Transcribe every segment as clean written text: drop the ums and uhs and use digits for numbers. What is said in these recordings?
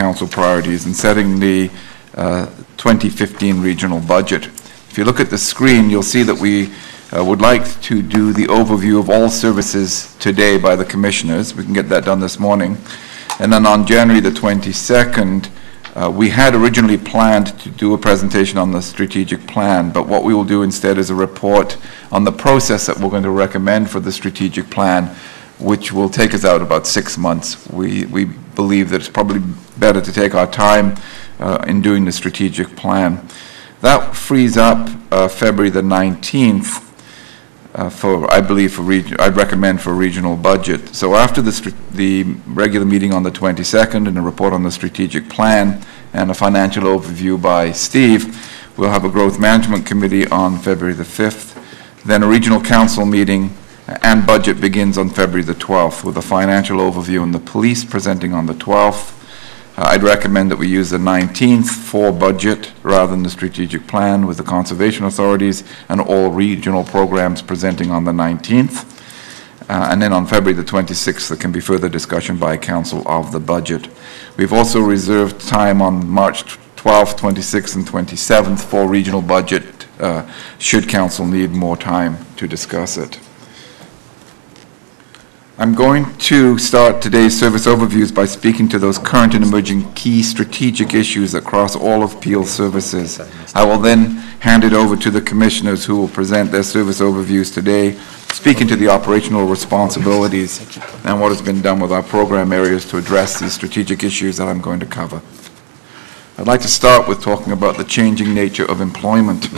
council priorities and setting the 2015 regional budget. If you look at the screen, you'll see that we would like to do the overview of all services today by the commissioners. We can get that done this morning. And then on January the 22nd, we had originally planned to do a presentation on the strategic plan, but what we will do instead is a report on the process that we're going to recommend for the strategic plan, which will take us out about 6 months. We believe that it's probably better to take our time in doing the strategic plan. That frees up February the 19th I'd recommend for a regional budget. So after the regular meeting on the 22nd and a report on the strategic plan and a financial overview by Steve, we'll have a growth management committee on February the 5th. Then a regional council meeting and budget begins on February the 12th with a financial overview and the police presenting on the 12th. I'd recommend that we use the 19th for budget rather than the strategic plan, with the conservation authorities and all regional programs presenting on the 19th. And then on February the 26th, there can be further discussion by council of the budget. We've also reserved time on March 12th, 26th, and 27th for regional budget, should council need more time to discuss it. I'm going to start today's service overviews by speaking to those current and emerging key strategic issues across all of Peel services. I will then hand it over to the commissioners who will present their service overviews today, speaking to the operational responsibilities and what has been done with our program areas to address these strategic issues that I'm going to cover. I'd like to start with talking about the changing nature of employment.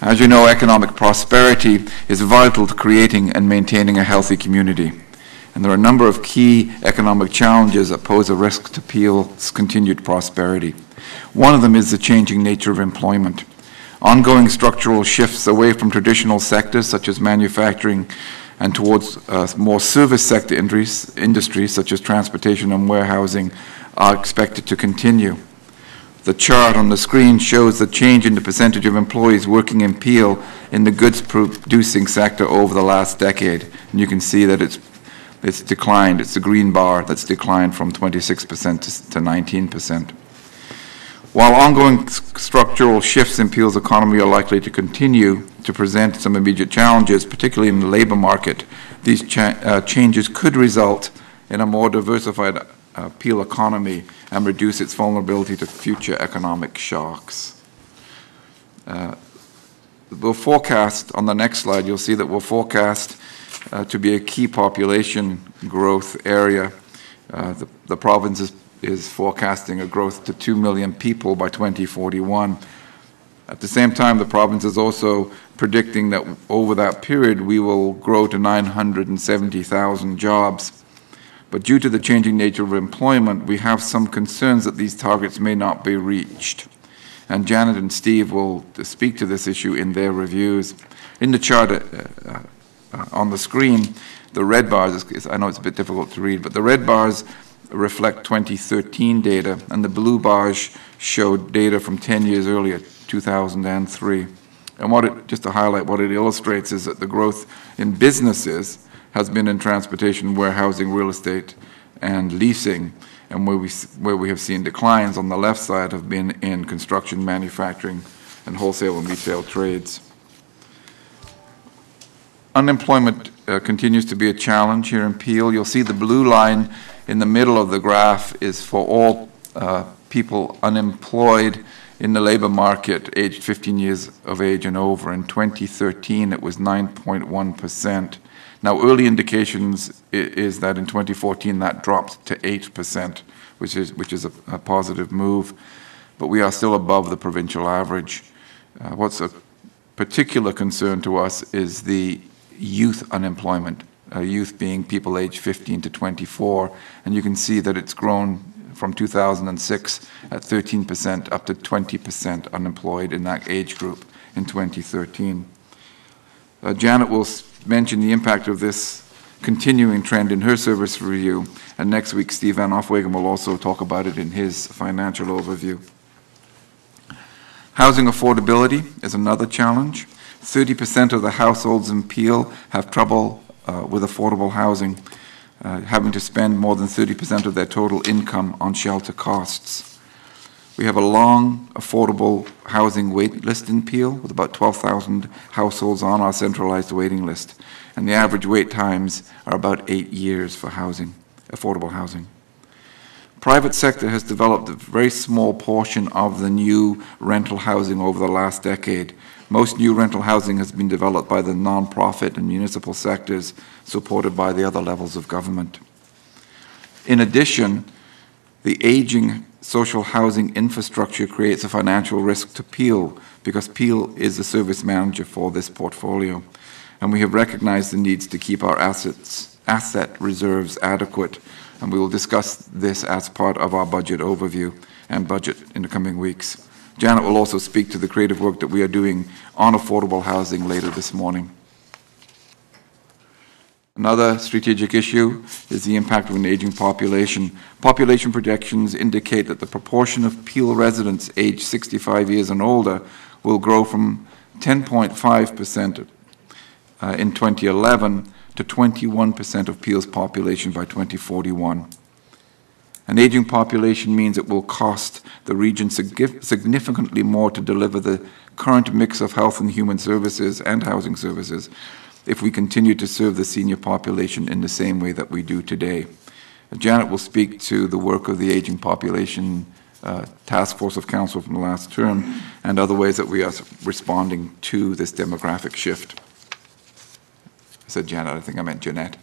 As you know, economic prosperity is vital to creating and maintaining a healthy community. And there are a number of key economic challenges that pose a risk to Peel's continued prosperity. One of them is the changing nature of employment. Ongoing structural shifts away from traditional sectors such as manufacturing and towards more service sector industries such as transportation and warehousing are expected to continue. The chart on the screen shows the change in the percentage of employees working in Peel in the goods producing sector over the last decade. And you can see that it's declined. It's the green bar that's declined from 26% to 19%. While ongoing structural shifts in Peel's economy are likely to continue to present some immediate challenges, particularly in the labour market, these changes could result in a more diversified Peel economy and reduce its vulnerability to future economic shocks. We'll forecast, on the next slide, you'll see that we'll forecast to be a key population growth area. The province is forecasting a growth to 2 million people by 2041. At the same time, the province is also predicting that over that period we will grow to 970,000 jobs. But due to the changing nature of employment, we have some concerns that these targets may not be reached. And Janet and Steve will speak to this issue in their reviews. In the chart on the screen, the red bars, I know it's a bit difficult to read, but the red bars reflect 2013 data, and the blue bars show data from 10 years earlier, 2003. And just to highlight, what it illustrates is that the growth in businesses has been in transportation, warehousing, real estate, and leasing, and where we have seen declines on the left side have been in construction, manufacturing, and wholesale and retail trades. Unemployment continues to be a challenge here in Peel. You'll see the blue line in the middle of the graph is for all people unemployed in the labour market aged 15 years of age and over. In 2013, it was 9.1%. Now, early indications is that in 2014 that dropped to 8%, which is a positive move, but we are still above the provincial average. What's a particular concern to us is the youth unemployment, youth being people aged 15 to 24, and you can see that it's grown from 2006 at 13% up to 20% unemployed in that age group in 2013. Janet will mention the impact of this continuing trend in her service review, and next week Steve Van Offwegen will also talk about it in his financial overview. Housing affordability is another challenge. 30% of the households in Peel have trouble with affordable housing. having to spend more than 30% of their total income on shelter costs. We have a long, affordable housing wait list in Peel, with about 12,000 households on our centralized waiting list, and the average wait times are about 8 years for housing, affordable housing. Private sector has developed a very small portion of the new rental housing over the last decade. Most new rental housing has been developed by the non-profit and municipal sectors, supported by the other levels of government. In addition, the aging social housing infrastructure creates a financial risk to Peel, because Peel is the service manager for this portfolio, and we have recognized the needs to keep our asset reserves adequate, and we will discuss this as part of our budget overview and budget in the coming weeks. Janet will also speak to the creative work that we are doing on affordable housing later this morning. Another strategic issue is the impact of an aging population. Population projections indicate that the proportion of Peel residents aged 65 years and older will grow from 10.5% in 2011 to 21% of Peel's population by 2041. An aging population means it will cost the region significantly more to deliver the current mix of health and human services and housing services if we continue to serve the senior population in the same way that we do today. Janet will speak to the work of the Aging Population Task Force of Council from the last term and other ways that we are responding to this demographic shift. I said Janet, I think I meant Jeanette.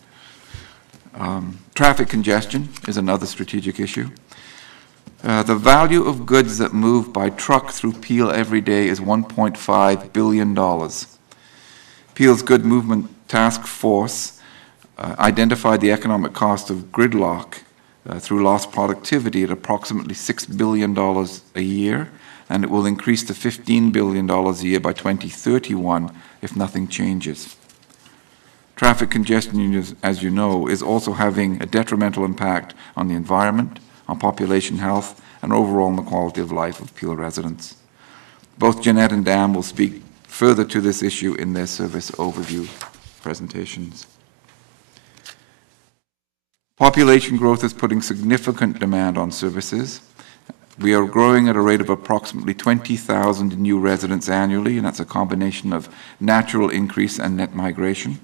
Traffic congestion is another strategic issue. The value of goods that move by truck through Peel every day is $1.5 billion. Peel's Good Movement Task Force identified the economic cost of gridlock through lost productivity at approximately $6 billion a year, and it will increase to $15 billion a year by 2031 if nothing changes. Traffic congestion, as you know, is also having a detrimental impact on the environment, on population health, and overall on the quality of life of Peel residents. Both Jeanette and Dan will speak further to this issue in their service overview presentations. Population growth is putting significant demand on services. We are growing at a rate of approximately 20,000 new residents annually, and that's a combination of natural increase and net migration.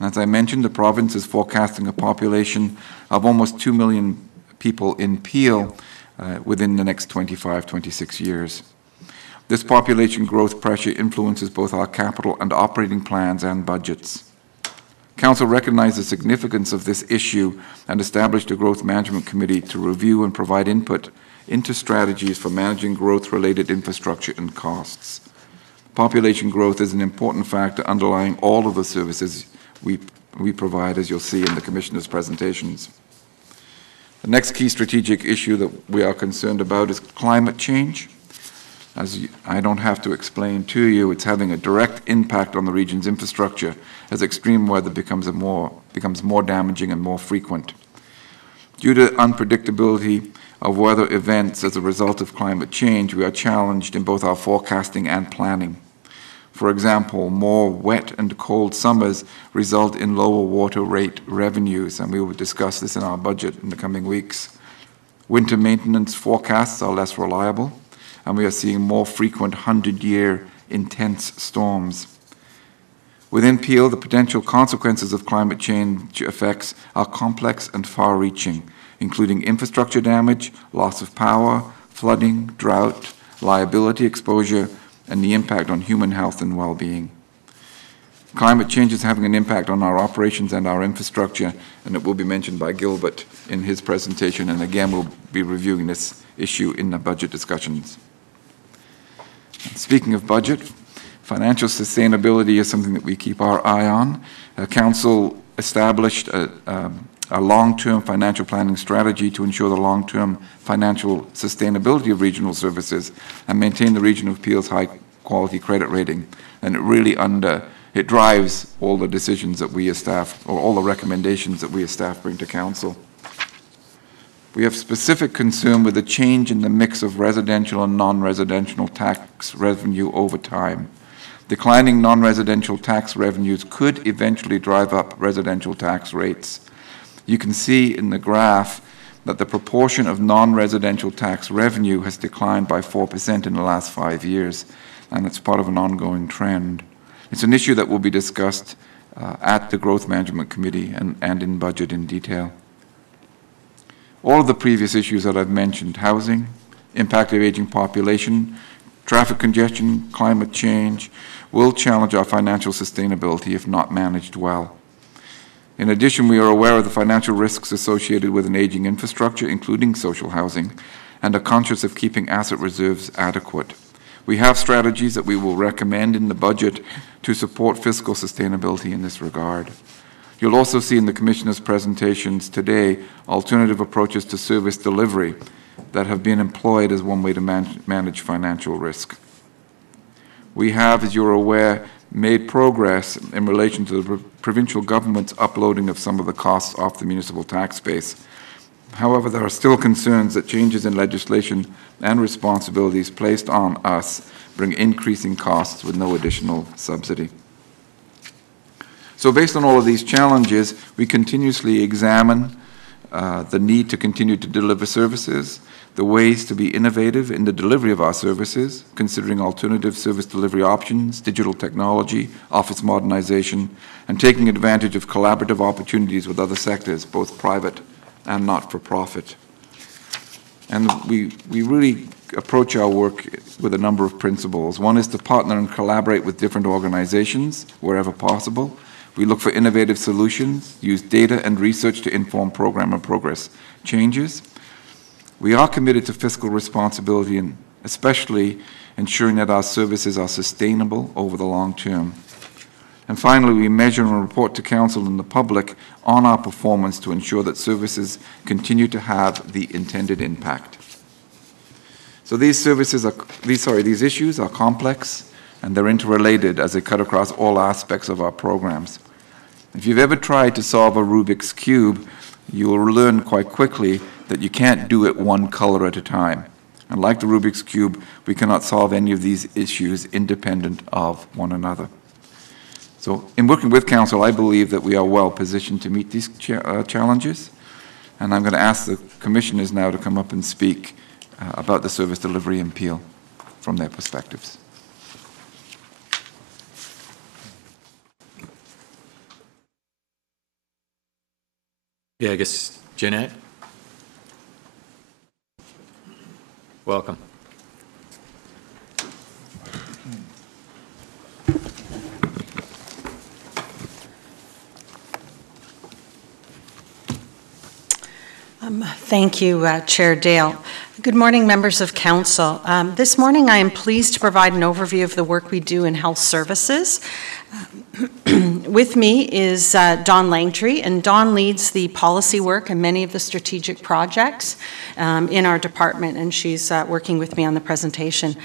As I mentioned, the province is forecasting a population of almost 2 million people in Peel within the next 25, 26 years. This population growth pressure influences both our capital and operating plans and budgets. Council recognized the significance of this issue and established a growth management committee to review and provide input into strategies for managing growth-related infrastructure and costs. Population growth is an important factor underlying all of the services we provide, as you'll see in the Commissioner's presentations. The next key strategic issue that we are concerned about is climate change. I don't have to explain to you, it's having a direct impact on the region's infrastructure as extreme weather becomes more damaging and more frequent. Due to unpredictability of weather events as a result of climate change, we are challenged in both our forecasting and planning. For example, more wet and cold summers result in lower water rate revenues, and we will discuss this in our budget in the coming weeks. Winter maintenance forecasts are less reliable, and we are seeing more frequent 100-year intense storms. Within Peel, the potential consequences of climate change effects are complex and far-reaching, including infrastructure damage, loss of power, flooding, drought, liability exposure, and the impact on human health and well-being. Climate change is having an impact on our operations and our infrastructure, and it will be mentioned by Gilbert in his presentation, and again we'll be reviewing this issue in the budget discussions. Speaking of budget, financial sustainability is something that we keep our eye on. Council established a long-term financial planning strategy to ensure the long-term financial sustainability of regional services and maintain the region of Peel's high-quality credit rating. And it drives all the decisions that we as staff, or all the recommendations that we as staff bring to Council. We have specific concern with the change in the mix of residential and non-residential tax revenue over time. Declining non-residential tax revenues could eventually drive up residential tax rates. You can see in the graph that the proportion of non-residential tax revenue has declined by 4% in the last 5 years, and it's part of an ongoing trend. It's an issue that will be discussed at the Growth Management Committee and in budget in detail. All of the previous issues that I've mentioned, housing, impact of aging population, traffic congestion, climate change, will challenge our financial sustainability if not managed well. In addition, we are aware of the financial risks associated with an aging infrastructure, including social housing, and are conscious of keeping asset reserves adequate. We have strategies that we will recommend in the budget to support fiscal sustainability in this regard. You'll also see in the Commissioner's presentations today alternative approaches to service delivery that have been employed as one way to manage financial risk. We have, as you're aware, made progress in relation to the provincial government's uploading of some of the costs off the municipal tax base. However, there are still concerns that changes in legislation and responsibilities placed on us bring increasing costs with no additional subsidy. So based on all of these challenges, we continuously examine the need to continue to deliver services, the ways to be innovative in the delivery of our services, considering alternative service delivery options, digital technology, office modernization, and taking advantage of collaborative opportunities with other sectors, both private and not-for-profit. And we really approach our work with a number of principles. One is to partner and collaborate with different organizations wherever possible. We look for innovative solutions, use data and research to inform program and progress changes. We are committed to fiscal responsibility and especially ensuring that our services are sustainable over the long term. And finally, we measure and report to Council and the public on our performance to ensure that services continue to have the intended impact. So these issues are complex and they're interrelated as they cut across all aspects of our programs. If you've ever tried to solve a Rubik's Cube, you will learn quite quickly that you can't do it one color at a time. And like the Rubik's Cube, we cannot solve any of these issues independent of one another. So in working with Council, I believe that we are well positioned to meet these challenges. And I'm going to ask the Commissioners now to come up and speak about the service delivery in Peel from their perspectives. Yeah, I guess, Jeanette, welcome. Thank you, Chair Dale. Good morning, members of Council. This morning I am pleased to provide an overview of the work we do in health services. With me is Dawn Langtree, and Dawn leads the policy work and many of the strategic projects in our department, and she's working with me on the presentation.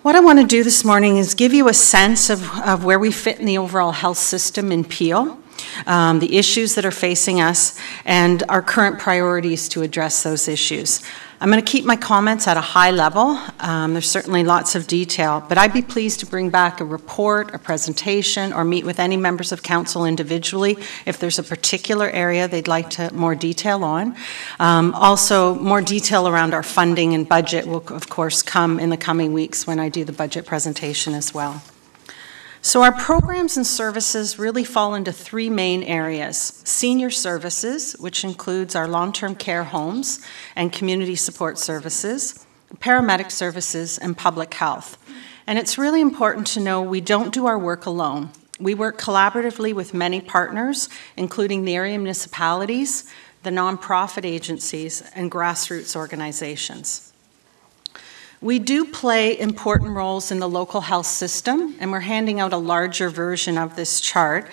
What I want to do this morning is give you a sense of where we fit in the overall health system in Peel, the issues that are facing us, and our current priorities to address those issues. I'm going to keep my comments at a high level. There's certainly lots of detail, but I'd be pleased to bring back a report, a presentation, or meet with any members of Council individually if there's a particular area they'd like to more detail on. Also, more detail around our funding and budget will, of course, come in the coming weeks when I do the budget presentation as well. So our programs and services really fall into three main areas: senior services, which includes our long-term care homes and community support services, paramedic services, and public health. And it's really important to know we don't do our work alone. We work collaboratively with many partners, including the area municipalities, the nonprofit agencies, and grassroots organizations. We do play important roles in the local health system, and we're handing out a larger version of this chart.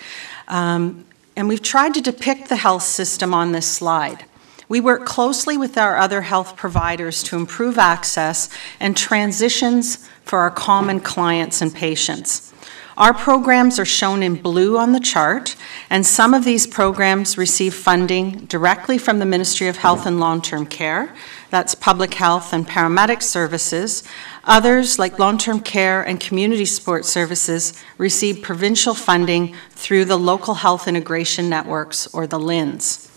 And we've tried to depict the health system on this slide. We work closely with our other health providers to improve access and transitions for our common clients and patients. Our programs are shown in blue on the chart, and some of these programs receive funding directly from the Ministry of Health and Long-Term Care. That's public health and paramedic services. Others, like long-term care and community support services, receive provincial funding through the Local Health Integration Networks, or the LHINs.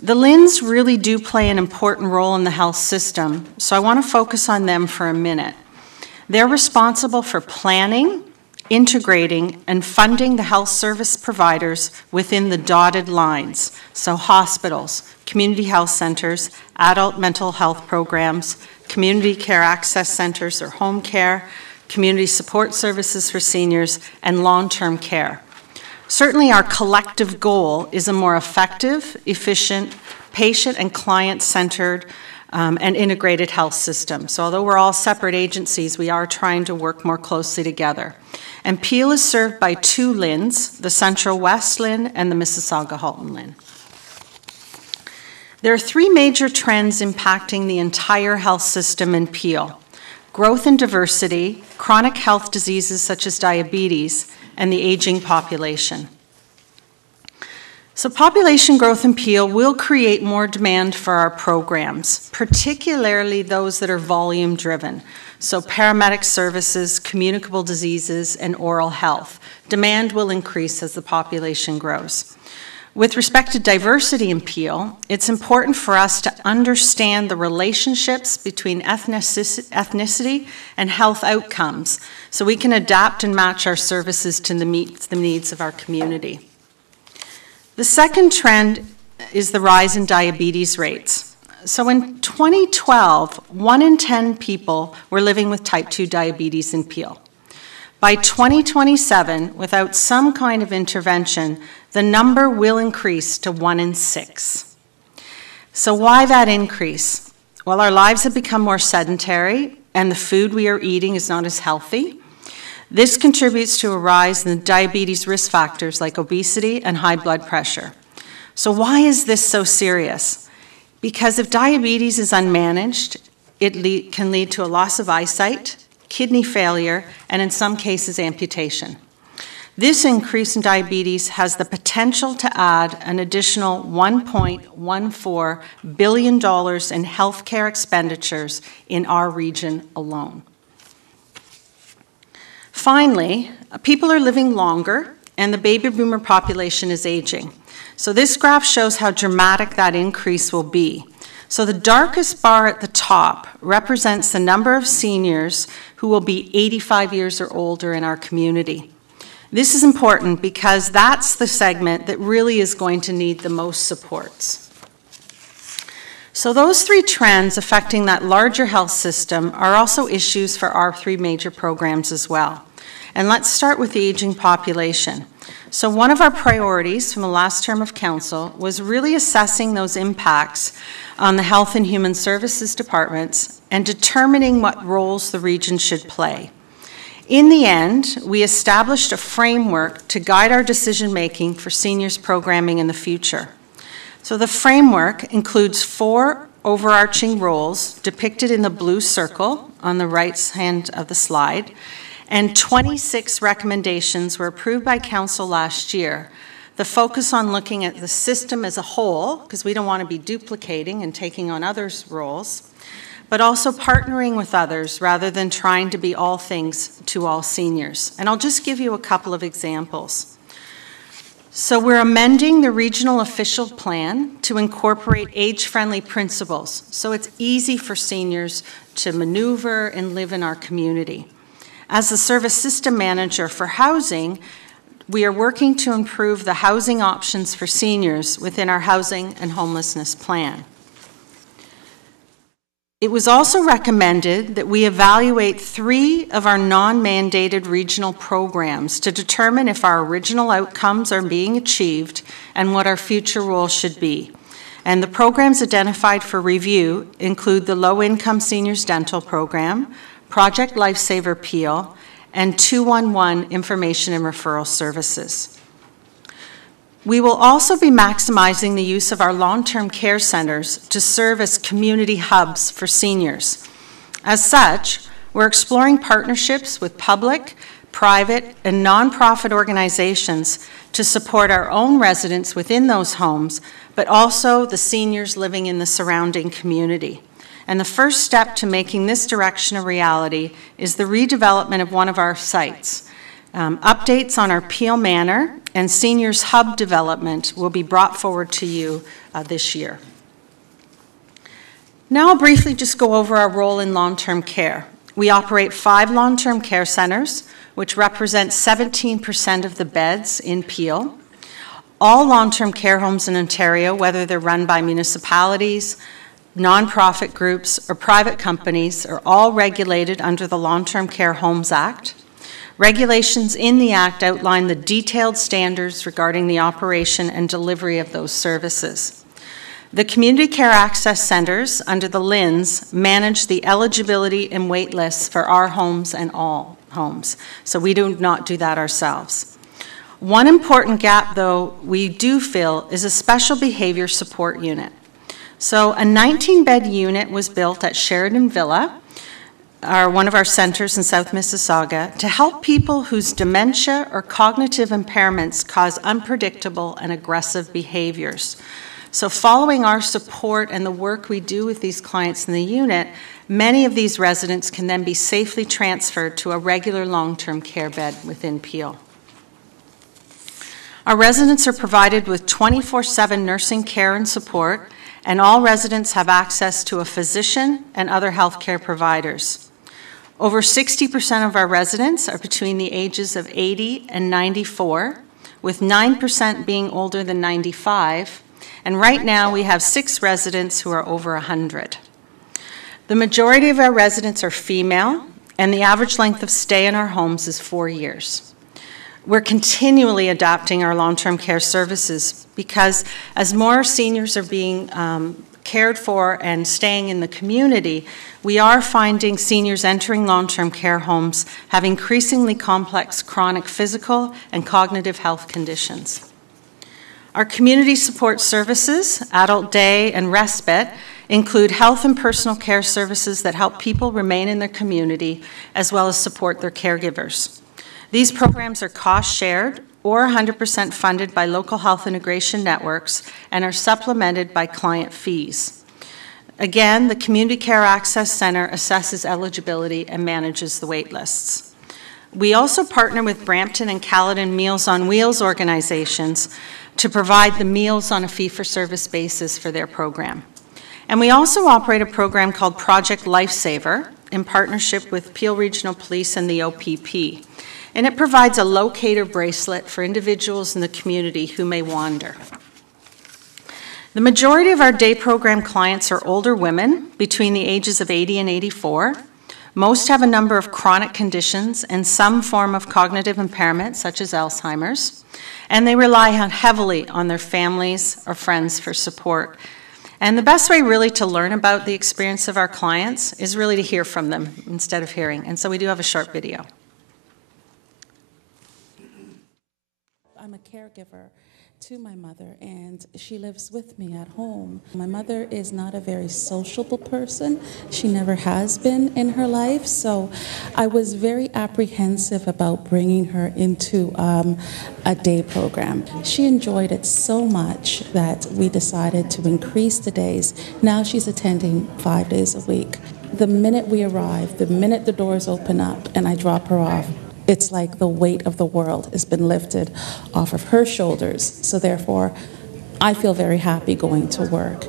The LHINs really do play an important role in the health system, so I want to focus on them for a minute. They're responsible for planning, integrating, and funding the health service providers within the dotted lines, so hospitals, community health centers, adult mental health programs, community care access centers or home care, community support services for seniors, and long-term care. Certainly our collective goal is a more effective, efficient, patient and client-centered and integrated health system. So although we're all separate agencies, we are trying to work more closely together. And Peel is served by 2 LHINs, the Central West LHIN and the Mississauga Halton LHIN. There are 3 major trends impacting the entire health system in Peel: growth and diversity, chronic health diseases such as diabetes, and the aging population. So population growth in Peel will create more demand for our programs, particularly those that are volume driven. So paramedic services, communicable diseases, and oral health. Demand will increase as the population grows. With respect to diversity in Peel, it's important for us to understand the relationships between ethnicity and health outcomes so we can adapt and match our services to meet the needs of our community. The second trend is the rise in diabetes rates. So in 2012, 1 in 10 people were living with type 2 diabetes in Peel. By 2027, without some kind of intervention, the number will increase to 1 in 6. So why that increase? Well, our lives have become more sedentary and the food we are eating is not as healthy. This contributes to a rise in the diabetes risk factors like obesity and high blood pressure. So why is this so serious? Because if diabetes is unmanaged, it can lead to a loss of eyesight, kidney failure, and in some cases amputation. This increase in diabetes has the potential to add an additional $1.14 billion in healthcare expenditures in our region alone. Finally, people are living longer and the baby boomer population is aging. So this graph shows how dramatic that increase will be. So the darkest bar at the top represents the number of seniors who will be 85 years or older in our community. This is important because that's the segment that really is going to need the most supports. So those 3 trends affecting that larger health system are also issues for our 3 major programs as well. And let's start with the aging population. So one of our priorities from the last term of council was really assessing those impacts on the Health and Human Services departments and determining what roles the region should play. In the end, we established a framework to guide our decision-making for seniors programming in the future. So the framework includes 4 overarching roles depicted in the blue circle on the right hand of the slide, and 26 recommendations were approved by council last year. The focus on looking at the system as a whole, because we don't want to be duplicating and taking on others' roles, but also partnering with others rather than trying to be all things to all seniors. And I'll just give you a couple of examples. So we're amending the regional official plan to incorporate age-friendly principles, so it's easy for seniors to maneuver and live in our community. As the service system manager for housing, we are working to improve the housing options for seniors within our housing and homelessness plan. It was also recommended that we evaluate 3 of our non-mandated regional programs to determine if our original outcomes are being achieved and what our future role should be. And the programs identified for review include the Low-Income Seniors Dental Program, Project Lifesaver Peel, and 211 Information and Referral Services. We will also be maximizing the use of our long-term care centers to serve as community hubs for seniors. As such, we're exploring partnerships with public, private, and nonprofit organizations to support our own residents within those homes, but also the seniors living in the surrounding community. And the first step to making this direction a reality is the redevelopment of one of our sites. Updates on our Peel Manor and Seniors Hub development will be brought forward to you this year. Now I'll briefly just go over our role in long-term care. We operate 5 long-term care centers, which represent 17% of the beds in Peel. All long-term care homes in Ontario, whether they're run by municipalities, nonprofit groups, or private companies, are all regulated under the Long-Term Care Homes Act. Regulations in the Act outline the detailed standards regarding the operation and delivery of those services. The Community Care Access Centres, under the LHINs, manage the eligibility and wait lists for our homes and all homes, so we do not do that ourselves. One important gap, though, we do fill is a special behavior support unit. So a 19-bed unit was built at Sheridan Villa, one of our centers in South Mississauga, to help people whose dementia or cognitive impairments cause unpredictable and aggressive behaviors. So following our support and the work we do with these clients in the unit, many of these residents can then be safely transferred to a regular long-term care bed within Peel. Our residents are provided with 24/7 nursing care and support, and all residents have access to a physician and other healthcare providers. Over 60% of our residents are between the ages of 80 and 94, with 9% being older than 95, and right now we have 6 residents who are over 100. The majority of our residents are female, and the average length of stay in our homes is 4 years. We're continually adapting our long-term care services because as more seniors are being cared for and staying in the community, we are finding seniors entering long-term care homes have increasingly complex chronic physical and cognitive health conditions. Our community support services, adult day and respite, include health and personal care services that help people remain in their community as well as support their caregivers. These programs are cost-shared or 100% funded by local health integration networks and are supplemented by client fees. Again, the Community Care Access Centre assesses eligibility and manages the wait lists. We also partner with Brampton and Caledon Meals on Wheels organizations to provide the meals on a fee-for-service basis for their program. And we also operate a program called Project Lifesaver in partnership with Peel Regional Police and the OPP. And it provides a locator bracelet for individuals in the community who may wander. The majority of our day program clients are older women between the ages of 80 and 84. Most have a number of chronic conditions and some form of cognitive impairment, such as Alzheimer's, and they rely heavily on their families or friends for support. And the best way really to learn about the experience of our clients is really to hear from them instead of hearing. And so we do have a short video. I'm a caregiver to my mother, and she lives with me at home. My mother is not a very sociable person. She never has been in her life, so I was very apprehensive about bringing her into a day program. She enjoyed it so much that we decided to increase the days. Now she's attending 5 days a week. The minute we arrive, the minute the doors open up and I drop her off, it's like the weight of the world has been lifted off of her shoulders. So therefore, I feel very happy going to work.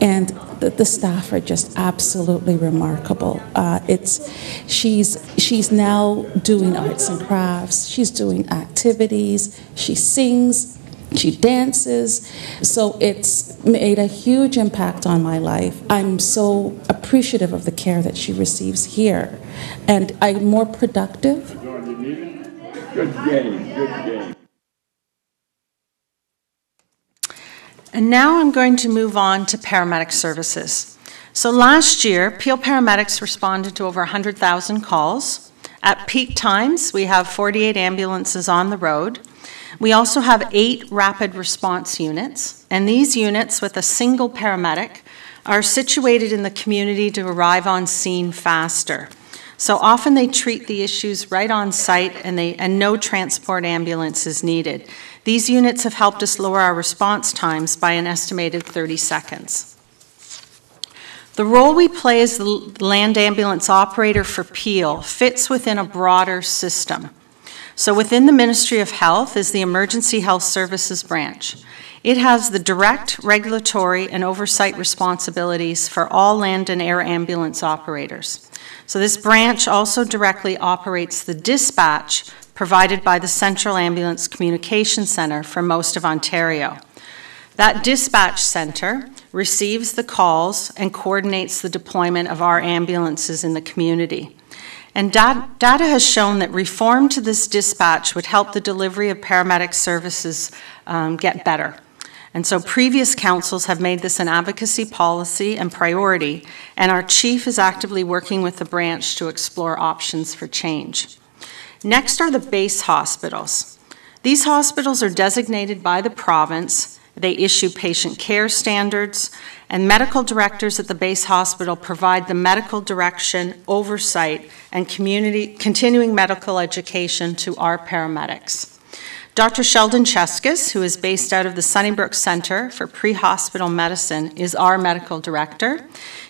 And the staff are just absolutely remarkable. She's now doing arts and crafts. She's doing activities. She sings. She dances. So it's made a huge impact on my life. I'm so appreciative of the care that she receives here. And I'm more productive. Good game, good game. And now I'm going to move on to paramedic services. So last year, Peel paramedics responded to over 100,000 calls. At peak times, we have 48 ambulances on the road. We also have 8 rapid response units, and these units with a single paramedic are situated in the community to arrive on scene faster. So often they treat the issues right on site and no transport ambulance is needed. These units have helped us lower our response times by an estimated 30 seconds. The role we play as the land ambulance operator for Peel fits within a broader system. So within the Ministry of Health is the Emergency Health Services branch. It has the direct regulatory and oversight responsibilities for all land and air ambulance operators. So this branch also directly operates the dispatch provided by the Central Ambulance Communication Centre for most of Ontario. That dispatch centre receives the calls and coordinates the deployment of our ambulances in the community. And data has shown that reform to this dispatch would help the delivery of paramedic services get better. And so previous councils have made this an advocacy policy and priority, and our chief is actively working with the branch to explore options for change. Next are the base hospitals. These hospitals are designated by the province. They issue patient care standards, and medical directors at the base hospital provide the medical direction, oversight, and continuing medical education to our paramedics. Dr. Sheldon Cheskis, who is based out of the Sunnybrook Centre for Pre-Hospital Medicine, is our medical director.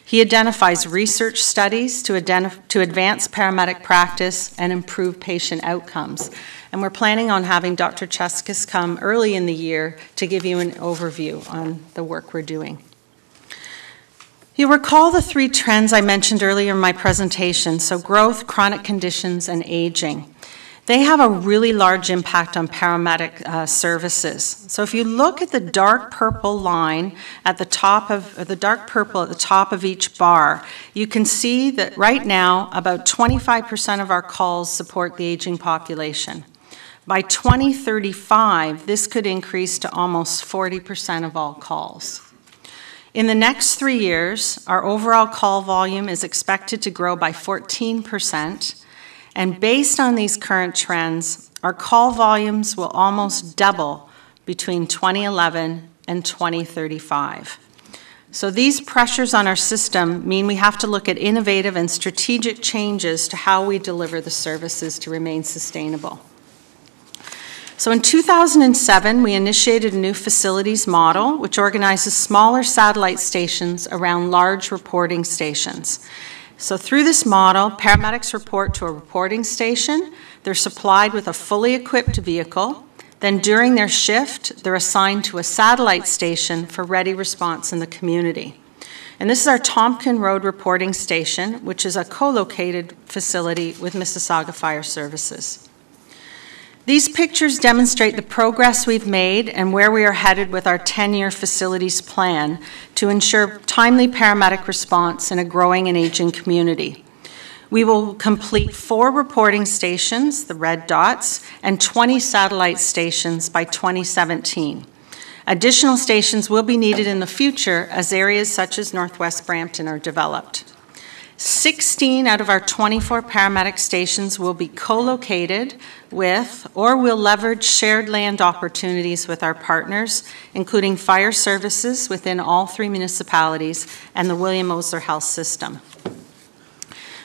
He identifies research studies to advance paramedic practice and improve patient outcomes. And we're planning on having Dr. Cheskis come early in the year to give you an overview on the work we're doing. You'll recall the three trends I mentioned earlier in my presentation, so growth, chronic conditions, and aging. They have a really large impact on paramedic services. So if you look at the dark purple line at the top of each bar, you can see that right now about 25% of our calls support the aging population. By 2035, this could increase to almost 40% of all calls. In the next 3 years, our overall call volume is expected to grow by 14%. And based on these current trends, our call volumes will almost double between 2011 and 2035. So these pressures on our system mean we have to look at innovative and strategic changes to how we deliver the services to remain sustainable. So in 2007, we initiated a new facilities model which organizes smaller satellite stations around large reporting stations. So through this model, paramedics report to a reporting station. They're supplied with a fully equipped vehicle. Then during their shift, they're assigned to a satellite station for ready response in the community. And this is our Tompkin Road reporting station, which is a co-located facility with Mississauga Fire Services. These pictures demonstrate the progress we've made and where we are headed with our 10-year facilities plan to ensure timely paramedic response in a growing and aging community. We will complete 4 reporting stations, the red dots, and 20 satellite stations by 2017. Additional stations will be needed in the future as areas such as Northwest Brampton are developed. 16 out of our 24 paramedic stations will be co-located with or will leverage shared land opportunities with our partners, including fire services within all 3 municipalities and the William Osler Health System.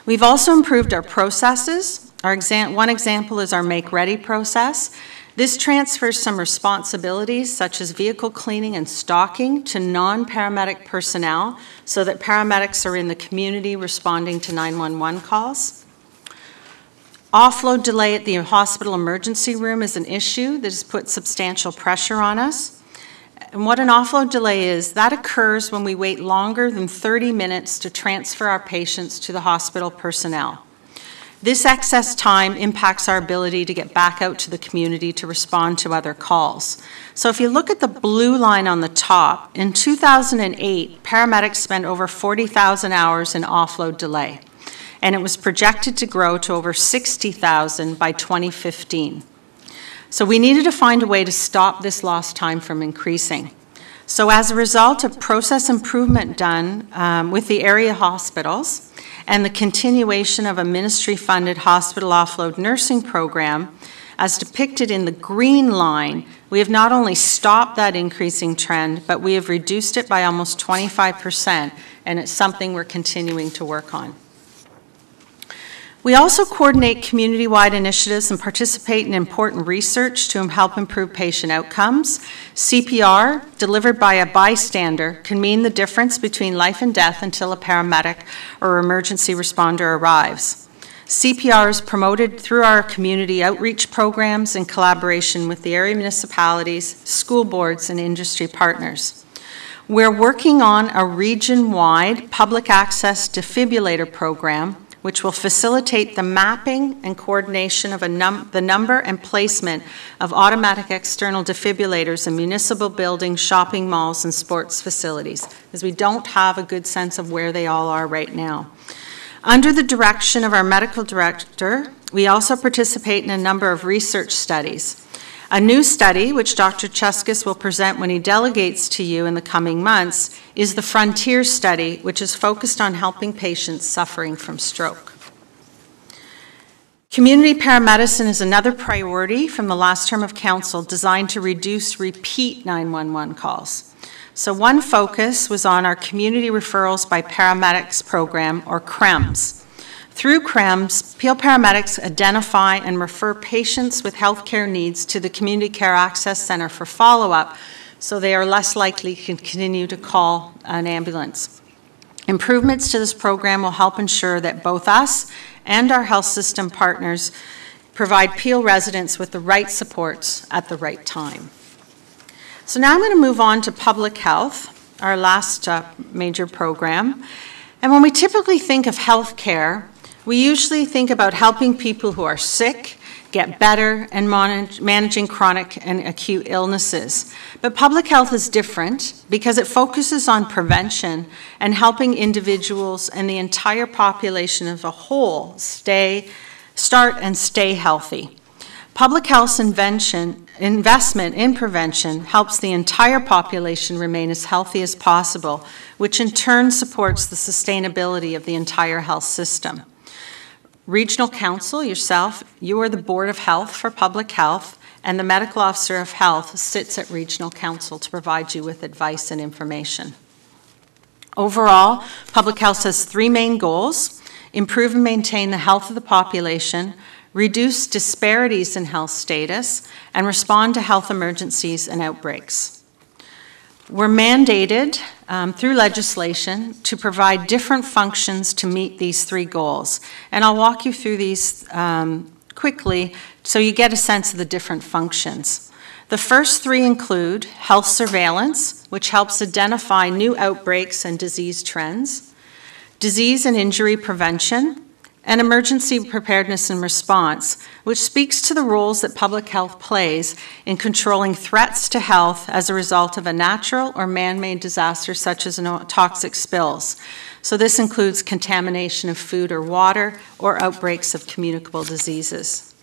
We've also improved our processes. One example is our Make Ready process. This transfers some responsibilities, such as vehicle cleaning and stocking, to non-paramedic personnel so that paramedics are in the community responding to 911 calls. Offload delay at the hospital emergency room is an issue that has put substantial pressure on us. And what an offload delay is, that occurs when we wait longer than 30 minutes to transfer our patients to the hospital personnel. This excess time impacts our ability to get back out to the community to respond to other calls. So if you look at the blue line on the top, in 2008, paramedics spent over 40,000 hours in offload delay, and it was projected to grow to over 60,000 by 2015. So we needed to find a way to stop this lost time from increasing. So as a result of process improvement done with the area hospitals, and the continuation of a ministry-funded hospital offload nursing program, as depicted in the green line, we have not only stopped that increasing trend, but we have reduced it by almost 25%, and it's something we're continuing to work on. We also coordinate community-wide initiatives and participate in important research to help improve patient outcomes. CPR, delivered by a bystander, can mean the difference between life and death until a paramedic or emergency responder arrives. CPR is promoted through our community outreach programs in collaboration with the area municipalities, school boards, and industry partners. We're working on a region-wide public access defibrillator program, which will facilitate the mapping and coordination of the number and placement of automatic external defibrillators in municipal buildings, shopping malls, and sports facilities, because we don't have a good sense of where they all are right now. Under the direction of our medical director, we also participate in a number of research studies. A new study, which Dr. Cheskis will present when he delegates to you in the coming months, is the Frontier study, which is focused on helping patients suffering from stroke. Community paramedicine is another priority from the last term of council designed to reduce repeat 911 calls. So one focus was on our Community Referrals by Paramedics program, or CREMS. Through CREMS, Peel paramedics identify and refer patients with healthcare needs to the Community Care Access Center for follow-up, so they are less likely to continue to call an ambulance. Improvements to this program will help ensure that both us and our health system partners provide Peel residents with the right supports at the right time. So now I'm going to move on to public health, our last major program. And when we typically think of healthcare, we usually think about helping people who are sick get better and managing chronic and acute illnesses. But public health is different because it focuses on prevention and helping individuals and the entire population as a whole start and stay healthy. Public health's investment in prevention helps the entire population remain as healthy as possible, which in turn supports the sustainability of the entire health system. Regional Council, yourself, you are the Board of Health for Public Health, and the Medical Officer of Health sits at Regional Council to provide you with advice and information. Overall, public health has three main goals: improve and maintain the health of the population, reduce disparities in health status, and respond to health emergencies and outbreaks. We're mandated through legislation to provide different functions to meet these three goals. And I'll walk you through these quickly so you get a sense of the different functions. The first three include health surveillance, which helps identify new outbreaks and disease trends, disease and injury prevention, and emergency preparedness and response, which speaks to the roles that public health plays in controlling threats to health as a result of a natural or man-made disaster such as toxic spills. So this includes contamination of food or water or outbreaks of communicable diseases.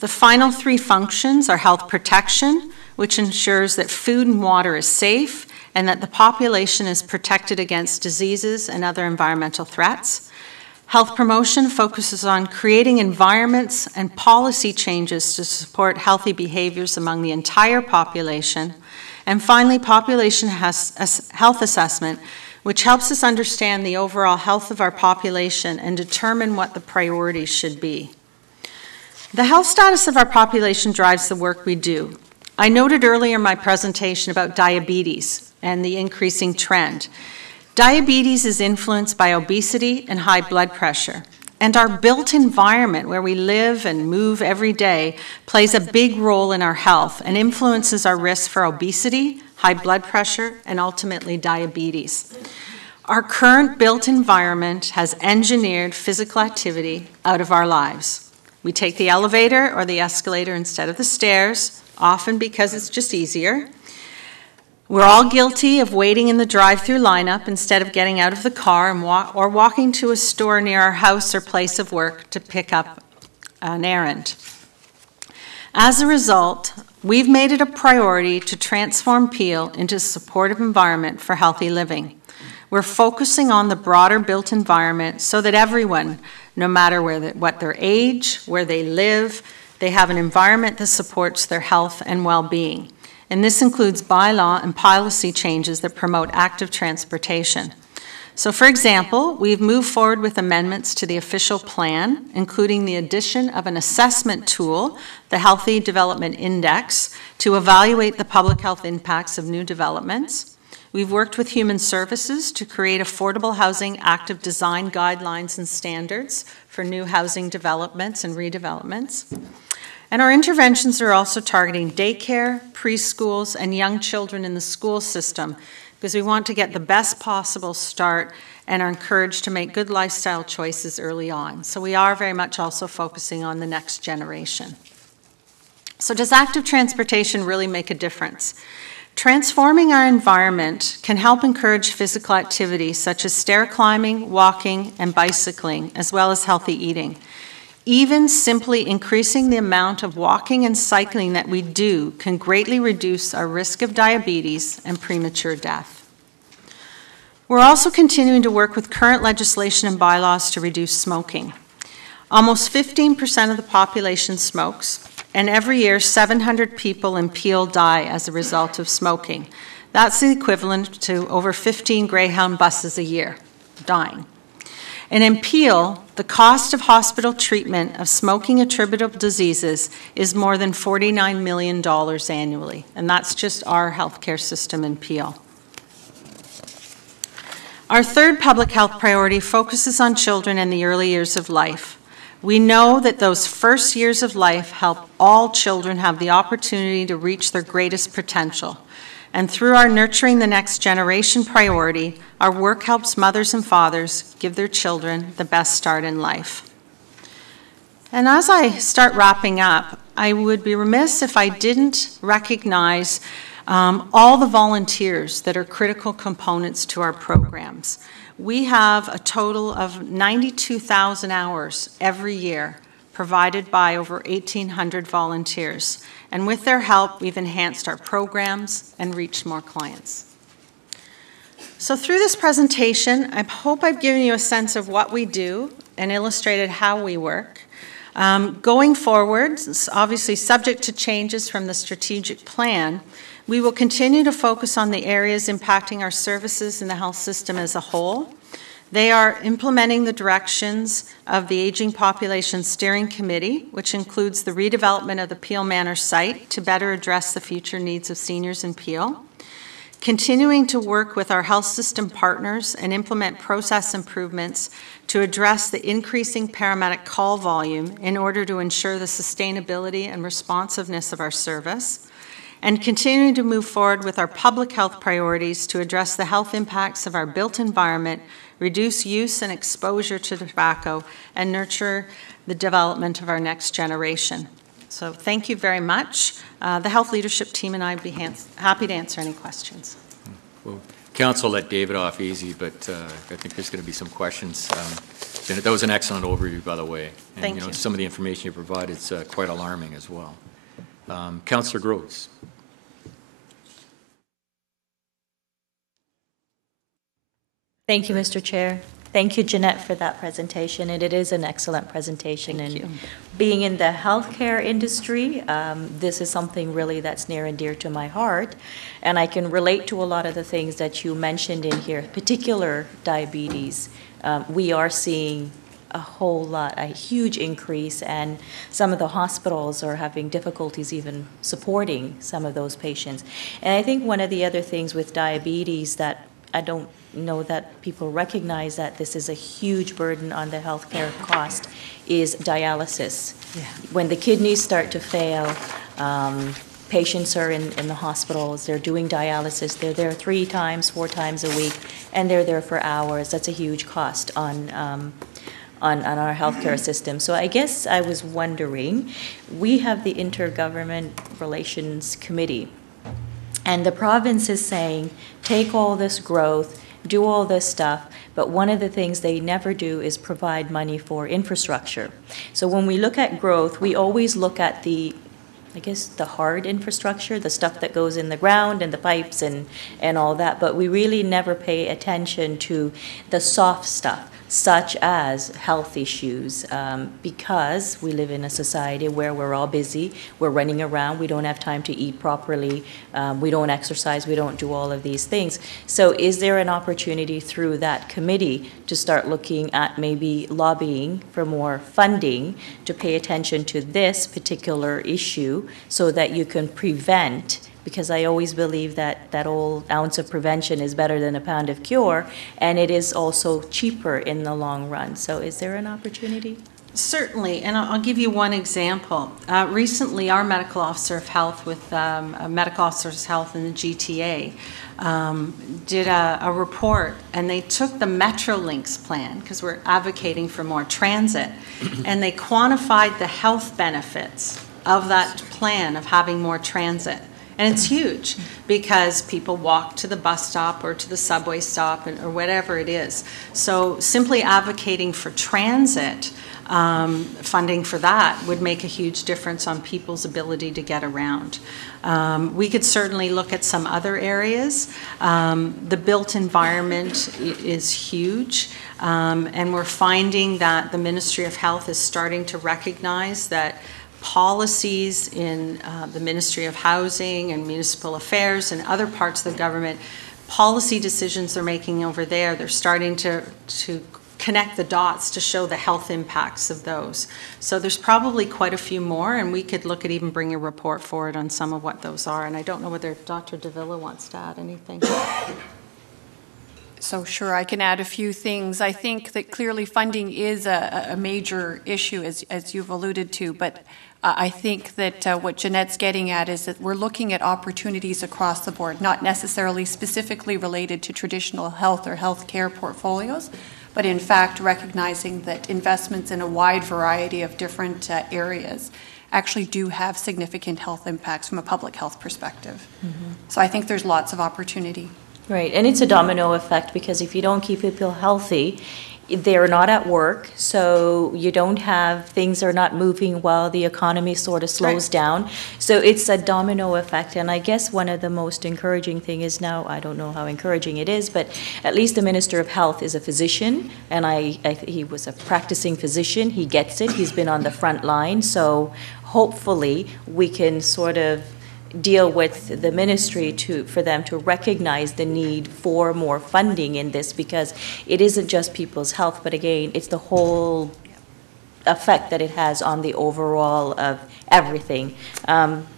The final three functions are health protection, which ensures that food and water is safe and that the population is protected against diseases and other environmental threats. Health promotion focuses on creating environments and policy changes to support healthy behaviors among the entire population. And finally, population health assessment, which helps us understand the overall health of our population and determine what the priorities should be. The health status of our population drives the work we do. I noted earlier in my presentation about diabetes and the increasing trend. Diabetes is influenced by obesity and high blood pressure, and our built environment where we live and move every day plays a big role in our health and influences our risk for obesity, high blood pressure, and ultimately diabetes. Our current built environment has engineered physical activity out of our lives. We take the elevator or the escalator instead of the stairs, often because it's just easier. We're all guilty of waiting in the drive-through lineup instead of getting out of the car and walking to a store near our house or place of work to pick up an errand. As a result, we've made it a priority to transform Peel into a supportive environment for healthy living. We're focusing on the broader built environment so that everyone, no matter what their age, where they live, they have an environment that supports their health and well-being. And this includes bylaw and policy changes that promote active transportation. So, for example, we've moved forward with amendments to the official plan, including the addition of an assessment tool, the Healthy Development Index, to evaluate the public health impacts of new developments. We've worked with Human Services to create affordable housing active design guidelines and standards for new housing developments and redevelopments. And our interventions are also targeting daycare, preschools, and young children in the school system, because we want to get the best possible start and are encouraged to make good lifestyle choices early on. So we are very much also focusing on the next generation. So does active transportation really make a difference? Transforming our environment can help encourage physical activity such as stair climbing, walking, and bicycling, as well as healthy eating. Even simply increasing the amount of walking and cycling that we do can greatly reduce our risk of diabetes and premature death. We're also continuing to work with current legislation and bylaws to reduce smoking. Almost 15% of the population smokes, and every year 700 people in Peel die as a result of smoking. That's the equivalent to over 15 Greyhound buses a year dying. And in Peel, the cost of hospital treatment of smoking attributable diseases is more than $49 million annually, and that's just our healthcare system in Peel. Our third public health priority focuses on children in the early years of life. We know that those first years of life help all children have the opportunity to reach their greatest potential. And through our Nurturing the Next Generation priority, our work helps mothers and fathers give their children the best start in life. And as I start wrapping up, I would be remiss if I didn't recognize all the volunteers that are critical components to our programs. We have a total of 92,000 hours every year provided by over 1,800 volunteers. And with their help, we've enhanced our programs and reached more clients. So through this presentation, I hope I've given you a sense of what we do and illustrated how we work. Going forward, obviously subject to changes from the strategic plan, we will continue to focus on the areas impacting our services in the health system as a whole. They are implementing the directions of the Aging Population Steering Committee, which includes the redevelopment of the Peel Manor site to better address the future needs of seniors in Peel. Continuing to work with our health system partners and implement process improvements to address the increasing paramedic call volume in order to ensure the sustainability and responsiveness of our service. And continuing to move forward with our public health priorities to address the health impacts of our built environment, reduce use and exposure to tobacco, and nurture the development of our next generation. So thank you very much. The health leadership team and I would be happy to answer any questions. Well, Council let David off easy, but I think there's going to be some questions. That was an excellent overview, by the way. And, thank you. Some of the information you provided is quite alarming as well. Councillor Groves. Thank you, Mr. Chair. Thank you, Jeanette, for that presentation, and it is an excellent presentation. Thank you. Being in the healthcare industry, this is something really that's near and dear to my heart, and I can relate to a lot of the things that you mentioned in here, particular diabetes. We are seeing a huge increase, and some of the hospitals are having difficulties even supporting some of those patients. And I think one of the other things with diabetes that I don't know that people recognize that this is a huge burden on the healthcare cost is dialysis. Yeah. When the kidneys start to fail, patients are in the hospitals, they're doing dialysis, they're there 3 times, 4 times a week, and they're there for hours. That's a huge cost on our healthcare system. So I guess I was wondering, we have the Intergovernment Relations Committee, and the province is saying, take all this growth, do all this stuff, but one of the things they never do is provide money for infrastructure. So when we look at growth, we always look at the hard infrastructure, the stuff that goes in the ground and the pipes and all that, but we really never pay attention to the soft stuff, such as health issues, because we live in a society where we're all busy, we're running around, we don't have time to eat properly, we don't exercise, we don't do all of these things. So is there an opportunity through that committee to start looking at maybe lobbying for more funding to pay attention to this particular issue so that you can prevent because I always believe that that old ounce of prevention is better than a pound of cure, and it is also cheaper in the long run. So is there an opportunity? Certainly, and I'll give you one example. Recently, our medical officer of health with medical officers of health in the GTA did a report, and they took the Metrolinx plan, because we're advocating for more transit, and they quantified the health benefits of that plan of having more transit. And it's huge, because people walk to the bus stop or to the subway stop or whatever it is. So simply advocating for transit, funding for that would make a huge difference on people's ability to get around. We could certainly look at some other areas. The built environment is huge, and we're finding that the Ministry of Health is starting to recognize that policies in the Ministry of Housing and Municipal Affairs and other parts of the government, policy decisions they're making over there, they're starting to connect the dots to show the health impacts of those. So there's probably quite a few more, and we could look at even bring a report forward on some of what those are. And I don't know whether Dr. Davila wants to add anything. So sure, I can add a few things. I think that clearly funding is a major issue, as you've alluded to, but I think that what Jeanette's getting at is that we're looking at opportunities across the board, not necessarily specifically related to traditional health or healthcare portfolios, but in fact recognizing that investments in a wide variety of different areas actually do have significant health impacts from a public health perspective. Mm-hmm. So I think there's lots of opportunity. Right, and it's a domino effect, because if you don't keep people healthy, they're not at work, so you don't have, things are not moving while the economy sort of slows down. So it's a domino effect, and I guess one of the most encouraging thing is now, I don't know how encouraging it is, but at least the Minister of Health is a physician, and he was a practicing physician. He gets it. He's been on the front line, so hopefully we can sort of deal with the ministry for them to recognize the need for more funding in this, because it isn't just people's health, but again, it's the whole effect that it has on the overall of everything.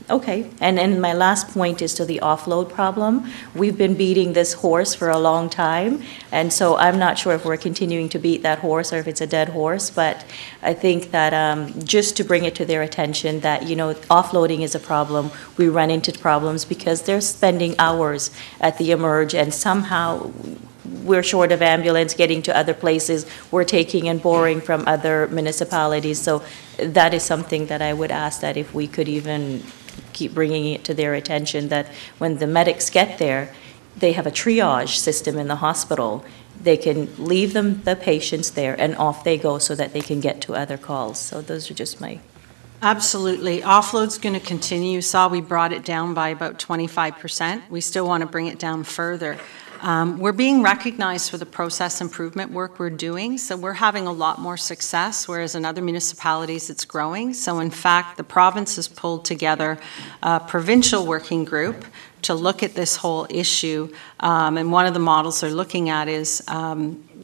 Okay, and then my last point is to the offload problem. We've been beating this horse for a long time, and so I'm not sure if we're continuing to beat that horse or if it's a dead horse, but I think that just to bring it to their attention that, offloading is a problem. We run into problems because they're spending hours at the Emerge, and somehow we're short of ambulance getting to other places. We're taking and borrowing from other municipalities. So that is something that I would ask that if we could even keep bringing it to their attention, that when the medics get there, they have a triage system in the hospital. They can leave the patients there and off they go so that they can get to other calls. So those are just my... Absolutely. Offload's going to continue. You saw we brought it down by about 25%. We still want to bring it down further. We're being recognized for the process improvement work we're doing, so we're having a lot more success, whereas in other municipalities it's growing. So in fact, the province has pulled together a provincial working group to look at this whole issue, and one of the models they're looking at is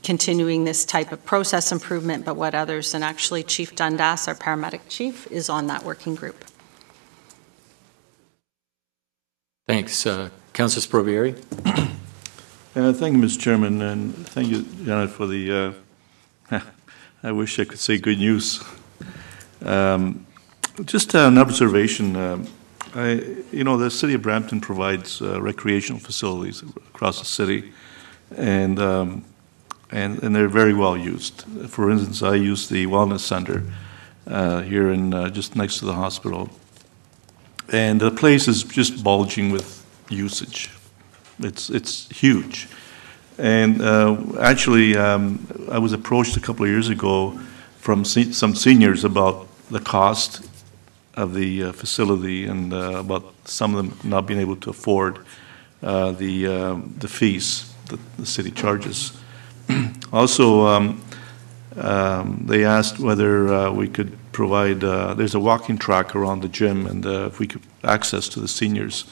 continuing this type of process improvement, but what others, and actually Chief Dundas, our paramedic chief, is on that working group. Thanks. Councillor Sprovieri. Thank you, Mr. Chairman, and thank you, Janet, for the, I wish I could say good news. Just an observation. The city of Brampton provides recreational facilities across the city, and they're very well used. For instance, I use the Wellness Center here in just next to the hospital, and the place is just bulging with usage. It's huge. And actually, I was approached a couple of years ago from some seniors about the cost of the facility and about some of them not being able to afford the fees that the city charges. Also, they asked whether we could provide, there's a walking track around the gym, and if we could access to the seniors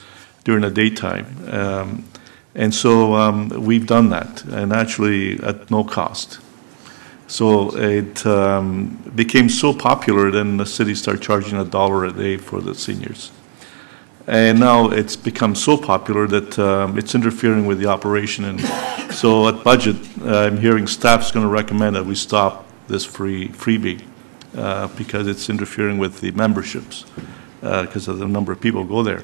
during the daytime. And so we've done that, and actually at no cost. So it became so popular, then the city started charging $1 a day for the seniors. And now it's become so popular that it's interfering with the operation. And so at budget, I'm hearing staff's going to recommend that we stop this freebie because it's interfering with the memberships because of the number of people who go there.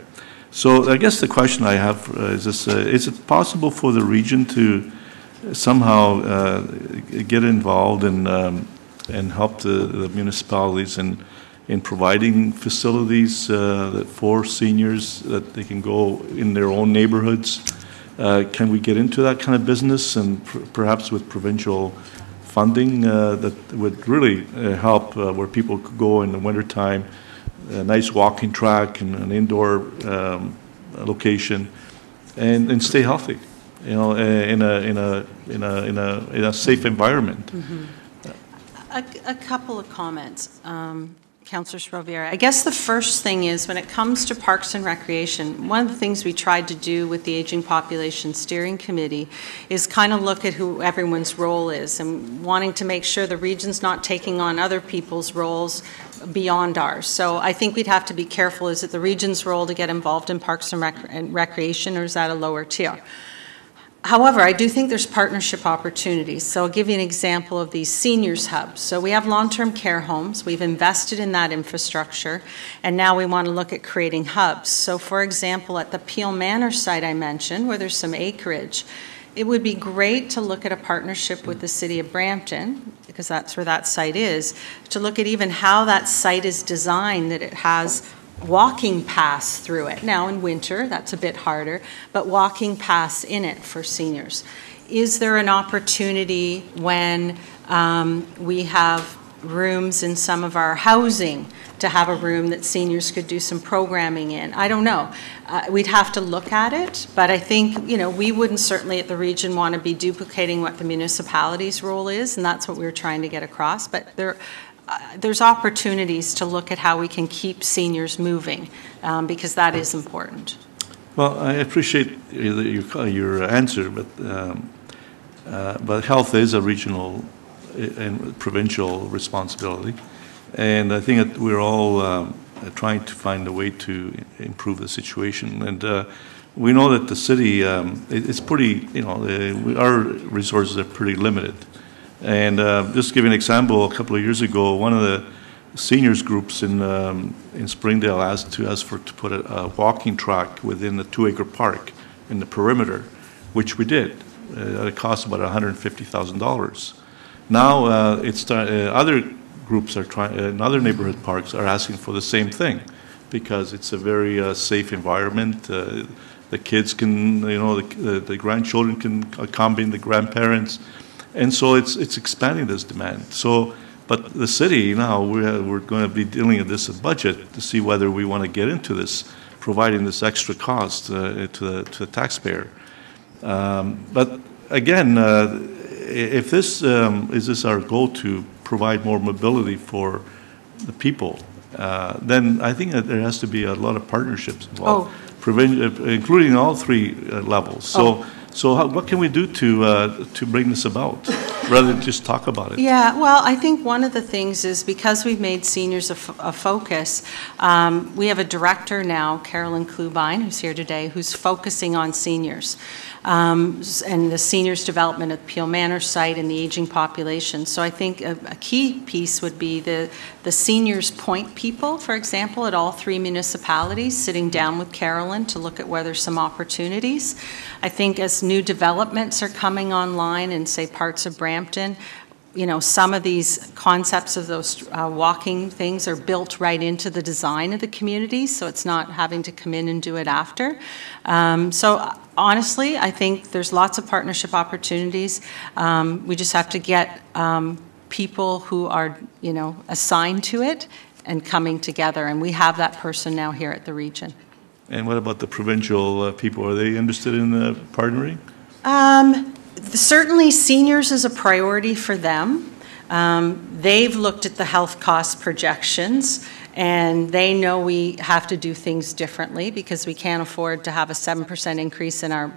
So I guess the question I have is this, is it possible for the region to somehow get involved and help the municipalities in providing facilities for seniors that they can go in their own neighborhoods? Can we get into that kind of business, and perhaps with provincial funding that would really help where people could go in the wintertime, a nice walking track and an indoor location, and stay healthy, you know, in a safe environment. A couple of comments, Councillor Sproviera. I guess the first thing is, when it comes to Parks and Recreation, one of the things we tried to do with the Aging Population Steering Committee is kind of look at who everyone's role is, and wanting to make sure the region's not taking on other people's roles beyond ours. So I think we'd have to be careful. Is it the region's role to get involved in Parks and Recreation, or is that a lower tier? However, I do think there's partnership opportunities. So I'll give you an example of these seniors hubs. So we have long-term care homes. We've invested in that infrastructure, and now we want to look at creating hubs. So for example, at the Peel Manor site I mentioned, where there's some acreage, it would be great to look at a partnership with the City of Brampton, because that's where that site is, to look at even how that site is designed, that it has walking paths through it. Now in winter, that's a bit harder, but walking paths in it for seniors. Is there an opportunity when we have rooms in some of our housing to have a room that seniors could do some programming in? I don't know. We'd have to look at it, but I think, you know, we wouldn't certainly at the region want to be duplicating what the municipality's role is, and that's what we're trying to get across. But there's opportunities to look at how we can keep seniors moving, because that is important. Well, I appreciate your answer, but health is a regional and provincial responsibility, and I think that we're all trying to find a way to improve the situation. And we know that the city, it's pretty, you know, our resources are pretty limited. And just to give you an example, a couple of years ago, one of the seniors groups in Springdale asked us to put a walking track within the 2-acre park in the perimeter, which we did. It cost about $150,000. Now other groups are trying, in other neighborhood parks are asking for the same thing, because it's a very safe environment. The kids can, you know, the grandchildren can accompany the grandparents. And so it's expanding this demand. So, but the city now, we're going to be dealing with this budget to see whether we want to get into this, providing this extra cost to the taxpayer. But again, if this is our goal to provide more mobility for the people, then I think that there has to be a lot of partnerships involved, including all three levels. So what can we do to bring this about, rather than just talk about it? Yeah, well, I think one of the things is, because we've made seniors a focus, we have a director now, Carolyn Klubine, who's here today, who's focusing on seniors. And the seniors development at Peel Manor site and the aging population. So I think a key piece would be the seniors point people, for example, at all three municipalities, sitting down with Carolyn to look at whether there's some opportunities. I think as new developments are coming online in, say, parts of Brampton, you know, some of these concepts of those walking things are built right into the design of the community, so it's not having to come in and do it after. So honestly, I think there's lots of partnership opportunities. We just have to get people who are, you know, assigned to it and coming together, and we have that person now here at the region. And what about the provincial people? Are they interested in partnering? Certainly seniors is a priority for them. They've looked at the health cost projections, and they know we have to do things differently because we can't afford to have a 7% increase in our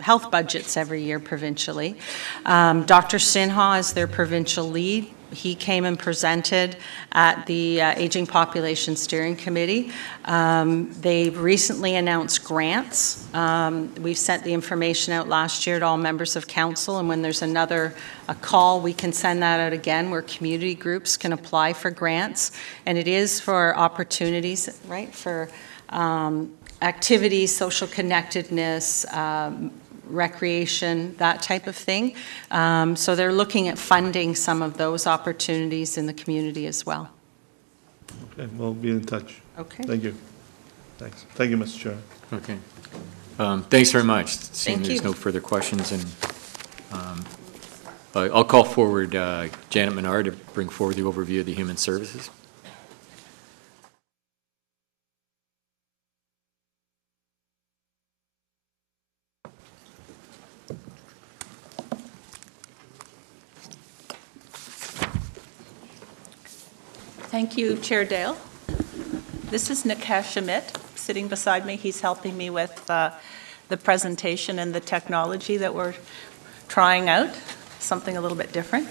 health budgets every year provincially. Dr. Sinha is their provincial lead, He came and presented at the Aging Population Steering Committee. They've recently announced grants. We've sent the information out last year to all members of council, and when there's a call, we can send that out again, where community groups can apply for grants. And it is for opportunities, right, for activities, social connectedness, recreation, that type of thing. So they're looking at funding some of those opportunities in the community as well. Okay, we'll be in touch. Okay. Thank you. Thanks. Thank you, Mr. Chair. Okay. Thanks very much. Seeing Thank there's you. no further questions, and I'll call forward Janet Menard to bring forward the overview of the Human Services. Thank you, Chair Dale. This is Nikesh Schmidt sitting beside me. He's helping me with the presentation and the technology that we're trying out, something a little bit different.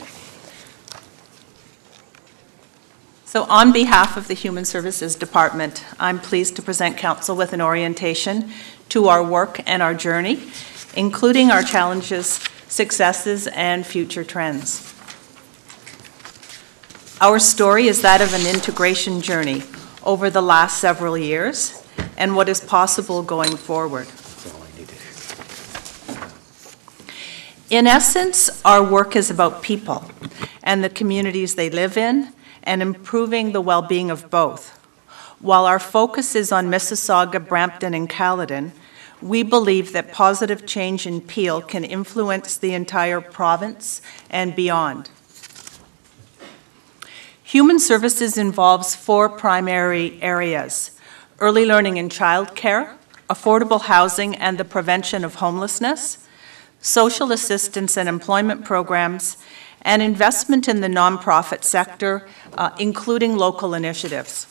So on behalf of the Human Services Department, I'm pleased to present Council with an orientation to our work and our journey, including our challenges, successes, and future trends. Our story is that of an integration journey over the last several years and what is possible going forward. In essence, our work is about people and the communities they live in and improving the well-being of both. While our focus is on Mississauga, Brampton, and Caledon, we believe that positive change in Peel can influence the entire province and beyond. Human Services involves 4 primary areas: early learning and childcare, affordable housing and the prevention of homelessness, social assistance and employment programs, and investment in the nonprofit sector, including local initiatives.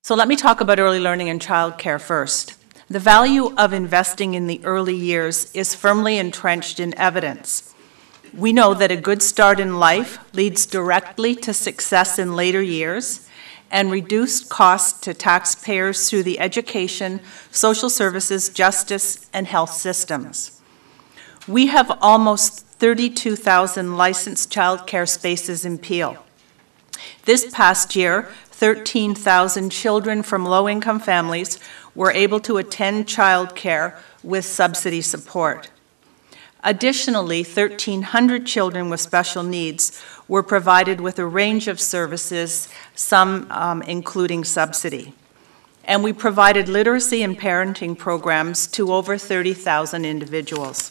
So let me talk about early learning and childcare first. The value of investing in the early years is firmly entrenched in evidence. We know that a good start in life leads directly to success in later years and reduced costs to taxpayers through the education, social services, justice, and health systems. We have almost 32,000 licensed childcare spaces in Peel. This past year, 13,000 children from low-income families were able to attend childcare with subsidy support. Additionally, 1,300 children with special needs were provided with a range of services, some including subsidy. And we provided literacy and parenting programs to over 30,000 individuals.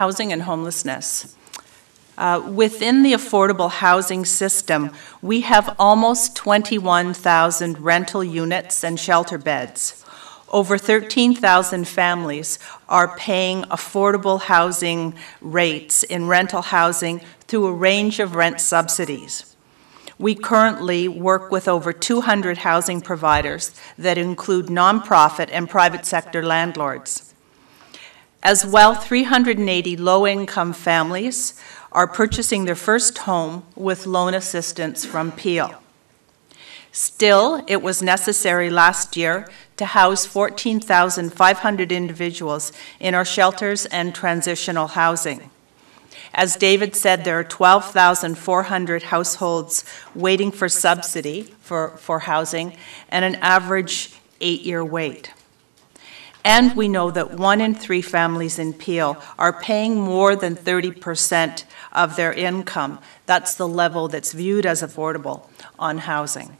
Housing and homelessness. Within the affordable housing system, we have almost 21,000 rental units and shelter beds. Over 13,000 families are paying affordable housing rates in rental housing through a range of rent subsidies. We currently work with over 200 housing providers that include nonprofit and private sector landlords. As well, 380 low-income families are purchasing their first home with loan assistance from Peel. Still, it was necessary last year to house 14,500 individuals in our shelters and transitional housing. As David said, there are 12,400 households waiting for subsidy for housing and an average 8-year wait. And we know that 1 in 3 families in Peel are paying more than 30% of their income. That's the level that's viewed as affordable on housing.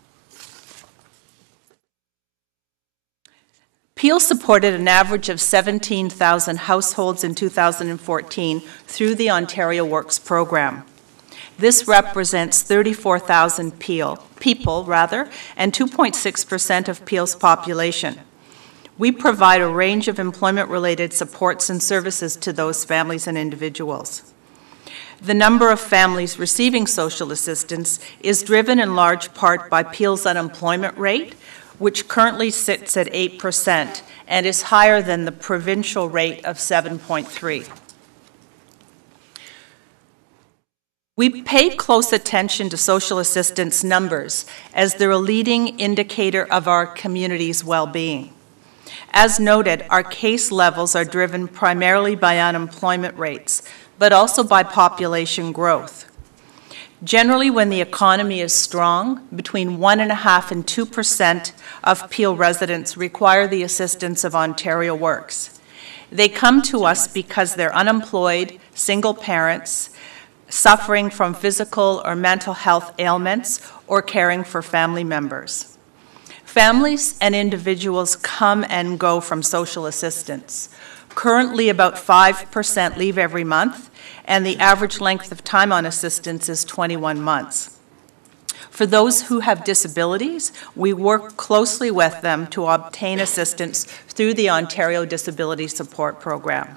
Peel supported an average of 17,000 households in 2014 through the Ontario Works program. This represents 34,000 people, and 2.6% of Peel's population. We provide a range of employment-related supports and services to those families and individuals. The number of families receiving social assistance is driven in large part by Peel's unemployment rate, which currently sits at 8% and is higher than the provincial rate of 7.3%. We pay close attention to social assistance numbers as they're a leading indicator of our community's well-being. As noted, our case levels are driven primarily by unemployment rates, but also by population growth. Generally, when the economy is strong, between 1.5% and 2% of Peel residents require the assistance of Ontario Works. They come to us because they're unemployed, single parents, suffering from physical or mental health ailments, or caring for family members. Families and individuals come and go from social assistance. Currently, about 5% leave every month, and the average length of time on assistance is 21 months. For those who have disabilities, we work closely with them to obtain assistance through the Ontario Disability Support Program.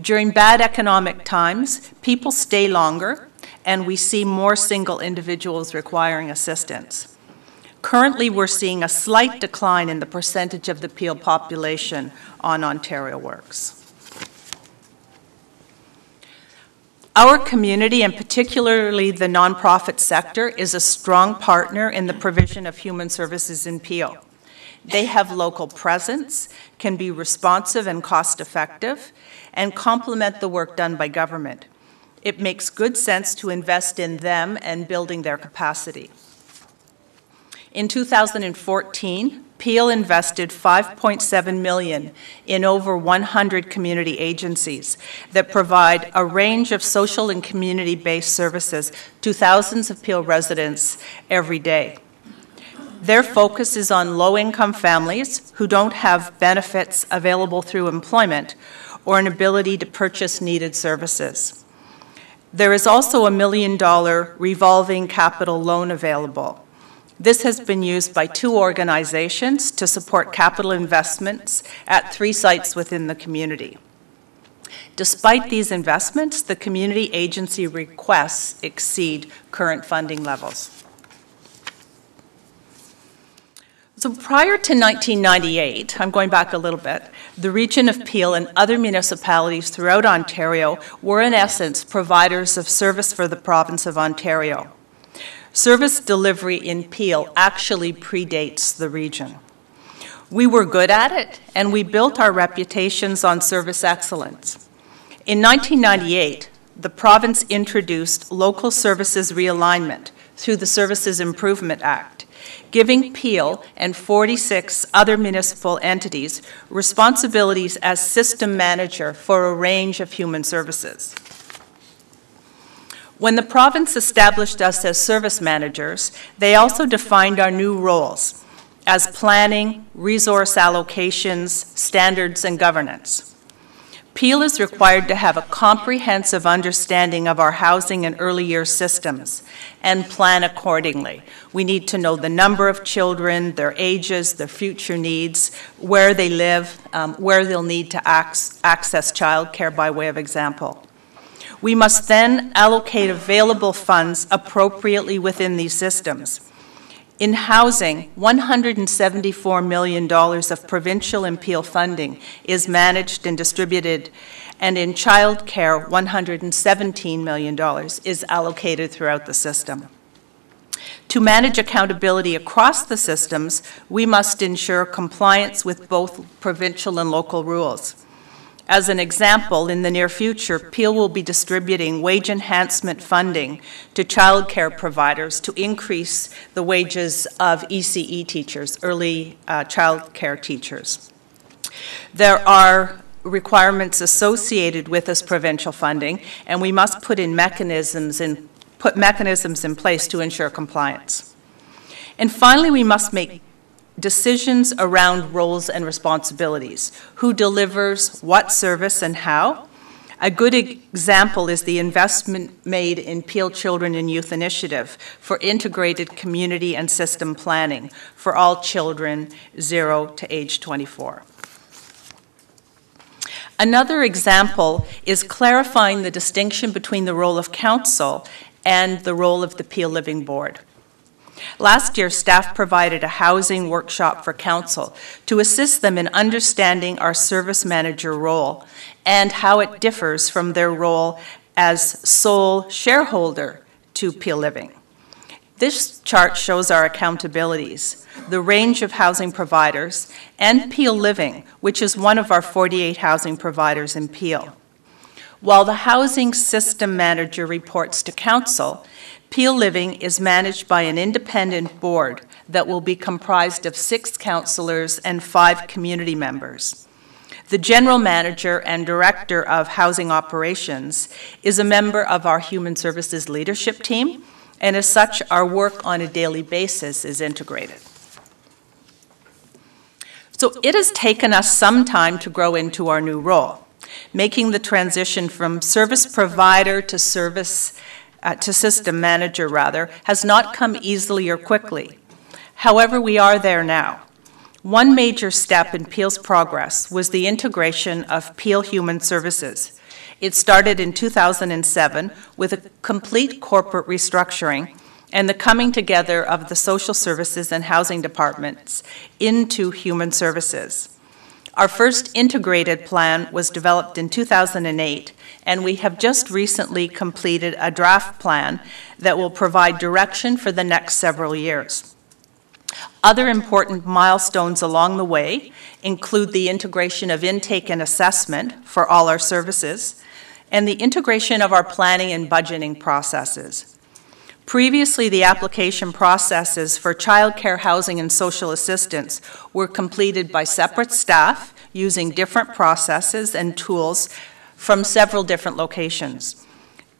During bad economic times, people stay longer, and we see more single individuals requiring assistance. Currently, we're seeing a slight decline in the percentage of the Peel population on Ontario Works. Our community, and particularly the nonprofit sector, is a strong partner in the provision of human services in Peel. They have local presence, can be responsive and cost-effective, and complement the work done by government. It makes good sense to invest in them and building their capacity. In 2014, Peel invested $5.7 million in over 100 community agencies that provide a range of social and community-based services to thousands of Peel residents every day. Their focus is on low-income families who don't have benefits available through employment or an ability to purchase needed services. There is also a $1 million revolving capital loan available. This has been used by 2 organizations to support capital investments at 3 sites within the community. Despite these investments, the community agency requests exceed current funding levels. So prior to 1998, I'm going back a little bit, the region of Peel and other municipalities throughout Ontario were in essence providers of service for the province of Ontario. Service delivery in Peel actually predates the region. We were good at it, and we built our reputations on service excellence. In 1998, the province introduced local services realignment through the Services Improvement Act, giving Peel and 46 other municipal entities responsibilities as system manager for a range of human services. When the province established us as service managers, they also defined our new roles as planning, resource allocations, standards, and governance. Peel is required to have a comprehensive understanding of our housing and early years systems and plan accordingly. We need to know the number of children, their ages, their future needs, where they live, where they'll need to access childcare by way of example. We must then allocate available funds appropriately within these systems. In housing, $174 million of provincial and Peel funding is managed and distributed, and in childcare, $117 million is allocated throughout the system. To manage accountability across the systems, we must ensure compliance with both provincial and local rules. As an example, in the near future, Peel will be distributing wage enhancement funding to childcare providers to increase the wages of ECE teachers, early childcare teachers. There are requirements associated with this provincial funding, and we must put mechanisms in place to ensure compliance. And finally, we must make decisions around roles and responsibilities. Who delivers what service and how? A good example is the investment made in Peel Children and Youth Initiative for integrated community and system planning for all children 0 to age 24. Another example is clarifying the distinction between the role of council and the role of the Peel Living Board. Last year, staff provided a housing workshop for council to assist them in understanding our service manager role and how it differs from their role as sole shareholder to Peel Living. This chart shows our accountabilities, the range of housing providers, and Peel Living, which is one of our 48 housing providers in Peel. While the housing system manager reports to council, Peel Living is managed by an independent board that will be comprised of 6 councillors and 5 community members. The general manager and director of housing operations is a member of our human services leadership team, and as such, our work on a daily basis is integrated. So it has taken us some time to grow into our new role. Making the transition from service provider to system manager, has not come easily or quickly. However, we are there now. One major step in Peel's progress was the integration of Peel Human Services. It started in 2007 with a complete corporate restructuring and the coming together of the social services and housing departments into human services. Our first integrated plan was developed in 2008, and we have just recently completed a draft plan that will provide direction for the next several years. Other important milestones along the way include the integration of intake and assessment for all our services, and the integration of our planning and budgeting processes. Previously, the application processes for childcare, housing, and social assistance were completed by separate staff using different processes and tools from several different locations.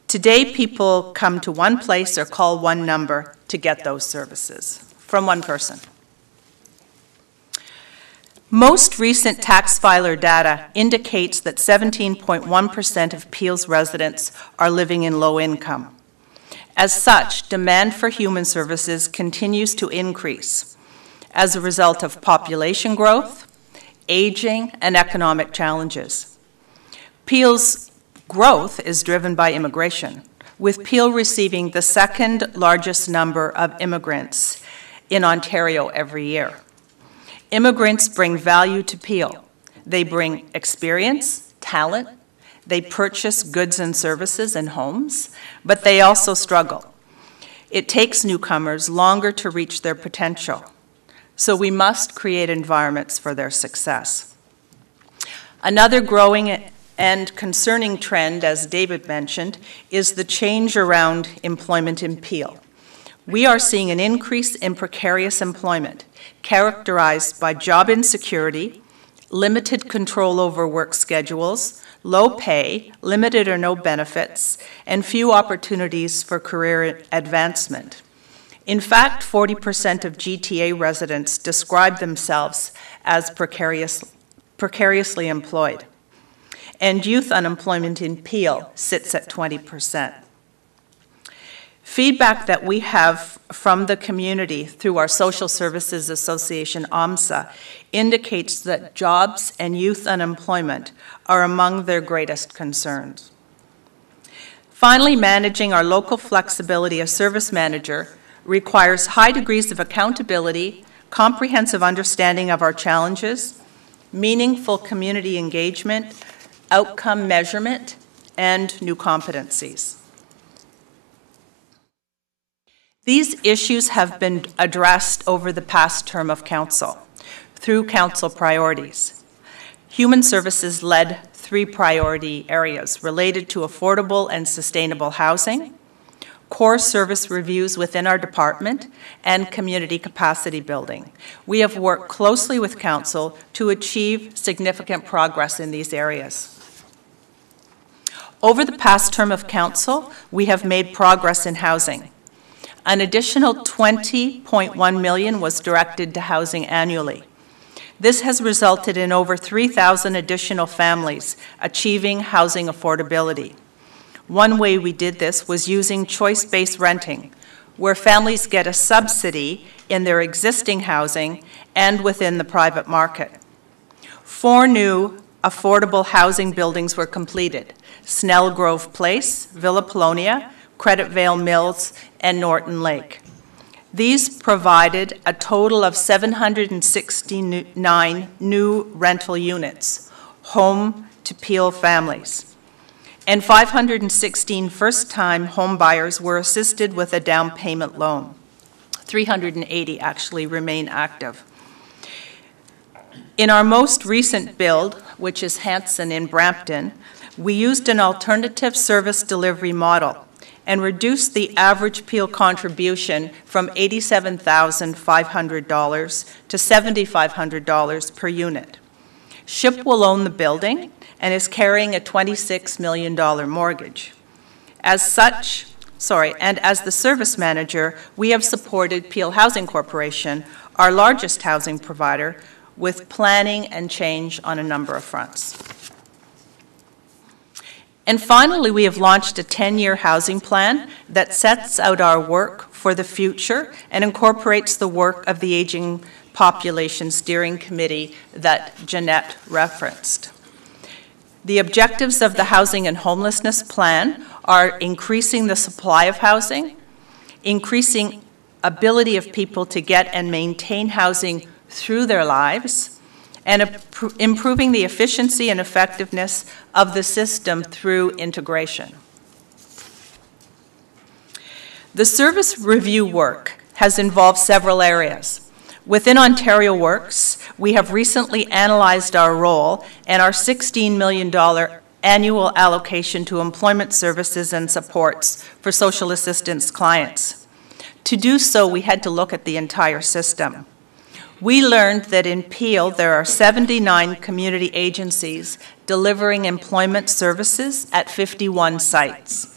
Today, people come to one place or call one number to get those services from one person. Most recent tax filer data indicates that 17.1% of Peel's residents are living in low income. As such, demand for human services continues to increase as a result of population growth, aging, and economic challenges. Peel's growth is driven by immigration, with Peel receiving the second largest number of immigrants in Ontario every year. Immigrants bring value to Peel. They bring experience, talent, they purchase goods and services and homes, but they also struggle. It takes newcomers longer to reach their potential, so we must create environments for their success. Another growing and concerning trend, as David mentioned, is the change around employment in Peel. We are seeing an increase in precarious employment, characterized by job insecurity, limited control over work schedules, low pay, limited or no benefits, and few opportunities for career advancement. In fact, 40% of GTA residents describe themselves as precariously employed, and youth unemployment in Peel sits at 20%. Feedback that we have from the community through our Social Services Association, OMSA, indicates that jobs and youth unemployment are among their greatest concerns. Finally, managing our local flexibility as service manager requires high degrees of accountability, comprehensive understanding of our challenges, meaningful community engagement, outcome measurement, and new competencies. These issues have been addressed over the past term of council through council priorities. Human Services led 3 priority areas related to affordable and sustainable housing, core service reviews within our department, and community capacity building. We have worked closely with council to achieve significant progress in these areas. Over the past term of council, we have made progress in housing. An additional $20.1 million was directed to housing annually. This has resulted in over 3,000 additional families achieving housing affordability. One way we did this was using choice-based renting, where families get a subsidy in their existing housing and within the private market. 4 new affordable housing buildings were completed: Snell Grove Place, Villa Polonia, Credit Vale Mills, and Norton Lake. These provided a total of 769 new rental units, home to Peel families. and 516 first-time home buyers were assisted with a down payment loan. 380 actually remain active. In our most recent build, which is Hanson in Brampton, we used an alternative service delivery model and reduced the average Peel contribution from $87,500 to $7,500 per unit. SHIP will own the building and is carrying a $26 million mortgage. As the service manager, we have supported Peel Housing Corporation, our largest housing provider, with planning and change on a number of fronts. And finally, we have launched a 10-year housing plan that sets out our work for the future and incorporates the work of the Aging Population Steering Committee that Jeanette referenced. The objectives of the Housing and Homelessness Plan are increasing the supply of housing, increasing ability of people to get and maintain housing through their lives, and improving the efficiency and effectiveness of the system through integration. The service review work has involved several areas. Within Ontario Works, we have recently analyzed our role and our $16 million annual allocation to employment services and supports for social assistance clients. To do so, we had to look at the entire system. We learned that in Peel, there are 79 community agencies delivering employment services at 51 sites.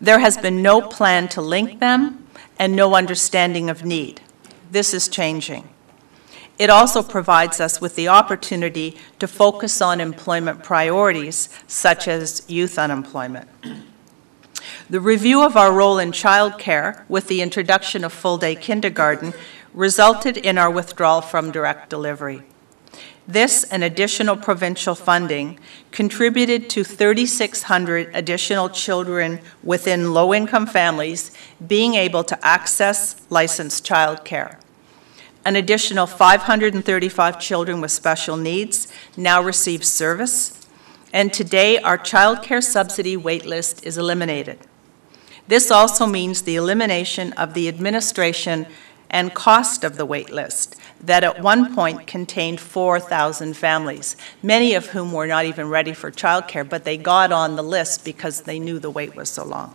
There has been no plan to link them and no understanding of need. This is changing. It also provides us with the opportunity to focus on employment priorities, such as youth unemployment. The review of our role in childcare, with the introduction of full-day kindergarten, resulted in our withdrawal from direct delivery. This and additional provincial funding contributed to 3,600 additional children within low-income families being able to access licensed childcare. An additional 535 children with special needs now receive service, and today our childcare subsidy waitlist is eliminated. This also means the elimination of the administration and cost of the waitlist that at one point contained 4,000 families, many of whom were not even ready for childcare, but they got on the list because they knew the wait was so long.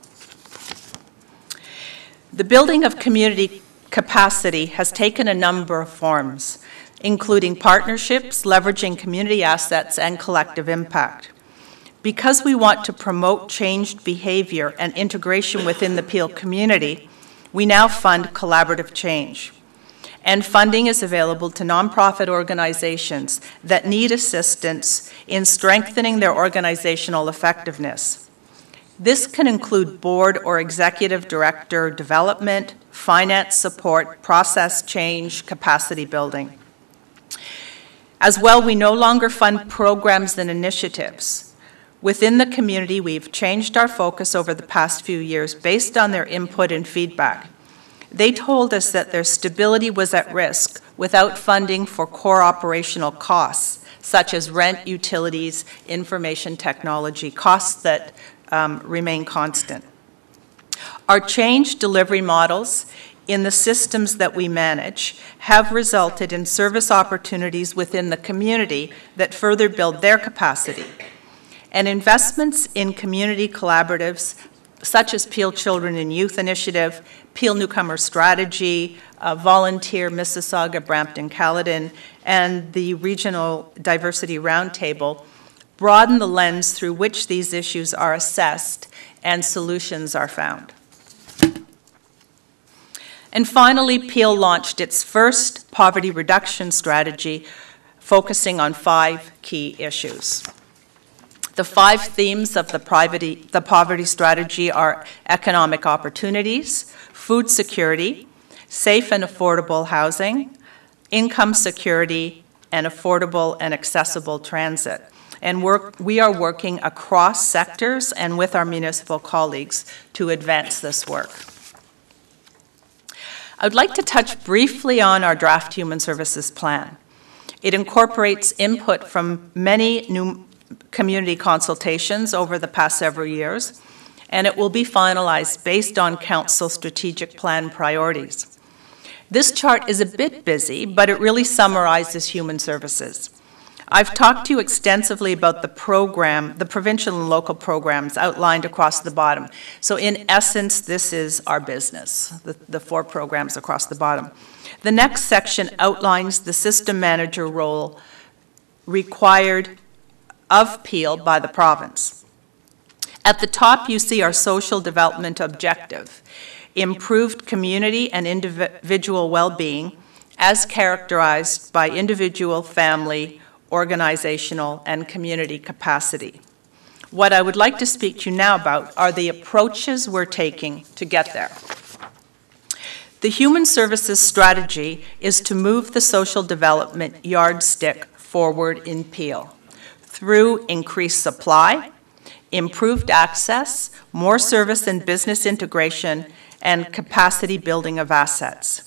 The building of community capacity has taken a number of forms, including partnerships, leveraging community assets, and collective impact. Because we want to promote changed behavior and integration within the Peel community, we now fund collaborative change. And funding is available to nonprofit organizations that need assistance in strengthening their organizational effectiveness. This can include board or executive director development, finance support, process change, capacity building. As well, we no longer fund programs and initiatives. Within the community, we've changed our focus over the past few years based on their input and feedback. They told us that their stability was at risk without funding for core operational costs, such as rent, utilities, information technology, costs that remain constant. Our changed delivery models in the systems that we manage have resulted in service opportunities within the community that further build their capacity. And investments in community collaboratives, such as Peel Children and Youth Initiative, Peel Newcomer Strategy, Volunteer Mississauga, Brampton, Caledon, and the Regional Diversity Roundtable, broaden the lens through which these issues are assessed and solutions are found. And finally, Peel launched its first poverty reduction strategy, focusing on 5 key issues. The 5 themes of the poverty strategy are economic opportunities, food security, safe and affordable housing, income security, and affordable and accessible transit. And we are working across sectors and with our municipal colleagues to advance this work. I would like to touch briefly on our draft Human Services Plan. It incorporates input from many community consultations over the past several years, and it will be finalized based on Council strategic plan priorities. This chart is a bit busy, but it really summarizes human services. I've talked to you extensively about the program, the provincial and local programs outlined across the bottom. So in essence, this is our business, the 4 programs across the bottom. The next section outlines the system manager role required of Peel by the province. At the top, you see our social development objective, improved community and individual well-being as characterized by individual, family, organizational, and community capacity. What I would like to speak to you now about are the approaches we're taking to get there. The Human Services strategy is to move the social development yardstick forward in Peel through increased supply, improved access, more service and business integration, and capacity building of assets.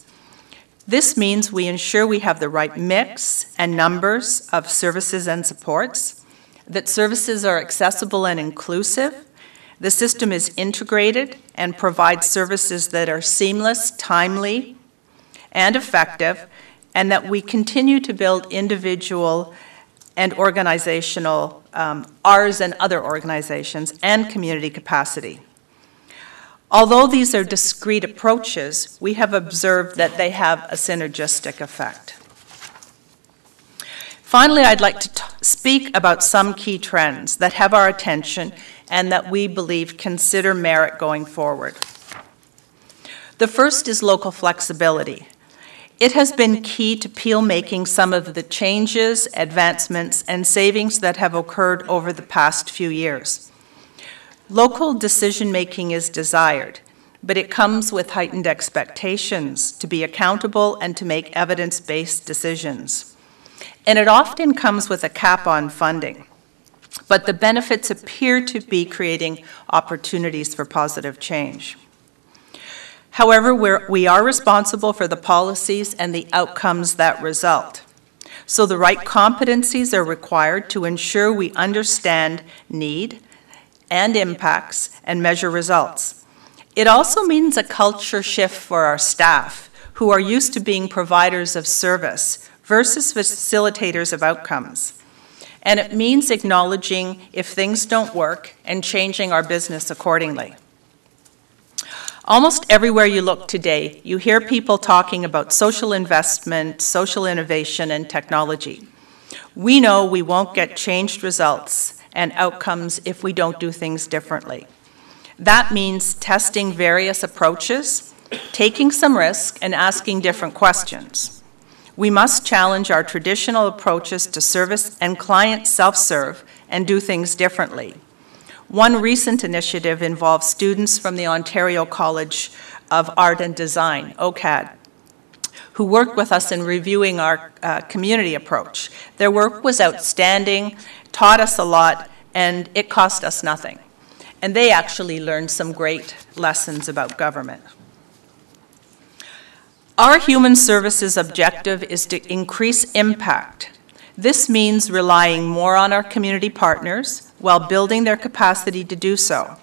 This means we ensure we have the right mix and numbers of services and supports, that services are accessible and inclusive, the system is integrated and provides services that are seamless, timely, and effective, and that we continue to build individual and organizational, ours and other organizations, and community capacity. Although these are discrete approaches, we have observed that they have a synergistic effect. Finally, I'd like to speak about some key trends that have our attention and that we believe consider merit going forward. The first is local flexibility. It has been key to Peel making some of the changes, advancements, and savings that have occurred over the past few years. Local decision-making is desired, but it comes with heightened expectations to be accountable and to make evidence-based decisions. And it often comes with a cap on funding, but the benefits appear to be creating opportunities for positive change. However, we are responsible for the policies and the outcomes that result. So the right competencies are required to ensure we understand need and impacts and measure results. It also means a culture shift for our staff, who are used to being providers of service versus facilitators of outcomes. And it means acknowledging if things don't work and changing our business accordingly. Almost everywhere you look today, you hear people talking about social investment, social innovation, and technology. We know we won't get changed results and outcomes if we don't do things differently. That means testing various approaches, taking some risk, and asking different questions. We must challenge our traditional approaches to service and client self-serve and do things differently. One recent initiative involves students from the Ontario College of Art and Design, OCAD, who worked with us in reviewing our community approach. Their work was outstanding, taught us a lot, and it cost us nothing. And they actually learned some great lessons about government. Our human services objective is to increase impact. This means relying more on our community partners while building their capacity to do so.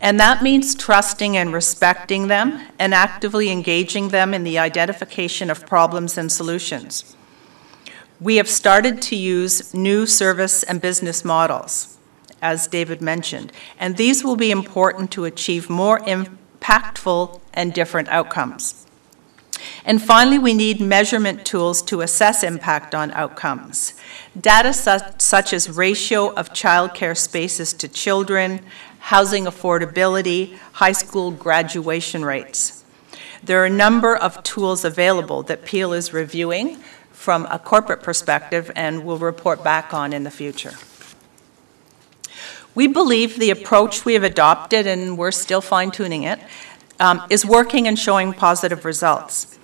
And that means trusting and respecting them and actively engaging them in the identification of problems and solutions. We have started to use new service and business models, as David mentioned, and these will be important to achieve more impactful and different outcomes. And finally, we need measurement tools to assess impact on outcomes. Data such as ratio of childcare spaces to children, housing affordability, high school graduation rates. There are a number of tools available that Peel is reviewing from a corporate perspective and will report back on in the future. We believe the approach we have adopted, and we're still fine-tuning it, is working and showing positive results.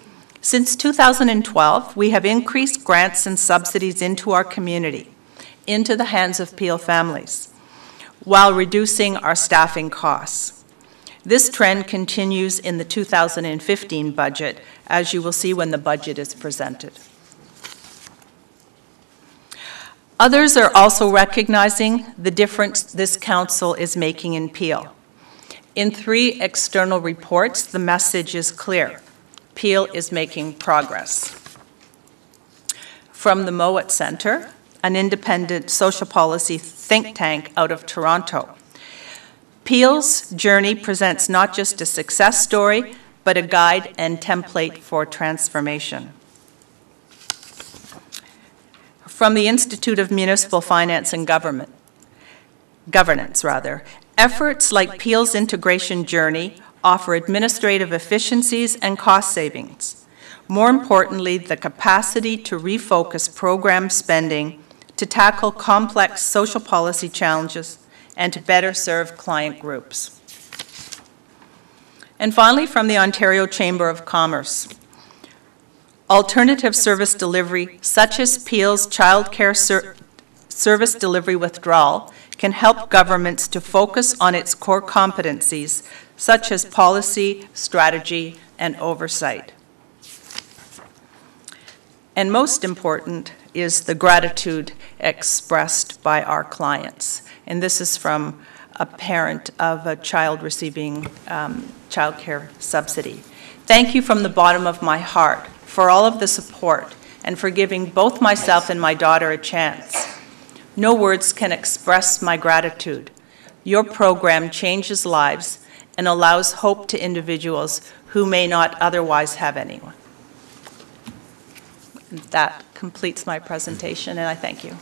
Since 2012, we have increased grants and subsidies into our community, into the hands of Peel families, while reducing our staffing costs. This trend continues in the 2015 budget, as you will see when the budget is presented. Others are also recognizing the difference this council is making in Peel. In 3 external reports, the message is clear. Peel is making progress. From the Mowat Centre, an independent social policy think tank out of Toronto, Peel's journey presents not just a success story, but a guide and template for transformation. From the Institute of Municipal Finance and Governance, efforts like Peel's integration journey offer administrative efficiencies and cost savings. More importantly, the capacity to refocus program spending to tackle complex social policy challenges and to better serve client groups. And finally, from the Ontario Chamber of Commerce, alternative service delivery, such as Peel's childcare service delivery withdrawal, can help governments to focus on its core competencies, such as policy, strategy, and oversight. And most important is the gratitude expressed by our clients. And this is from a parent of a child receiving childcare subsidy. Thank you from the bottom of my heart for all of the support and for giving both myself and my daughter a chance. No words can express my gratitude. Your program changes lives and allows hope to individuals who may not otherwise have anyone. And that completes my presentation, and I thank you.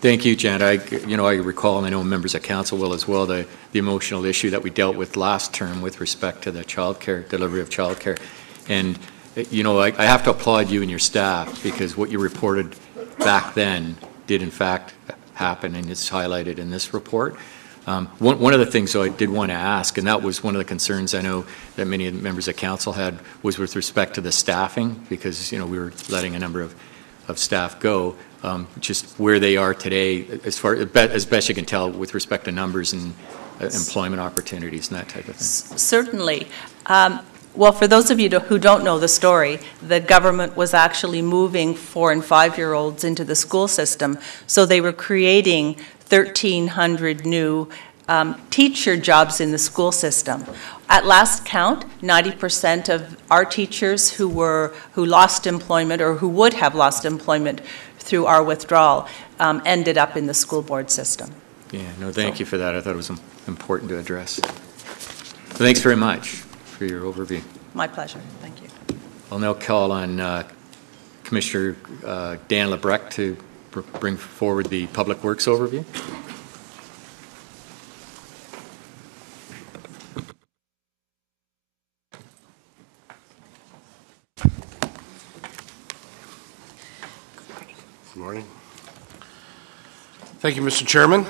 Thank you, Janet. I recall, and I know members of council will as well, the emotional issue that we dealt with last term with respect to the delivery of childcare. And, I have to applaud you and your staff, because what you reported back then did in fact happen, and it's highlighted in this report. One of the things, though, I did want to ask, and that was one of the concerns I know that many members of council had, was with respect to the staffing, because, we were letting a number of staff go. Just where they are today, as best you can tell, with respect to numbers and employment opportunities and that type of thing. Certainly. Well, for those of you who don't know the story, the government was actually moving 4- and 5-year-olds into the school system, so they were creating 1,300 new teacher jobs in the school system. At last count, 90% of our teachers who lost employment or who would have lost employment through our withdrawal ended up in the school board system. Yeah, no, thank you for that. I thought it was important to address. Thanks very much for your overview. My pleasure. Thank you. I'll now call on Commissioner Dan Lebrecht to bring forward the Public Works overview. Good morning. Thank you, Mr. Chairman.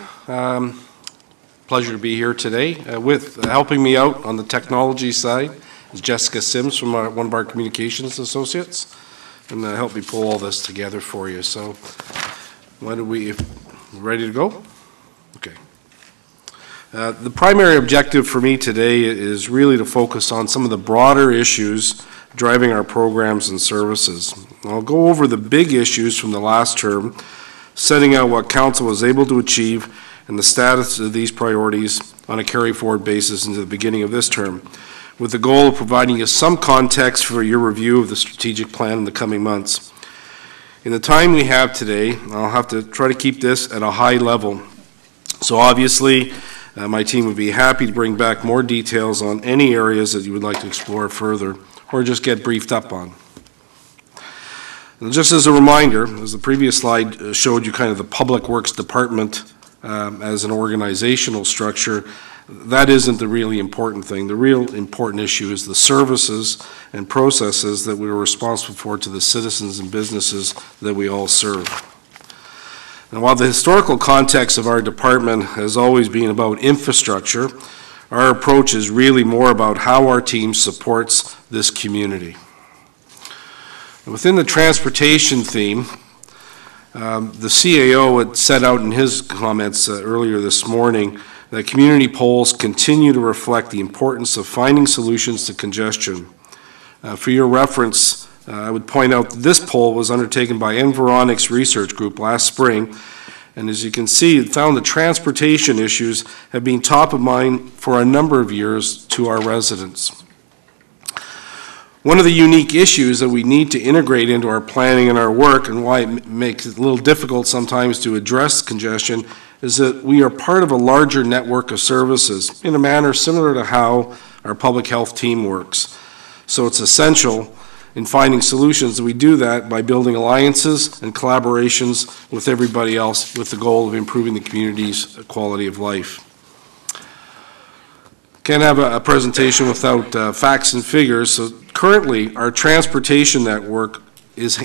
Pleasure to be here today. With helping me out on the technology side is Jessica Sims from one of our communications associates, and help me pull all this together for you. So, ready to go? Okay. The primary objective for me today is really to focus on some of the broader issues driving our programs and services. I'll go over the big issues from the last term, setting out what Council was able to achieve and the status of these priorities on a carry-forward basis into the beginning of this term, with the goal of providing you some context for your review of the strategic plan in the coming months. In the time we have today, I'll have to try to keep this at a high level. So obviously, my team would be happy to bring back more details on any areas that you would like to explore further or just get briefed up on. And just as a reminder, as the previous slide showed you kind of the Public Works Department as an organizational structure, that isn't the really important thing. The real important issue is the services and processes that we are responsible for to the citizens and businesses that we all serve. And while the historical context of our department has always been about infrastructure, our approach is really more about how our team supports this community. And within the transportation theme, the CAO had set out in his comments earlier this morning that community polls continue to reflect the importance of finding solutions to congestion. For your reference, I would point out that this poll was undertaken by Environics Research Group last spring, and as you can see, it found that transportation issues have been top of mind for a number of years to our residents. One of the unique issues that we need to integrate into our planning and our work, and why it makes it a little difficult sometimes to address congestion, is that we are part of a larger network of services in a manner similar to how our public health team works. So it's essential in finding solutions that we do that by building alliances and collaborations with everybody else with the goal of improving the community's quality of life. Can't have a presentation without facts and figures. So currently, our transportation network is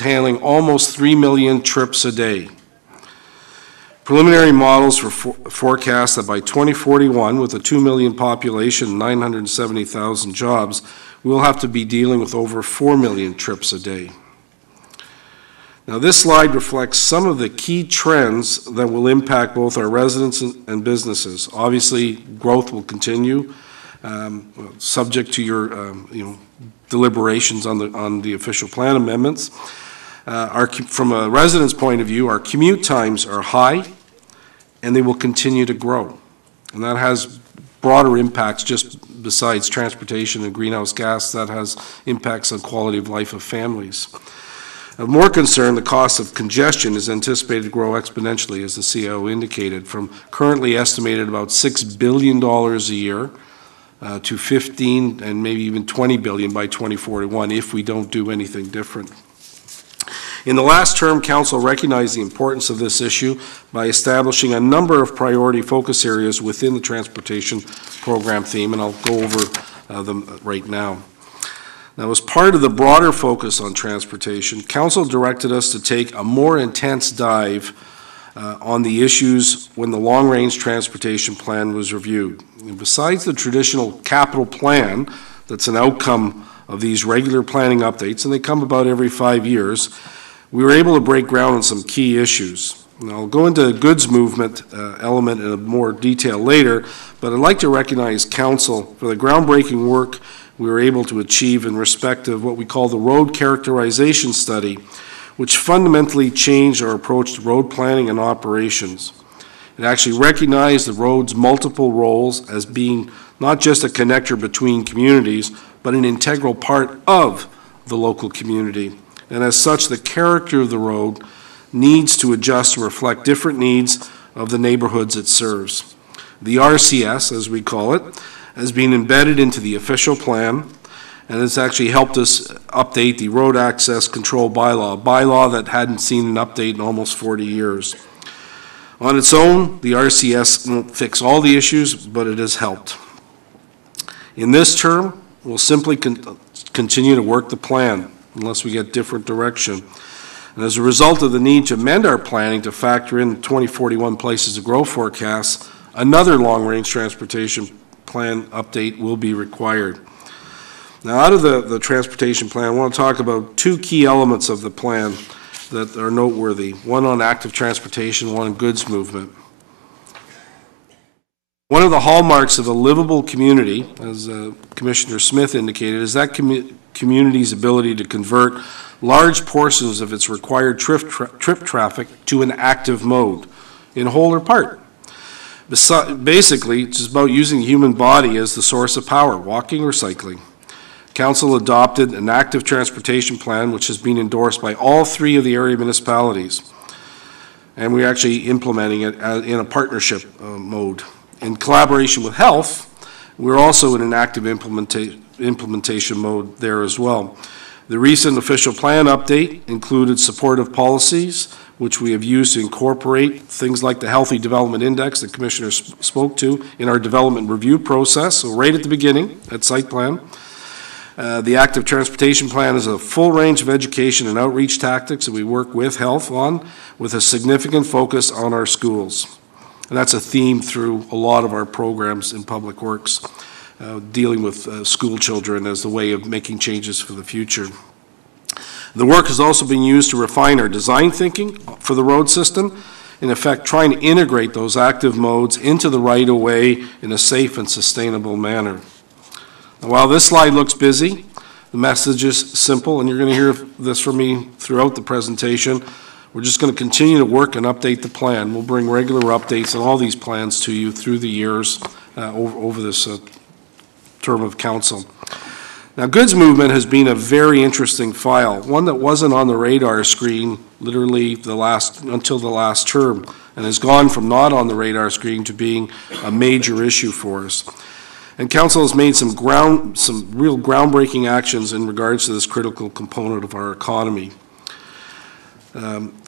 handling almost 3 million trips a day. Preliminary models forecast that by 2041, with a 2 million population and 970,000 jobs, we'll have to be dealing with over 4 million trips a day. Now, this slide reflects some of the key trends that will impact both our residents and businesses. Obviously, growth will continue, subject to your deliberations on the official plan amendments. From a resident's point of view, our commute times are high, and they will continue to grow. And that has broader impacts just besides transportation and greenhouse gas. That has impacts on quality of life of families. Of more concern, the cost of congestion is anticipated to grow exponentially, as the CIO indicated, from currently estimated about $6 billion a year to 15 and maybe even 20 billion by 2041 if we don't do anything different. In the last term, Council recognized the importance of this issue by establishing a number of priority focus areas within the transportation program theme, and I'll go over them right now. Now, as part of the broader focus on transportation, Council directed us to take a more intense dive on the issues when the long-range transportation plan was reviewed. And besides the traditional capital plan that's an outcome of these regular planning updates, and they come about every 5 years, we were able to break ground on some key issues. And I'll go into the goods movement element in more detail later, but I'd like to recognize Council for the groundbreaking work we were able to achieve in respect of what we call the road characterization study, which fundamentally changed our approach to road planning and operations. It actually recognized the road's multiple roles as being not just a connector between communities, but an integral part of the local community. And as such, the character of the road needs to adjust to reflect different needs of the neighborhoods it serves. The RCS, as we call it, has been embedded into the official plan, and it's actually helped us update the road access control bylaw, a bylaw that hadn't seen an update in almost 40 years. On its own, the RCS won't fix all the issues, but it has helped. In this term, we'll simply continue to work the plan unless we get different direction. And as a result of the need to amend our planning to factor in the 2041 Places to Grow forecasts, another long-range transportation plan update will be required. Now, out of the transportation plan, I want to talk about two key elements of the plan that are noteworthy, one on active transportation, one on goods movement. One of the hallmarks of a livable community, as Commissioner Smith indicated, is that community's ability to convert large portions of its required trip traffic to an active mode, in whole or part. Basically, it's about using the human body as the source of power, walking or cycling. Council adopted an active transportation plan, which has been endorsed by all 3 of the area municipalities. And we're actually implementing it in a partnership mode. In collaboration with health, we're also in an active implementation mode there as well. The recent official plan update included supportive policies, which we have used to incorporate things like the Healthy Development Index that Commissioner spoke to in our development review process, so right at the beginning at site plan. The active transportation plan is a full range of education and outreach tactics that we work with health on, with a significant focus on our schools. And that's a theme through a lot of our programs in public works, dealing with school children as the way of making changes for the future. The work has also been used to refine our design thinking for the road system, in effect trying to integrate those active modes into the right-of-way in a safe and sustainable manner. Now, while this slide looks busy, The message is simple, and you're going to hear this from me throughout the presentation. We're just going to continue to work and update the plan. We'll bring regular updates on all these plans to you through the years over this term of council. Now, goods movement has been a very interesting file, one that wasn't on the radar screen literally until the last term, and has gone from not on the radar screen to being a major issue for us. And council has made some real groundbreaking actions in regards to this critical component of our economy.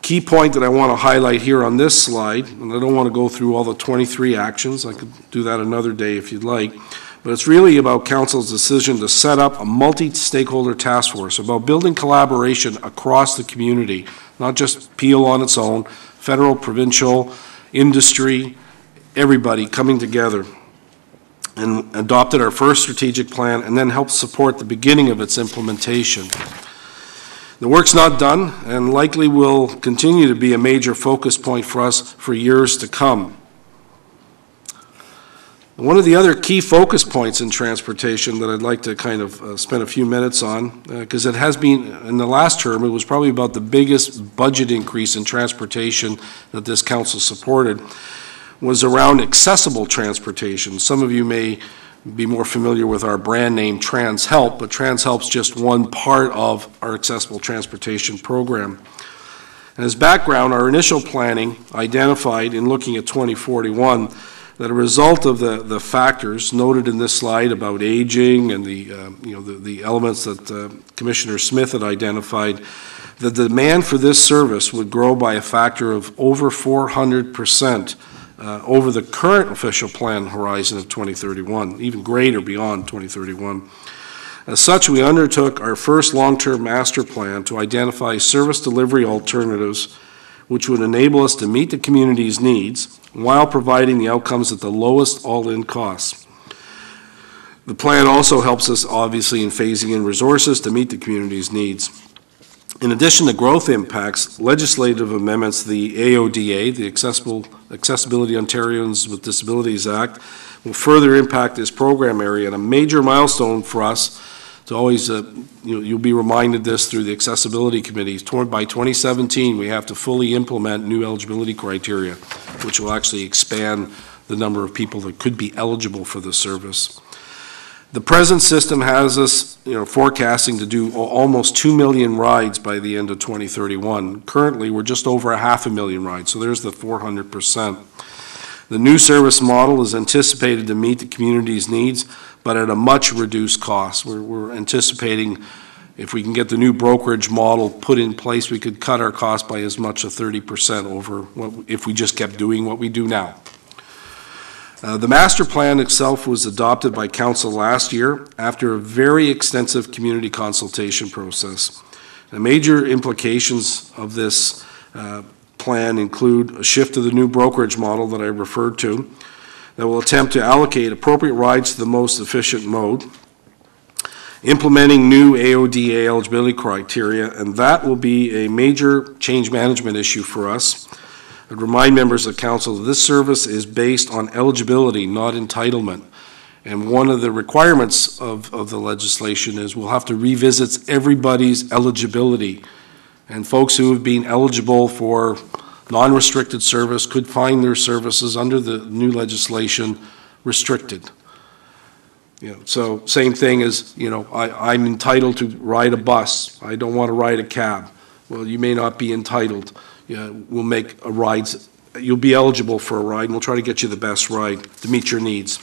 Key point that I want to highlight here on this slide, and I don't want to go through all the 23 actions, I could do that another day if you'd like, but it's really about council's decision to set up a multi-stakeholder task force about building collaboration across the community, not just Peel on its own, federal, provincial, industry, everybody coming together, and adopted our first strategic plan and then helped support the beginning of its implementation. The work's not done and likely will continue to be a major focus point for us for years to come. One of the other key focus points in transportation that I'd like to kind of spend a few minutes on, because it has been, in the last term, it was probably about the biggest budget increase in transportation that this council supported, was around accessible transportation. Some of you may be more familiar with our brand name TransHelp, but TransHelp's just one part of our accessible transportation program. And as background, our initial planning identified in looking at 2041 that a result of the factors noted in this slide about aging and the elements that Commissioner Smith had identified, the demand for this service would grow by a factor of over 400% over the current official plan horizon of 2031, even greater beyond 2031. As such, we undertook our first long-term master plan to identify service delivery alternatives which would enable us to meet the community's needs while providing the outcomes at the lowest all-in costs. The plan also helps us, obviously, in phasing in resources to meet the community's needs. In addition to growth impacts, legislative amendments, the AODA, the Accessibility Ontarians with Disabilities Act, will further impact this program area, and a major milestone for us to always, you'll be reminded this through the accessibility committees. By 2017, we have to fully implement new eligibility criteria, which will actually expand the number of people that could be eligible for the service. The present system has us, forecasting to do almost 2 million rides by the end of 2031. Currently, we're just over 500,000 rides, so there's the 400%. The new service model is anticipated to meet the community's needs, but at a much reduced cost. We're anticipating if we can get the new brokerage model put in place, we could cut our cost by as much as 30% over if we just kept doing what we do now. The master plan itself was adopted by council last year after a very extensive community consultation process. The major implications of this plan include a shift to the new brokerage model that I referred to that will attempt to allocate appropriate rides to the most efficient mode, implementing new AODA eligibility criteria, and that will be a major change management issue for us. I'd remind members of council that this service is based on eligibility, not entitlement. And one of the requirements of the legislation is we'll have to revisit everybody's eligibility. And folks who have been eligible for non-restricted service could find their services under the new legislation restricted. So same thing as, I'm entitled to ride a bus. I don't want to ride a cab. Well, you may not be entitled. We'll make a ride. You'll be eligible for a ride, and we'll try to get you the best ride to meet your needs.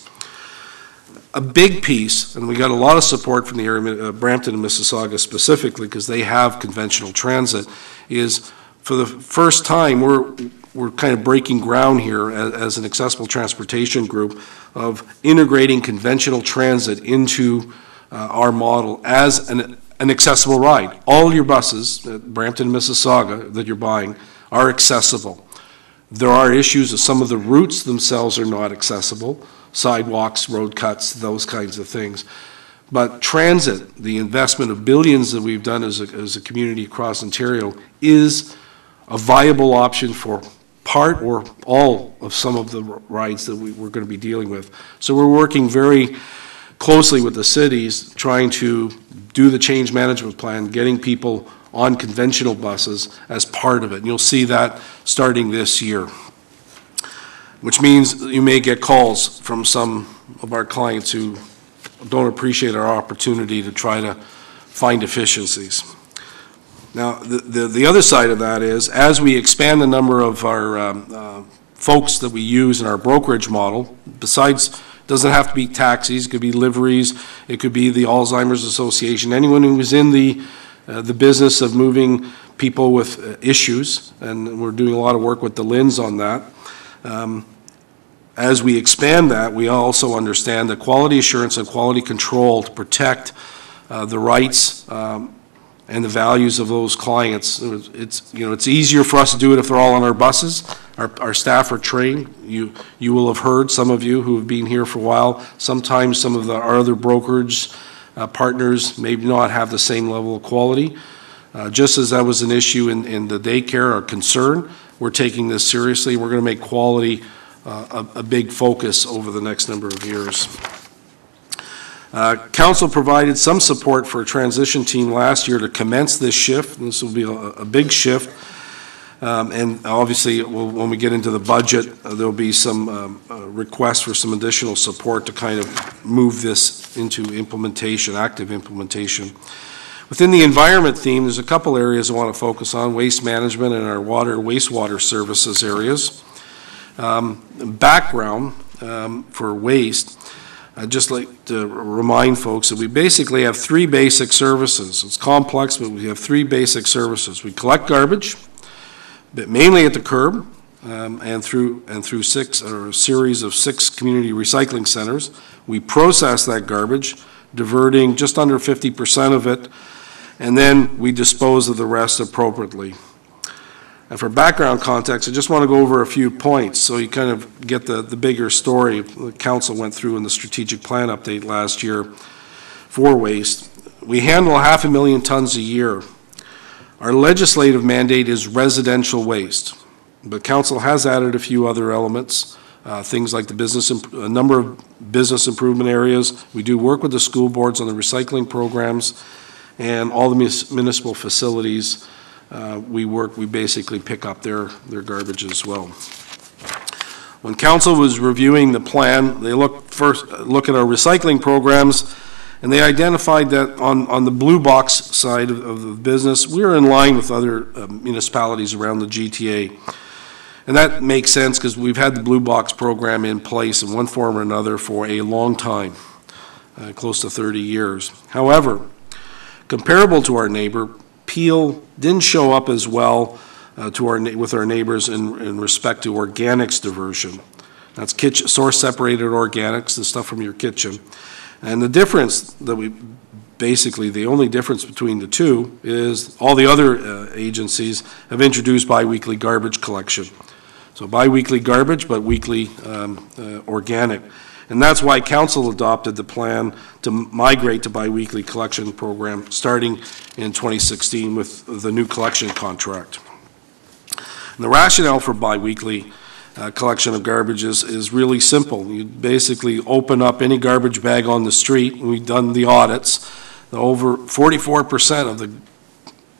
A big piece, and we got a lot of support from the area, Brampton and Mississauga specifically, because they have conventional transit, is for the first time we're kind of breaking ground here as an accessible transportation group of integrating conventional transit into our model as an accessible ride. All your buses at Brampton and Mississauga that you're buying are accessible. There are issues of some of the routes themselves are not accessible, sidewalks, road cuts, those kinds of things. But transit, the investment of billions that we've done as a community across Ontario, is a viable option for part or all of some of the rides that we're going to be dealing with. So we're working very closely with the cities, trying to do the change management plan, getting people on conventional buses as part of it. And you'll see that starting this year, which means you may get calls from some of our clients who don't appreciate our opportunity to try to find efficiencies. Now, the other side of that is, as we expand the number of our folks that we use in our brokerage model, besides, doesn't have to be taxis, it could be liveries, it could be the Alzheimer's Association, anyone who is in the business of moving people with issues, and we're doing a lot of work with the LHINs on that. As we expand that, we also understand that quality assurance and quality control to protect the rights and the values of those clients. It's easier for us to do it if they're all on our buses. Our staff are trained. You will have heard, some of you who have been here for a while, sometimes some of our other brokerage partners may not have the same level of quality. Just as that was an issue in the daycare or concern, we're taking this seriously. We're going to make quality a big focus over the next number of years. Council provided some support for a transition team last year to commence this shift. This will be a big shift. And obviously, when we get into the budget, there'll be some requests for some additional support to kind of move this into implementation, active implementation. Within the environment theme, there's a couple areas I want to focus on: waste management and our wastewater services areas. Background for waste. I'd just like to remind folks that we basically have three basic services. It's complex, but we have three basic services. We collect garbage, but mainly at the curb, and through a series of 6 community recycling centers. We process that garbage, diverting just under 50% of it, and then we dispose of the rest appropriately. And for background context, I just want to go over a few points so you kind of get the bigger story the council went through in the strategic plan update last year for waste. We handle 500,000 tons a year. Our legislative mandate is residential waste, but council has added a few other elements, things like a number of business improvement areas. We do work with the school boards on the recycling programs, and all the municipal facilities we basically pick up their garbage as well. When council was reviewing the plan, they look at our recycling programs, and they identified that on the blue box side of the business, we're in line with other municipalities around the GTA. And that makes sense because we've had the blue box program in place in one form or another for a long time, close to 30 years. However, comparable to our neighbor, Peel didn't show up as well with our neighbors in respect to organics diversion. That's source-separated organics, the stuff from your kitchen. And the difference the only difference between the two is all the other agencies have introduced biweekly garbage collection. So biweekly garbage, but weekly organic. And that's why council adopted the plan to migrate to biweekly collection program starting in 2016 with the new collection contract. And the rationale for biweekly collection of garbage is really simple. You basically open up any garbage bag on the street, and we've done the audits. Over 44% of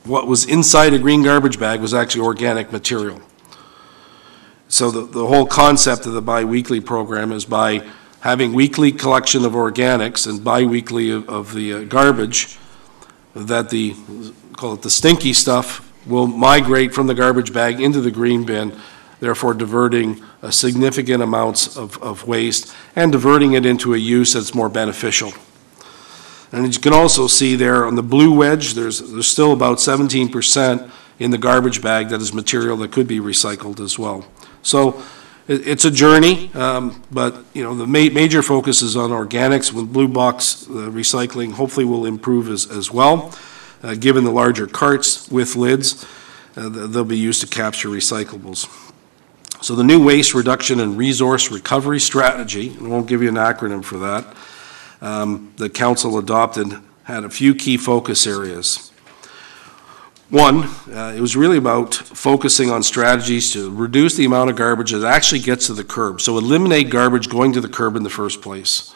what was inside a green garbage bag was actually organic material. So the whole concept of the biweekly program is by having weekly collection of organics and biweekly of the garbage, that call it the stinky stuff, will migrate from the garbage bag into the green bin, therefore diverting significant amounts of waste and diverting it into a use that's more beneficial. And as you can also see there on the blue wedge, there's still about 17% in the garbage bag that is material that could be recycled as well. So it's a journey, but the major focus is on organics. With blue box recycling, hopefully will improve as well. Given the larger carts with lids, they'll be used to capture recyclables. So the new waste reduction and resource recovery strategy, and I won't give you an acronym for that, the council adopted had a few key focus areas. One, it was really about focusing on strategies to reduce the amount of garbage that actually gets to the curb. So eliminate garbage going to the curb in the first place.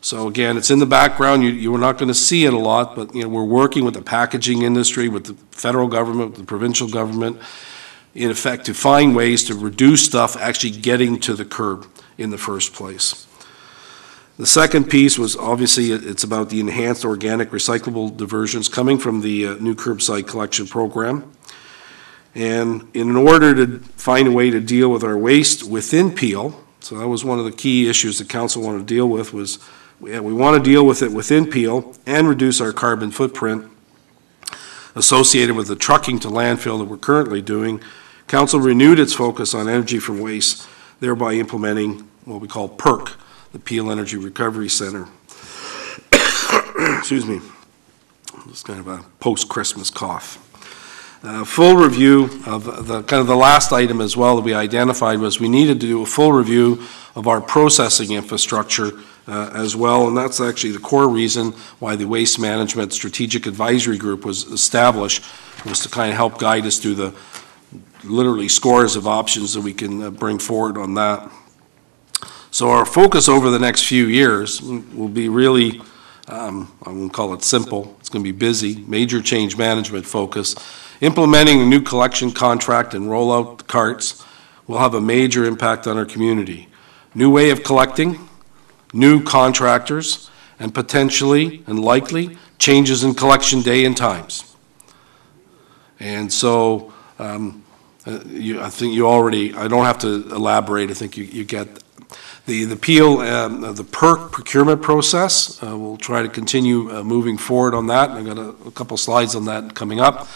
So again, it's in the background. You are not going to see it a lot, but we're working with the packaging industry, with the federal government, with the provincial government, in effect, to find ways to reduce stuff actually getting to the curb in the first place. The second piece was obviously it's about the enhanced organic recyclable diversions coming from the new curbside collection program. And in order to find a way to deal with our waste within Peel, so that was one of the key issues the council wanted to deal with, was we want to deal with it within Peel and reduce our carbon footprint associated with the trucking to landfill that we're currently doing. Council renewed its focus on energy from waste, thereby implementing what we call PERC, the Peel Energy Recovery Center. Excuse me, it's kind of a post-Christmas cough. Full review of the last item as well that we identified was we needed to do a full review of our processing infrastructure as well, and that's actually the core reason why the Waste Management Strategic Advisory Group was established, was to kind of help guide us through the literally scores of options that we can bring forward on that. So our focus over the next few years will be really, I won't call it simple, it's going to be busy, major change management focus. Implementing a new collection contract and roll out the carts will have a major impact on our community. New way of collecting, new contractors, and potentially and likely changes in collection day and times. And so I think you already, I don't have to elaborate, I think you get the Peel, the PERC procurement process. We'll try to continue moving forward on that. I've got a couple slides on that coming up.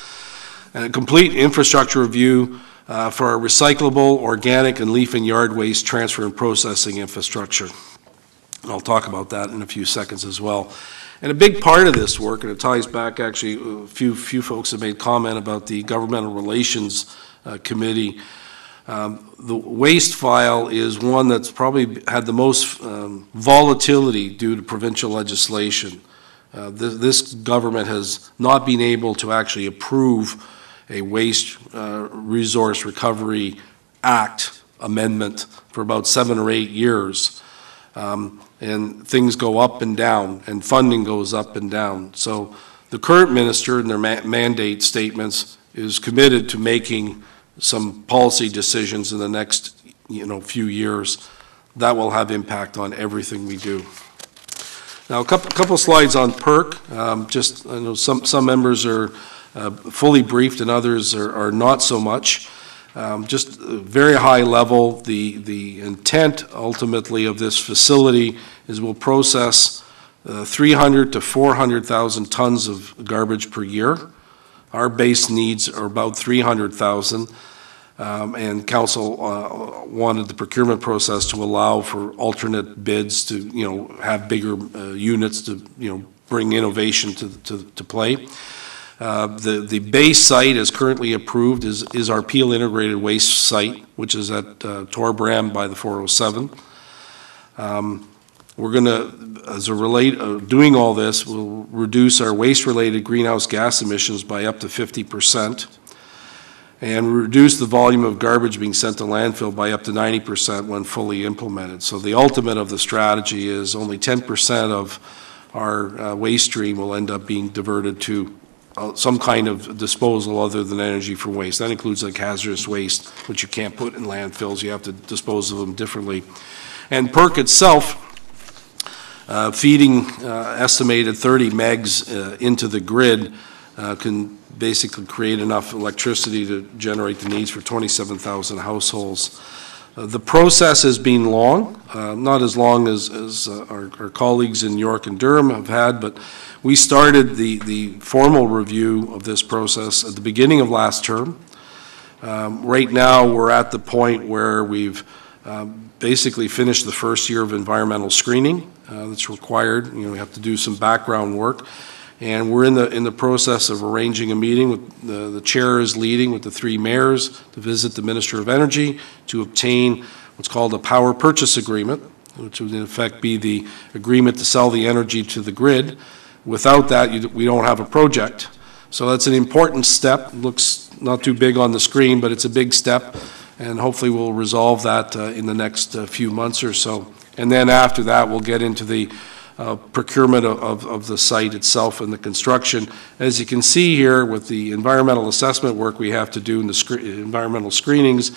And a complete infrastructure review for our recyclable, organic, and leaf and yard waste transfer and processing infrastructure. I'll talk about that in a few seconds as well. And a big part of this work, and it ties back actually, a few folks have made comment about the Governmental Relations Committee. The waste file is one that's probably had the most volatility due to provincial legislation. This government has not been able to actually approve a Waste Resource Recovery Act amendment for about 7 or 8 years. And things go up and down, and funding goes up and down. So the current minister in their mandate statements is committed to making some policy decisions in the next few years that will have impact on everything we do. Now a couple slides on PERC. Just I know some members are fully briefed and others are not so much. Just very high level, the intent ultimately of this facility is we'll process 300 to 400,000 tons of garbage per year. Our base needs are about 300,000, and council wanted the procurement process to allow for alternate bids to have bigger units to bring innovation to play. The base site is currently approved is our Peel Integrated Waste Site, which is at Torbram by the 407. We're going to, doing all this, will reduce our waste-related greenhouse gas emissions by up to 50% and reduce the volume of garbage being sent to landfill by up to 90% when fully implemented. So the ultimate of the strategy is only 10% of our waste stream will end up being diverted to some kind of disposal other than energy from waste. That includes like hazardous waste, which you can't put in landfills. You have to dispose of them differently. And PERC itself, feeding estimated 30 megs into the grid can basically create enough electricity to generate the needs for 27,000 households. The process has been long, not as long as our colleagues in York and Durham have had, but we started the formal review of this process at the beginning of last term. Right now, we're at the point where we've basically finished the first year of environmental screening that's required. We have to do some background work. And we're in the process of arranging a meeting with the chair is leading with the 3 mayors to visit the Minister of Energy to obtain what's called a power purchase agreement, which would in effect be the agreement to sell the energy to the grid. Without that, we don't have a project. So that's an important step. Looks not too big on the screen, but it's a big step, and hopefully we'll resolve that in the next few months or so. And then after that, we'll get into the procurement of the site itself and the construction. As you can see here with the environmental assessment work we have to do in the environmental screenings,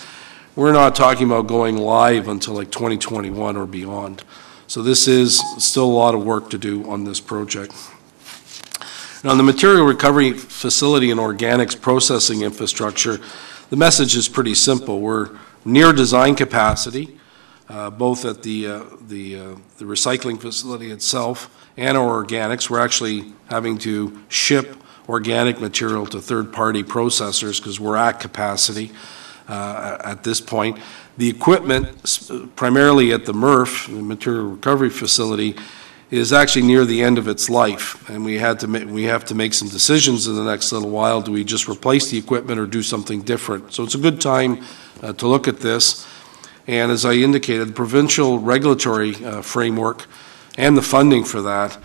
we're not talking about going live until like 2021 or beyond. So this is still a lot of work to do on this project. Now, on the material recovery facility and organics processing infrastructure, the message is pretty simple. We're near design capacity, both at the recycling facility itself and our organics. We're actually having to ship organic material to third-party processors because we're at capacity at this point. The equipment, primarily at the MRF, the Material Recovery Facility, is actually near the end of its life, and we have to make some decisions in the next little while. Do we just replace the equipment or do something different? So it's a good time to look at this. And as I indicated, the provincial regulatory framework and the funding for that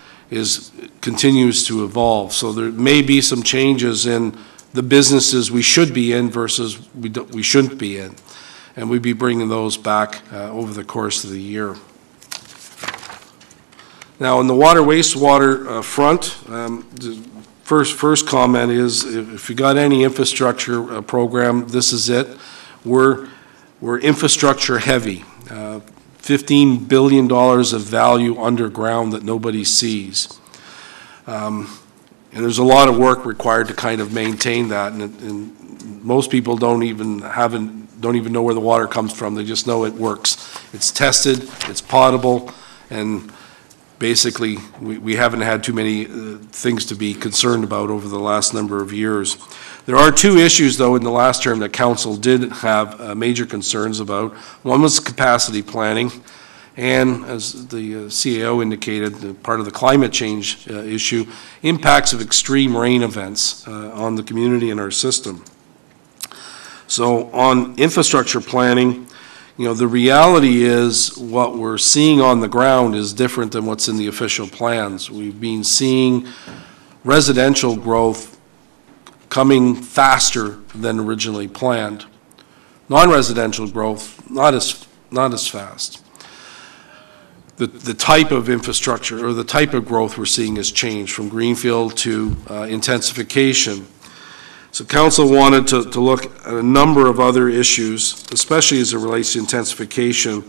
continues to evolve. So there may be some changes in the businesses we should be in versus we shouldn't be in. And we'd be bringing those back over the course of the year. Now, on the water wastewater front, the first comment is if you got any infrastructure program, this is it. We're infrastructure heavy. $15 billion of value underground that nobody sees. And there's a lot of work required to kind of maintain that, and most people don't even know where the water comes from. They just know it works. It's tested, it's potable, and basically we haven't had too many things to be concerned about over the last number of years. There are two issues, though, in the last term that Council did have major concerns about. One was capacity planning, and as the CAO indicated, part of the climate change issue, impacts of extreme rain events on the community and our system. So on infrastructure planning, the reality is what we're seeing on the ground is different than what's in the official plans. We've been seeing residential growth coming faster than originally planned. Non-residential growth, not as fast. The type of infrastructure or the type of growth we're seeing has changed from greenfield to intensification. So Council wanted to look at a number of other issues, especially as it relates to intensification,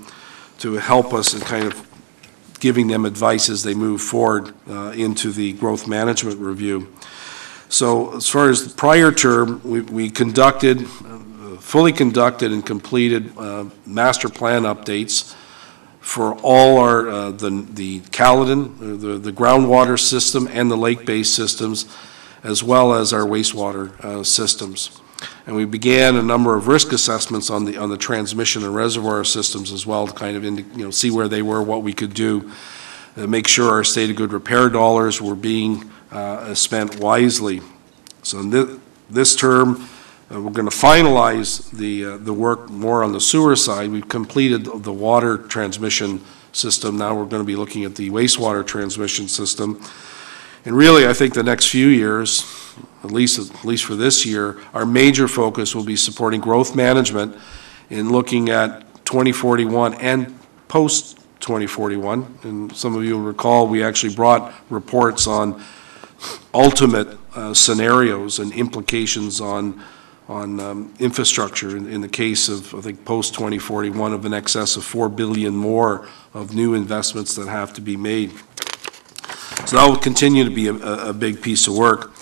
to help us in kind of giving them advice as they move forward into the growth management review. So as far as the prior term, we fully conducted and completed master plan updates for all our, the Caledon, the groundwater system and the lake-based systems, as well as our wastewater systems. And we began a number of risk assessments on the transmission and reservoir systems as well to kind of see where they were, what we could do, make sure our state of good repair dollars were being spent wisely. So in this term, we're going to finalize the work more on the sewer side. We've completed the water transmission system. Now we're going to be looking at the wastewater transmission system. And really, I think the next few years, at least for this year, our major focus will be supporting growth management in looking at 2041 and post-2041. And some of you will recall we actually brought reports on ultimate scenarios and implications on infrastructure in the case of, I think, post-2041 of an excess of $4 billion more of new investments that have to be made. So that will continue to be a big piece of work.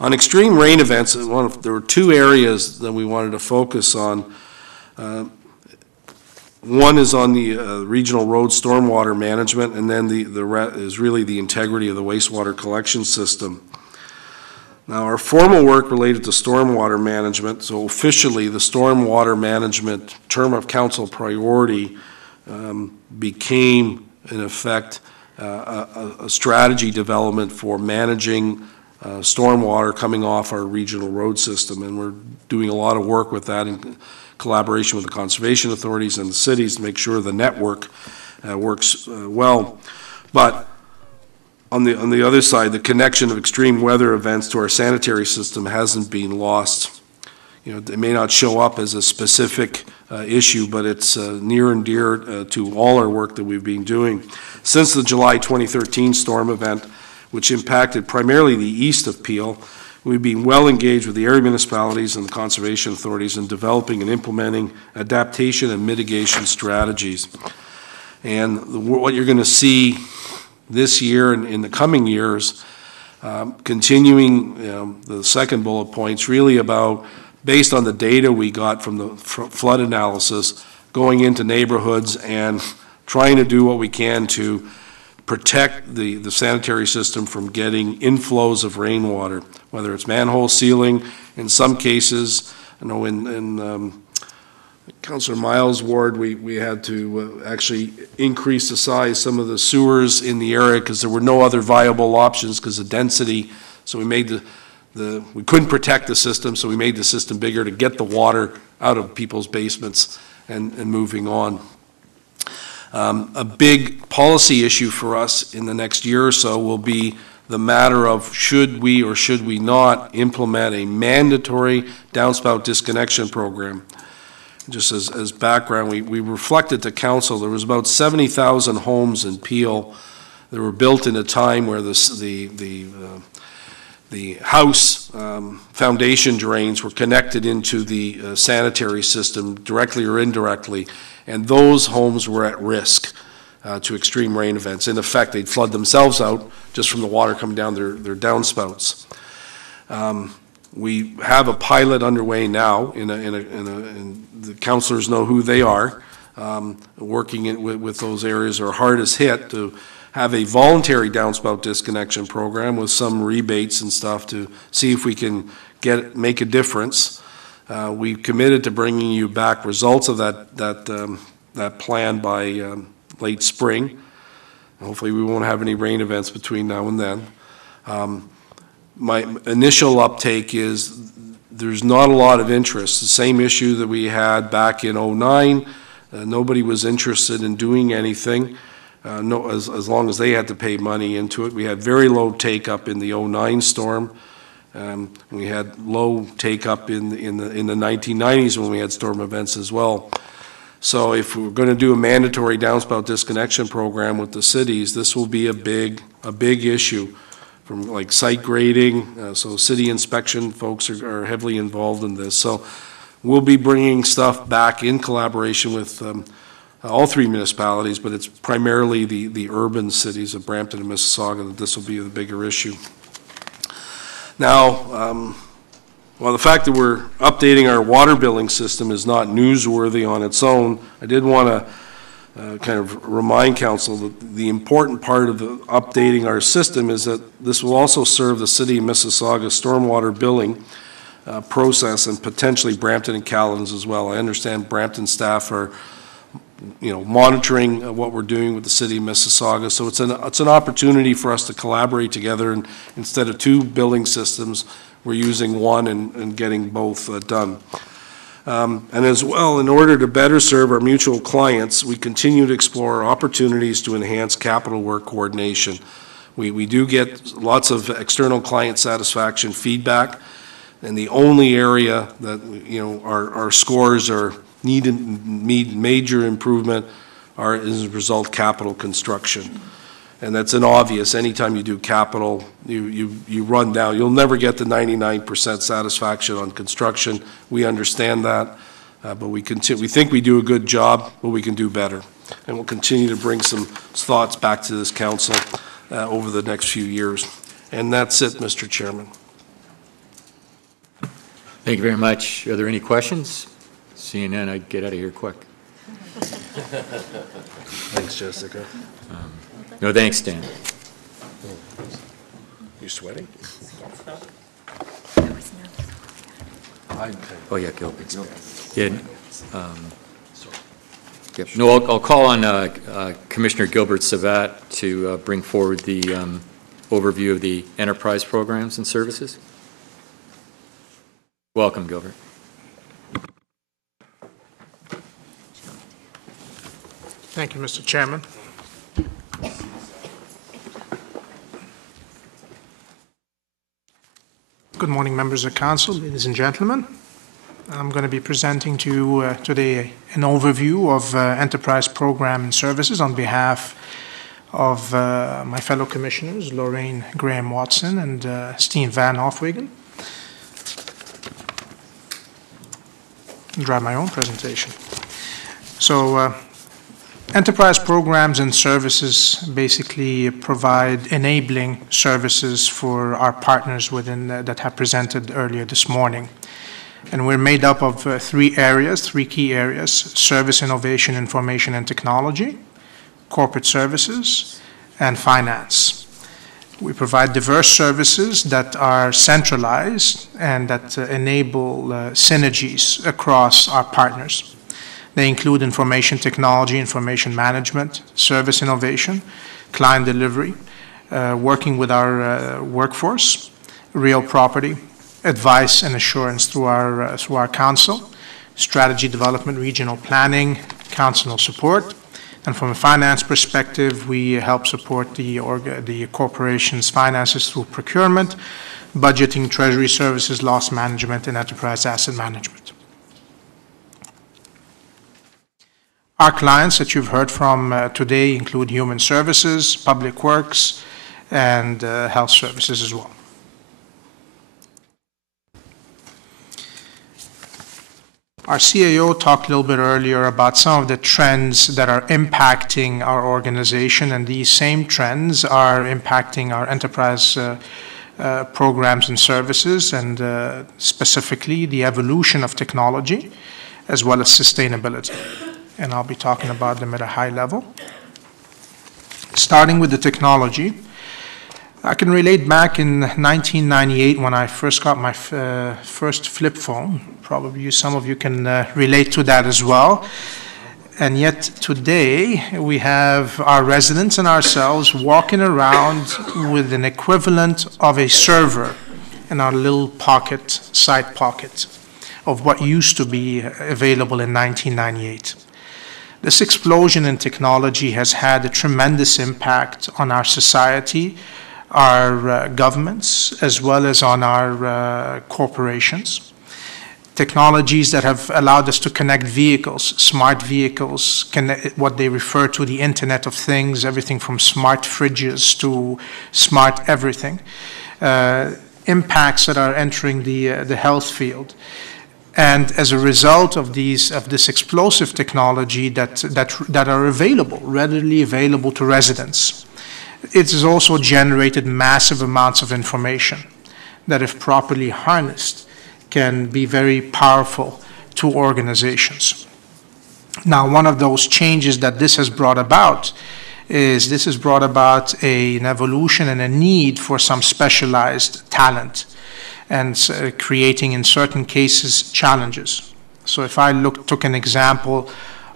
On extreme rain events, there were two areas that we wanted to focus on. One is on the regional road stormwater management, and then the rest is really the integrity of the wastewater collection system. Now, our formal work related to stormwater management, so officially the stormwater management term of council priority became, in effect, a strategy development for managing stormwater coming off our regional road system, and we're doing a lot of work with that in collaboration with the conservation authorities and the cities to make sure the network works well. But on the other side, the connection of extreme weather events to our sanitary system hasn't been lost. it may not show up as a specific issue, but it's near and dear to all our work that we've been doing. Since the July 2013 storm event, which impacted primarily the east of Peel, we've been well engaged with the area municipalities and the conservation authorities in developing and implementing adaptation and mitigation strategies. And what you're going to see this year and in the coming years, continuing the second bullet point's really about, based on the data we got from the flood analysis, going into neighborhoods and trying to do what we can to protect the sanitary system from getting inflows of rainwater, whether it's manhole sealing. In some cases, I know in Councillor Miles' ward, we had to actually increase the size some of the sewers in the area because there were no other viable options because of density. So we made we couldn't protect the system, so we made the system bigger to get the water out of people's basements and moving on. A big policy issue for us in the next year or so will be the matter of should we or should we not implement a mandatory downspout disconnection program. Just as background, we reflected to council, there was about 70,000 homes in Peel that were built in a time where the house foundation drains were connected into the sanitary system directly or indirectly, and those homes were at risk to extreme rain events. In effect, they'd flood themselves out just from the water coming down their downspouts. We have a pilot underway now, and the councillors know who they are, working with those areas that are hardest hit to have a voluntary downspout disconnection program with some rebates and stuff to see if we can make a difference. We committed to bringing you back results of that plan by late spring. Hopefully we won't have any rain events between now and then. My initial uptake is there's not a lot of interest. The same issue that we had back in 2009, nobody was interested in doing anything. As long as they had to pay money into it. We had very low take-up in the 2009 storm. We had low take-up in the 1990s when we had storm events as well. So if we're going to do a mandatory downspout disconnection program with the cities, this will be a big issue, from like site grading. So city inspection folks are heavily involved in this. So we'll be bringing stuff back in collaboration with all three municipalities, but it's primarily the urban cities of Brampton and Mississauga that this will be the bigger issue. Now, well, the fact that we're updating our water billing system is not newsworthy on its own. I did want to kind of remind council that the important part of updating our system is that this will also serve the city of Mississauga stormwater billing process and potentially Brampton and Callans as well. I understand Brampton staff are monitoring what we're doing with the city of Mississauga. So it's an opportunity for us to collaborate together, and instead of two billing systems, we're using one and getting both done. And as well, in order to better serve our mutual clients, we continue to explore opportunities to enhance capital work coordination. We do get lots of external client satisfaction feedback, and the only area that our scores are need major improvement as a result of capital construction. And that's an obvious, anytime you do capital, you run down. You'll never get the 99% satisfaction on construction. We understand that, but we think we do a good job, but we can do better. And we'll continue to bring some thoughts back to this council over the next few years. And that's it, Mr. Chairman. Thank you very much. Are there any questions? Seeing none, I'd get out of here quick. Thanks, Jessica. No, thanks, Dan. You sweating? Oh, yeah, Gilbert. Yeah. Yep. No, I'll call on Commissioner Gilbert Savat to bring forward the overview of the enterprise programs and services. Welcome, Gilbert. Thank you, Mr. Chairman. Good morning, members of council, ladies and gentlemen. I'm going to be presenting to you today an overview of enterprise program and services on behalf of my fellow commissioners, Lorraine Graham Watson and Steve Van Hofwegen. Drive my own presentation. So enterprise programs and services basically provide enabling services for our partners within that have presented earlier this morning. And we're made up of three key areas: service, innovation, information and technology, corporate services, and finance. We provide diverse services that are centralized and that enable synergies across our partners. They include information technology, information management, service innovation, client delivery, working with our workforce, real property, advice and assurance through our council, strategy development, regional planning, council support. And from a finance perspective, we help support the corporation's finances through procurement, budgeting, treasury services, loss management, and enterprise asset management. Our clients that you've heard from today include human services, public works, and health services as well. Our CAO talked a little bit earlier about some of the trends that are impacting our organization, and these same trends are impacting our enterprise programs and services, and specifically the evolution of technology as well as sustainability. And I'll be talking about them at a high level. Starting with the technology, I can relate back in 1998 when I first got my first flip phone. Probably some of you can relate to that as well. And yet today we have our residents and ourselves walking around with an equivalent of a server in our little pocket, side pocket, of what used to be available in 1998. This explosion in technology has had a tremendous impact on our society, our governments, as well as on our corporations. Technologies that have allowed us to connect vehicles, smart vehicles, what they refer to the Internet of Things, everything from smart fridges to smart everything, impacts that are entering the health field. And as a result of this explosive technology that are available, readily available to residents, it has also generated massive amounts of information that, if properly harnessed, can be very powerful to organizations. Now, one of those changes that this has brought about is an evolution and a need for some specialized talent, and creating, in certain cases, challenges. So if I took an example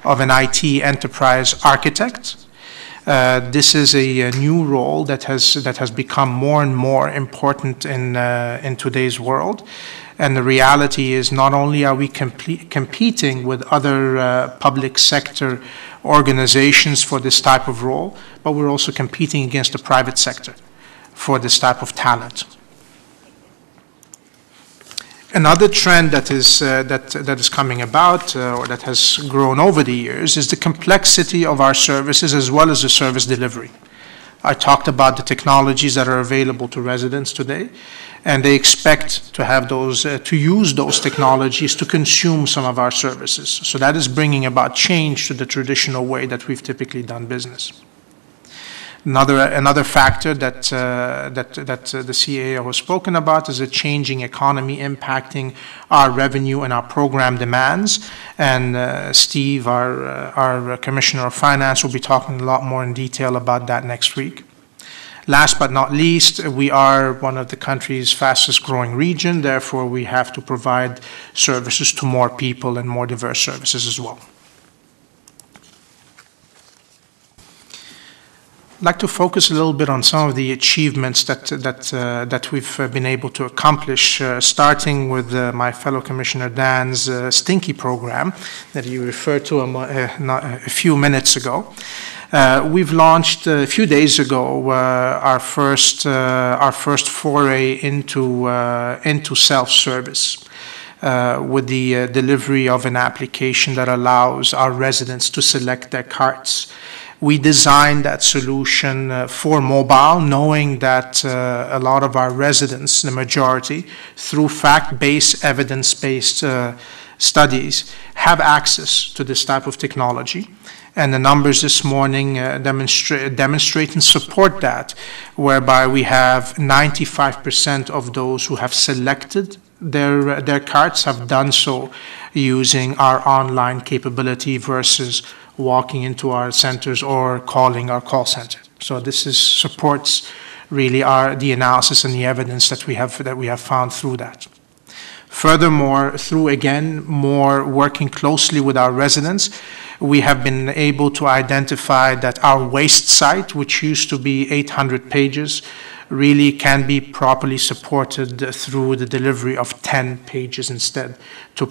of an IT enterprise architect, this is a new role that has become more and more important in today's world. And the reality is, not only are we competing with other public sector organizations for this type of role, but we're also competing against the private sector for this type of talent. Another trend that is coming about, or that has grown over the years, is the complexity of our services as well as the service delivery. I talked about the technologies that are available to residents today, and they expect to have to use those technologies to consume some of our services. So that is bringing about change to the traditional way that we've typically done business. Another factor that the CAO has spoken about is a changing economy impacting our revenue and our program demands. And Steve, our Commissioner of Finance, will be talking a lot more in detail about that next week. Last but not least, we are one of the country's fastest growing region. Therefore, we have to provide services to more people and more diverse services as well. I'd like to focus a little bit on some of the achievements that we've been able to accomplish, starting with my fellow Commissioner Dan's Stinky program that you referred to a few minutes ago. We've launched a few days ago our first foray into self-service. with the delivery of an application that allows our residents to select their carts. We designed that solution for mobile, knowing that a lot of our residents, the majority, through fact-based, evidence-based studies, have access to this type of technology. And the numbers this morning demonstrate and support that, whereby we have 95% of those who have selected their carts have done so using our online capability versus walking into our centers or calling our call center. So this supports really the analysis and the evidence that we have found through that. Furthermore, through again more working closely with our residents, we have been able to identify that our waste site, which used to be 800 pages, really can be properly supported through the delivery of 10 pages instead, to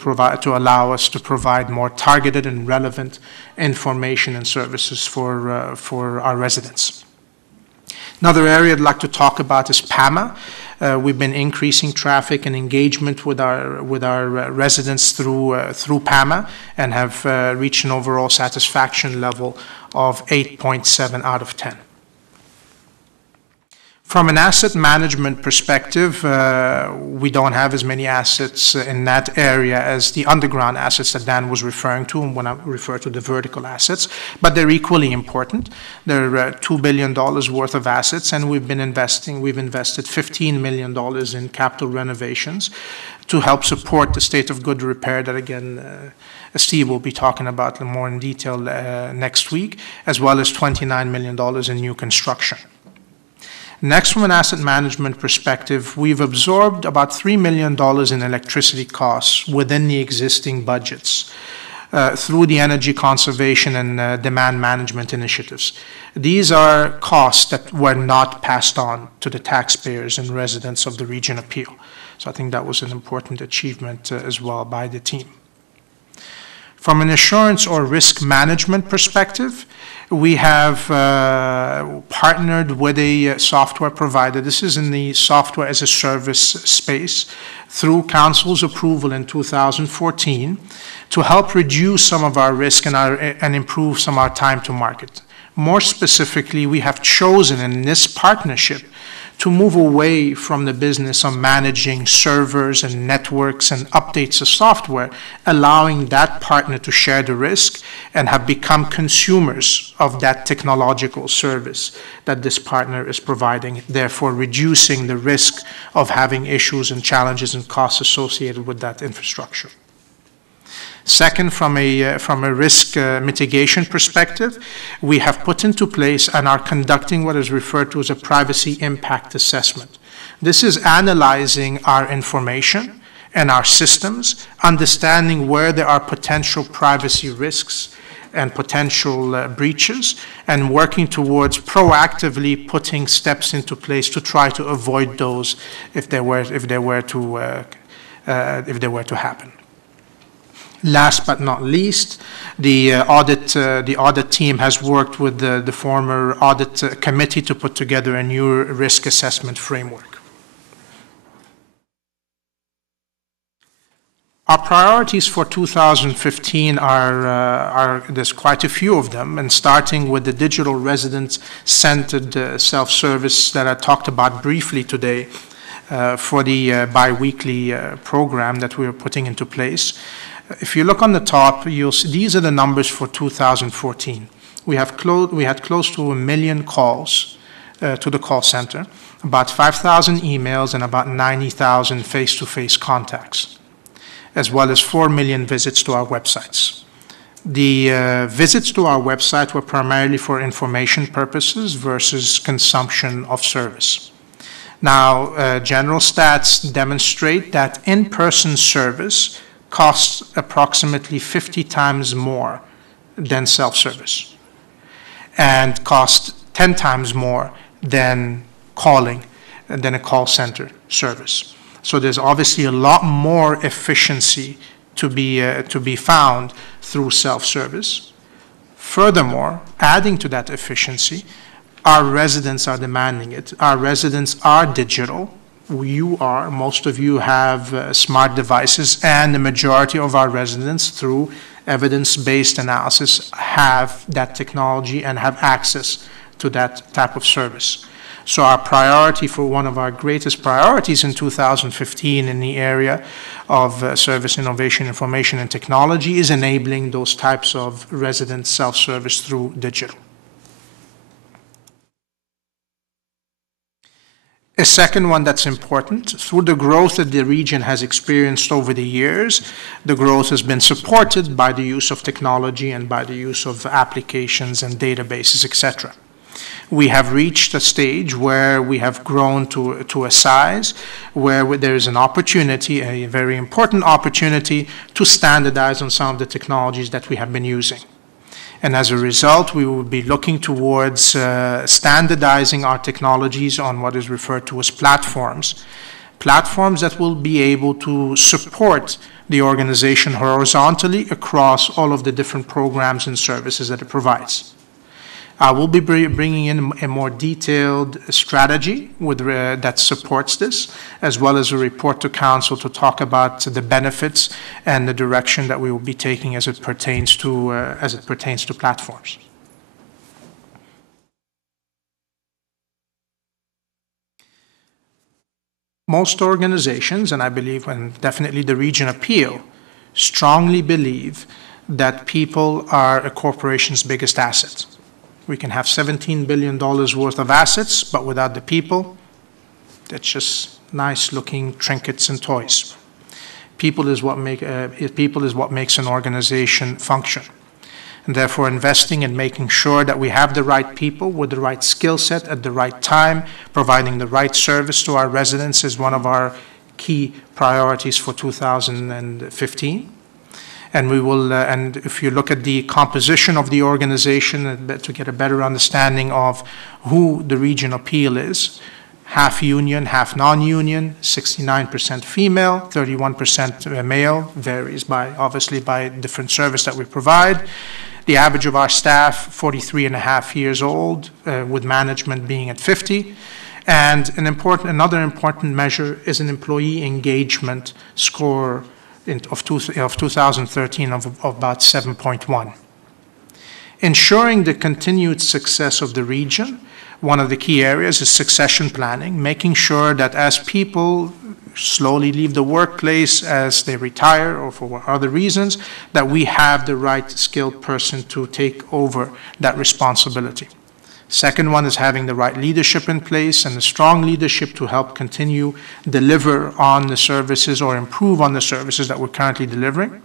allow us to provide more targeted and relevant information and services for our residents. Another area I'd like to talk about is PAMA. We've been increasing traffic and engagement with our residents through PAMA and have reached an overall satisfaction level of 8.7 out of 10. From an asset management perspective, we don't have as many assets in that area as the underground assets that Dan was referring to when I refer to the vertical assets, but they're equally important. They're $2 billion worth of assets, and we've invested $15 million in capital renovations to help support the state of good repair that, again, Steve will be talking about more in detail next week, as well as $29 million in new construction. Next, from an asset management perspective, we've absorbed about $3 million in electricity costs within the existing budgets through the energy conservation and demand management initiatives. These are costs that were not passed on to the taxpayers and residents of the region of Peel. So I think that was an important achievement as well by the team. From an assurance or risk management perspective, we have partnered with a software provider. This is in the software as a service space through Council's approval in 2014 to help reduce some of our risk and improve some of our time to market. More specifically, we have chosen in this partnership to move away from the business of managing servers and networks and updates of software, allowing that partner to share the risk and have become consumers of that technological service that this partner is providing, therefore reducing the risk of having issues and challenges and costs associated with that infrastructure. Second, from a risk mitigation perspective, we have put into place and are conducting what is referred to as a privacy impact assessment. This is analyzing our information and our systems, understanding where there are potential privacy risks and potential breaches, and working towards proactively putting steps into place to try to avoid those if they were to happen. Last but not least, the audit team has worked with the former audit committee to put together a new risk assessment framework. Our priorities for 2015 there's quite a few of them, and starting with the digital resident-centered self-service that I talked about briefly today for the bi-weekly program that we are putting into place. If you look on the top, you'll see these are the numbers for 2014. We had close to 1 million calls to the call center, about 5,000 emails, and about 90,000 face-to-face contacts, as well as 4 million visits to our websites. The visits to our website were primarily for information purposes versus consumption of service. Now, general stats demonstrate that in-person service costs approximately 50 times more than self-service and costs 10 times more than calling, than a call center service. So there's obviously a lot more efficiency to be found through self-service. Furthermore, adding to that efficiency, our residents are demanding it. Our residents are digital. most of you have smart devices, and the majority of our residents, through evidence-based analysis, have that technology and have access to that type of service. So our priority, for one of our greatest priorities in 2015 in the area of service innovation, information, and technology, is enabling those types of resident self-service through digital. A second one that's important, through the growth that the region has experienced over the years, the growth has been supported by the use of technology and by the use of applications and databases, etc. We have reached a stage where we have grown to a size where there is an opportunity, a very important opportunity, to standardize on some of the technologies that we have been using. And as a result, we will be looking towards standardizing our technologies on what is referred to as platforms. Platforms that will be able to support the organization horizontally across all of the different programs and services that it provides. I will be bringing in a more detailed strategy that supports this, as well as a report to Council to talk about the benefits and the direction that we will be taking as it pertains to platforms. Most organizations, and I believe, and definitely the Region Appeal, strongly believe that people are a corporation's biggest asset. We can have $17 billion worth of assets, but without the people, that's just nice-looking trinkets and toys. People is what makes an organization function. And therefore, investing and making sure that we have the right people with the right skill set at the right time, providing the right service to our residents, is one of our key priorities for 2015. And we will, and if you look at the composition of the organization to get a better understanding of who the Region Appeal is, half union, half non-union, 69% female, 31% male, varies obviously by different service that we provide. The average of our staff, 43 and a half years old, with management being at 50. And another important measure is an employee engagement score of 2013 of about 7.1. Ensuring the continued success of the region, one of the key areas is succession planning, making sure that as people slowly leave the workplace, as they retire or for other reasons, that we have the right skilled person to take over that responsibility. Second one is having the right leadership in place and the strong leadership to help continue deliver on the services or improve on the services that we're currently delivering.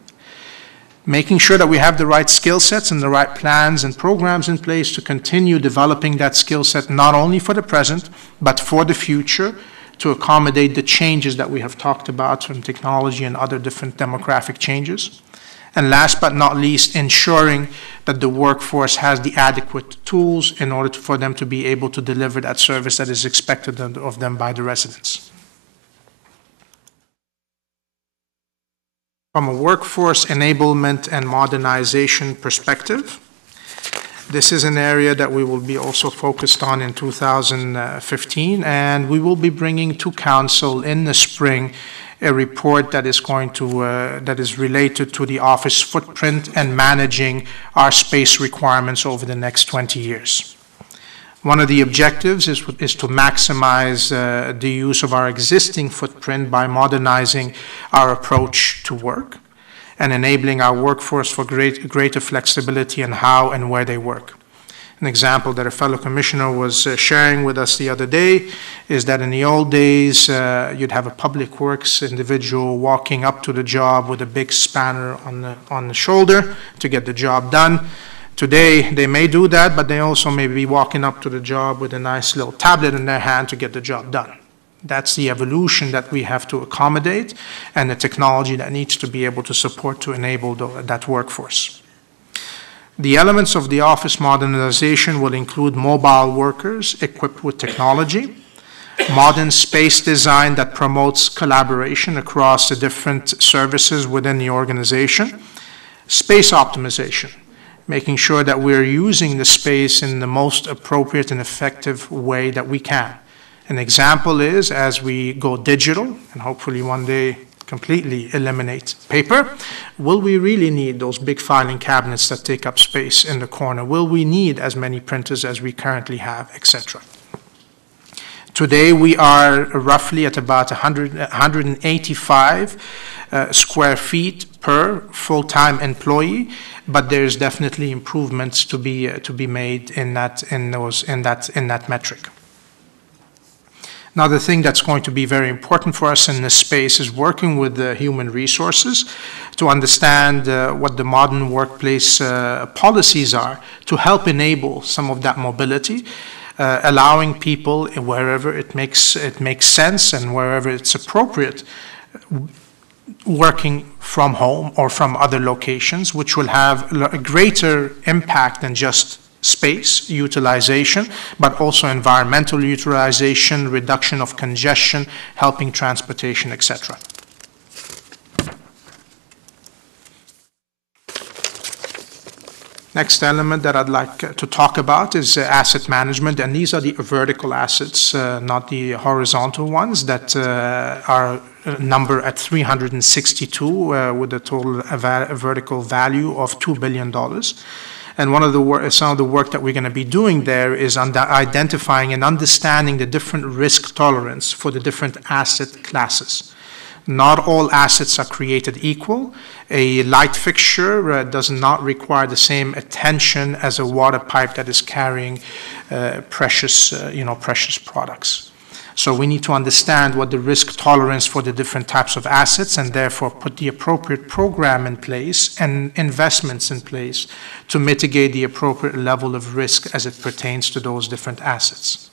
Making sure that we have the right skill sets and the right plans and programs in place to continue developing that skill set not only for the present, but for the future, to accommodate the changes that we have talked about from technology and other different demographic changes. And last but not least, ensuring that the workforce has the adequate tools in order for them to be able to deliver that service that is expected of them by the residents. From a workforce enablement and modernization perspective, this is an area that we will be also focused on in 2015, and we will be bringing to Council in the spring a report that is that is related to the office footprint and managing our space requirements over the next 20 years. One of the objectives is to maximize the use of our existing footprint by modernizing our approach to work and enabling our workforce for greater flexibility in how and where they work. An example that a fellow commissioner was sharing with us the other day is that in the old days, you'd have a public works individual walking up to the job with a big spanner on the shoulder to get the job done. Today, they may do that, but they also may be walking up to the job with a nice little tablet in their hand to get the job done. That's the evolution that we have to accommodate and the technology that needs to be able to support to enable that workforce. The elements of the office modernization will include mobile workers equipped with technology, modern space design that promotes collaboration across the different services within the organization, space optimization, making sure that we're using the space in the most appropriate and effective way that we can. An example is, as we go digital, and hopefully one day completely eliminate paper, will we really need those big filing cabinets that take up space in the corner? Will we need as many printers as we currently have, etc.? Today, we are roughly at about 185 square feet per full-time employee, but there's definitely improvements to be made in that metric. Now, the thing that's going to be very important for us in this space is working with the human resources to understand what the modern workplace policies are to help enable some of that mobility, allowing people wherever it makes sense and wherever it's appropriate, working from home or from other locations, which will have a greater impact than just space utilization, but also environmental utilization, reduction of congestion, helping transportation, etc. Next element that I'd like to talk about is asset management, and these are the vertical assets, not the horizontal ones, that are number at 362 with a total vertical value of $2 billion. And some of the work that we're going to be doing there is identifying and understanding the different risk tolerance for the different asset classes. Not all assets are created equal. A light fixture does not require the same attention as a water pipe that is carrying precious products. So we need to understand what the risk tolerance for the different types of assets, and therefore put the appropriate program in place and investments in place to mitigate the appropriate level of risk as it pertains to those different assets.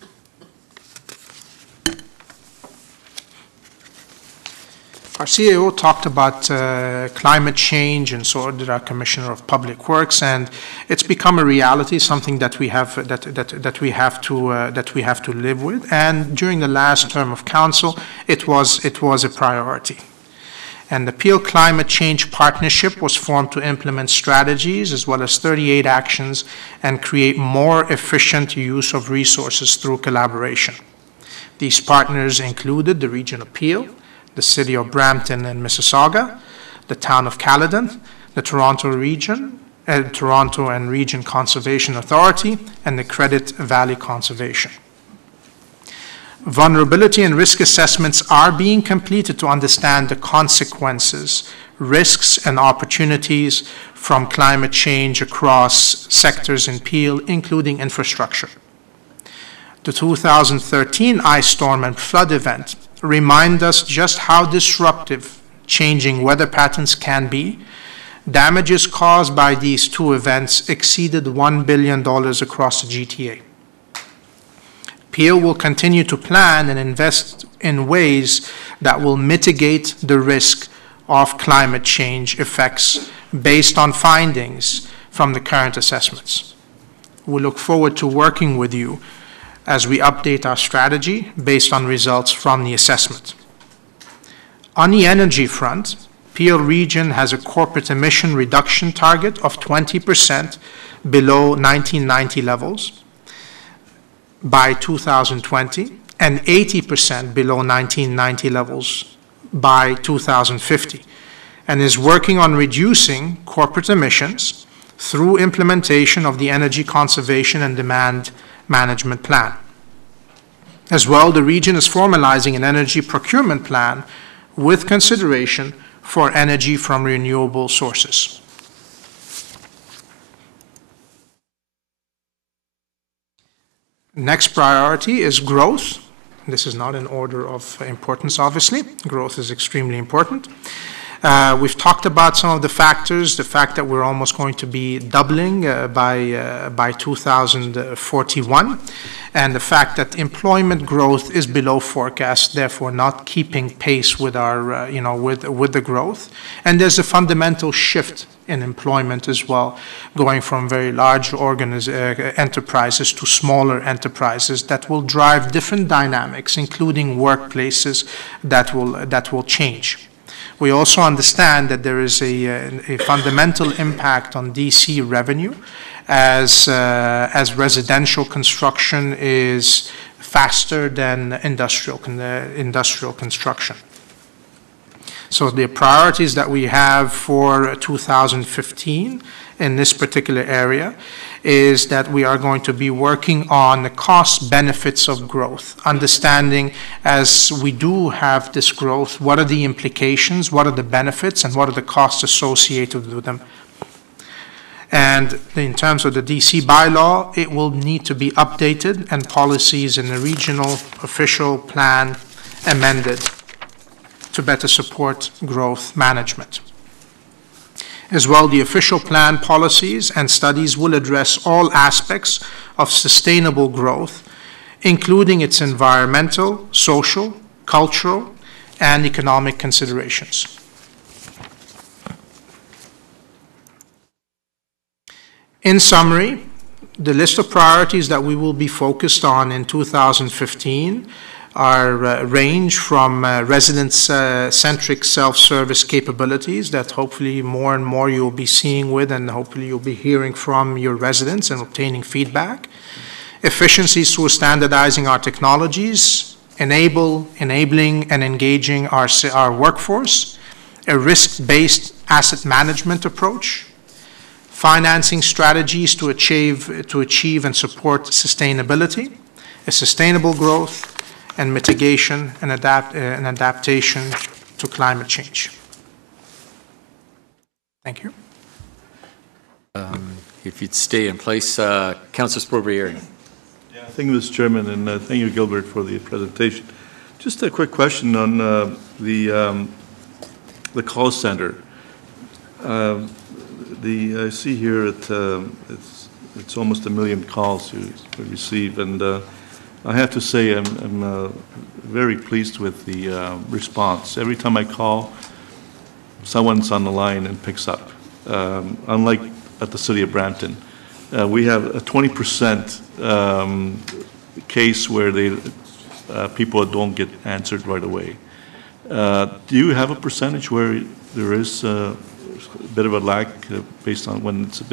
Our CAO talked about climate change, and so did our Commissioner of Public Works, and it's become a reality, something that we have that we have to live with. And during the last term of council, it was a priority. And the Peel Climate Change Partnership was formed to implement strategies as well as 38 actions and create more efficient use of resources through collaboration. These partners included the Region of Peel, the City of Brampton and Mississauga, the Town of Caledon, the Toronto and Region Conservation Authority, and the Credit Valley Conservation. Vulnerability and risk assessments are being completed to understand the consequences, risks, and opportunities from climate change across sectors in Peel, including infrastructure. The 2013 ice storm and flood event remind us just how disruptive changing weather patterns can be. Damages caused by these two events exceeded $1 billion across the GTA. Peel will continue to plan and invest in ways that will mitigate the risk of climate change effects based on findings from the current assessments. We look forward to working with you as we update our strategy based on results from the assessment. On the energy front, Peel Region has a corporate emission reduction target of 20% below 1990 levels by 2020 and 80% below 1990 levels by 2050, and is working on reducing corporate emissions through implementation of the Energy Conservation and Demand Management Plan. As well, the region is formalizing an energy procurement plan with consideration for energy from renewable sources. Next priority is growth. This is not in order of importance, obviously. Growth is extremely important. We've talked about some of the factors, the fact that we're almost going to be doubling by 2041, and the fact that employment growth is below forecast, therefore not keeping pace with our, with the growth. And there's a fundamental shift in employment as well, going from very large enterprises to smaller enterprises that will drive different dynamics, including workplaces that will change. We also understand that there is a fundamental impact on DC revenue as residential construction is faster than industrial construction. So the priorities that we have for 2015 in this particular area is that we are going to be working on the cost benefits of growth, understanding as we do have this growth, what are the implications, what are the benefits, and what are the costs associated with them. And in terms of the DC bylaw, it will need to be updated and policies in the regional official plan amended to better support growth management. As well, the official plan policies and studies will address all aspects of sustainable growth, including its environmental, social, cultural, and economic considerations. In summary, the list of priorities that we will be focused on in 2015 are range from resident-centric self-service capabilities that hopefully more and more you'll be seeing with, and hopefully you'll be hearing from your residents and obtaining feedback. Efficiencies through standardizing our technologies, enabling and engaging our workforce, a risk-based asset management approach, financing strategies to achieve and support sustainability, a sustainable growth, and mitigation and adaptation to climate change. Thank you. If you'd stay in place, Councillor Sprobriere. Yeah, thank you, Mr. Chairman, and thank you, Gilbert, for the presentation. Just a quick question on the call center. I see here it's almost 1 million calls you receive, and I have to say I'm very pleased with the response. Every time I call, someone's on the line and picks up. Unlike at the City of Brampton, we have a 20% case where people don't get answered right away. Do you have a percentage where there is a bit of a lag based on when it's a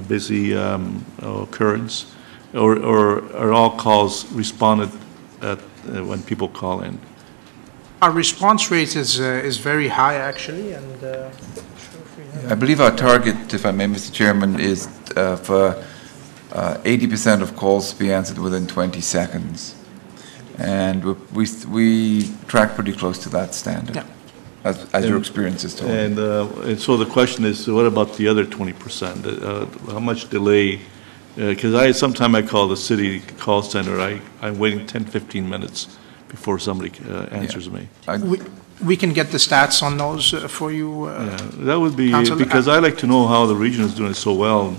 busy occurrence? Or are all calls responded at when people call in? Our response rate is very high, actually, and I believe our target, if I may, Mr. Chairman, is for 80% of calls to be answered within 20 seconds, and we track pretty close to that standard. Yeah. As your experience is told. And so the question is, what about the other 20%? How much delay? Because sometimes I call the city call center, I'm waiting 10, 15 minutes before somebody answers me. we can get the stats on those for you. Yeah, that would be, Councillor, because I like to know how the region is doing so well.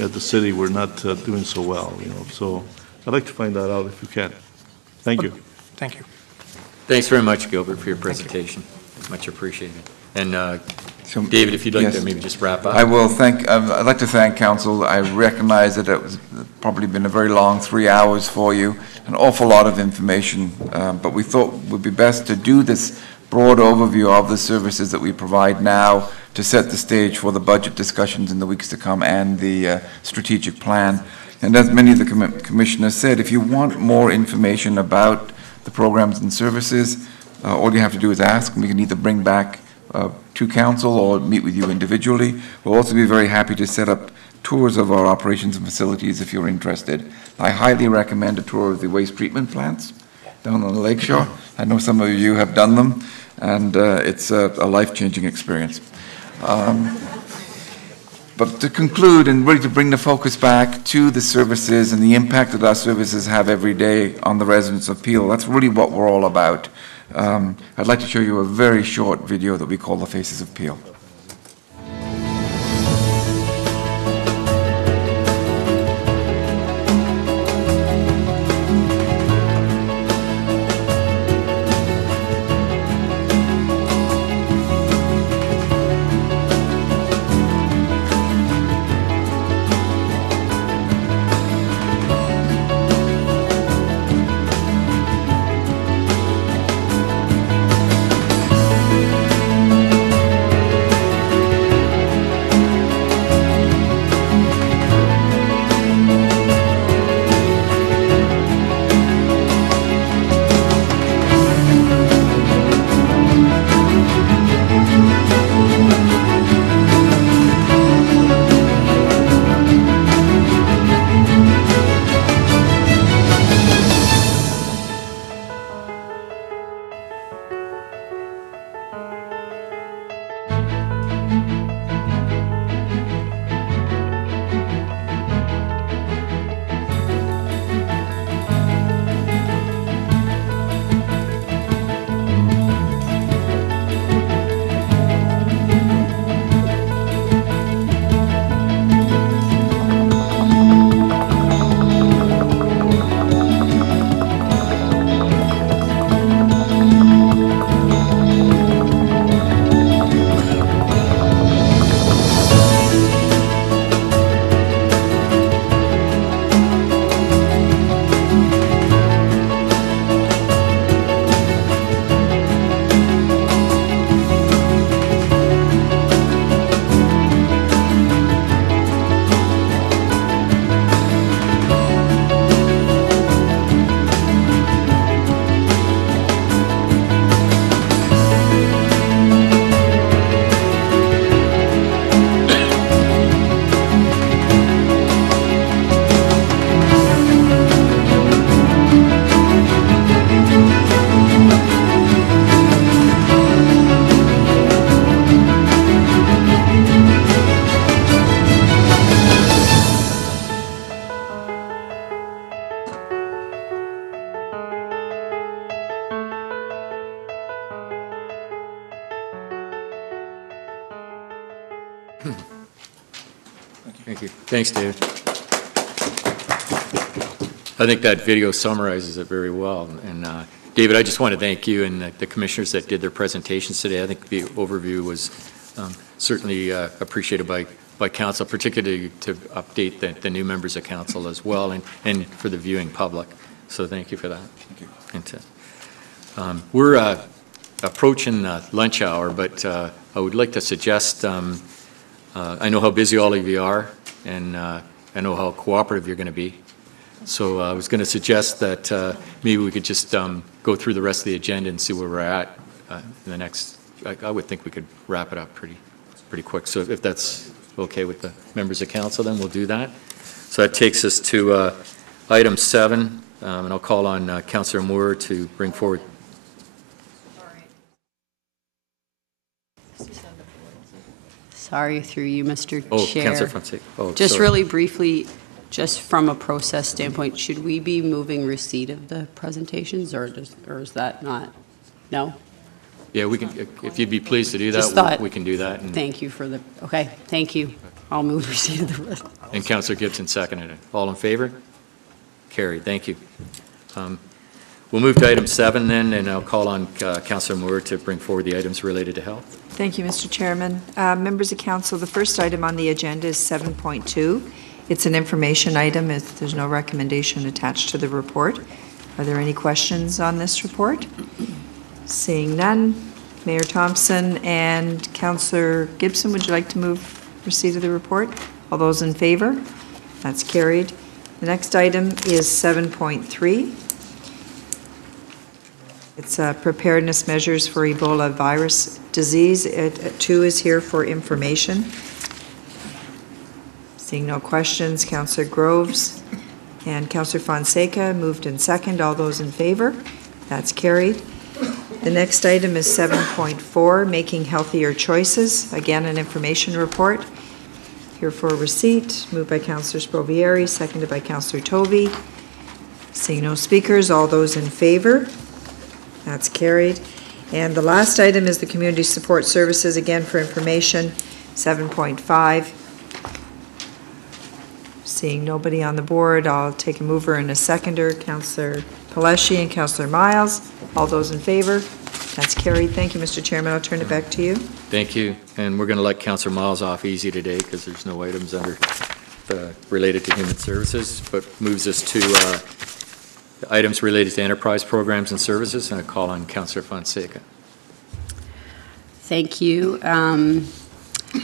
At the city, we're not doing so well, So I'd like to find that out if you can. Thank you. Thank you. Thanks very much, Gilbert, for your presentation. Much appreciated. And David, if you'd like to maybe just wrap up. I will I'd like to thank Council. I recognize that it was probably been a very long 3 hours for you, an awful lot of information, but we thought it would be best to do this broad overview of the services that we provide now to set the stage for the budget discussions in the weeks to come and the strategic plan. And as many of the commissioners said, if you want more information about the programs and services, all you have to do is ask, and we can either bring back to Council or meet with you individually. We'll also be very happy to set up tours of our operations and facilities if you're interested. I highly recommend a tour of the waste treatment plants down on the lakeshore. I know some of you have done them, and it's a life-changing experience. But to conclude and really to bring the focus back to the services and the impact that our services have every day on the residents of Peel, that's really what we're all about. I'd like to show you a very short video that we call The Faces of Peel. Thank you. Thanks, David. I think that video summarizes it very well. And David, I just want to thank you and the commissioners that did their presentations today. I think the overview was certainly appreciated by council, particularly to update the new members of council as well, and for the viewing public. So thank you for that. Thank you. We're approaching lunch hour, but I would like to suggest, I know how busy all of you are, and I know how cooperative you're going to be. So I was going to suggest that maybe we could just go through the rest of the agenda and see where we're at in the next. I would think we could wrap it up pretty quick. So if that's okay with the members of council, then we'll do that. So that takes us to item 7, and I'll call on Councillor Moore to bring forward. Sorry, through you, Mr. Chair. Councillor Fonseca. Just sorry. really briefly, just from a process standpoint, should we be moving receipt of the presentations, or is that not? No? Yeah, we can. If you'd be pleased to do Just that, thought, we can do that. And, thank you for the. Okay, thank you. I'll move receipt of the. And Councillor Gibson seconded it. All in favor? Carried. Thank you. We'll move to item 7 then, and I'll call on Councillor Moore to bring forward the items related to health. Thank you, Mr. Chairman. Members of council, the first item on the agenda is 7.2. It's an information item. There's no recommendation attached to the report. Are there any questions on this report? Seeing none, Mayor Thompson and Councillor Gibson, would you like to move receipt of the report? All those in favor? That's carried. The next item is 7.3. It's preparedness measures for Ebola virus disease. 2 is here for information. Seeing no questions, Councillor Groves and Councillor Fonseca moved in second. All those in favor? That's carried. The next item is 7.4, making healthier choices. Again, an information report. Here for receipt, moved by Councillor Sprovieri, seconded by Councillor Tovey. Seeing no speakers, all those in favor? That's carried. And the last item is the Community Support Services, again for information, 7.5. Seeing nobody on the board, I'll take a mover and a seconder, Councillor Paleshi and Councillor Miles. All those in favor? That's carried. Thank you, Mr. Chairman. I'll turn it back to you. Thank you. And we're going to let Councillor Miles off easy today because there's no items under related to human services, but moves us to items related to enterprise programs and services, and I call on Councillor Fonseca. Thank you.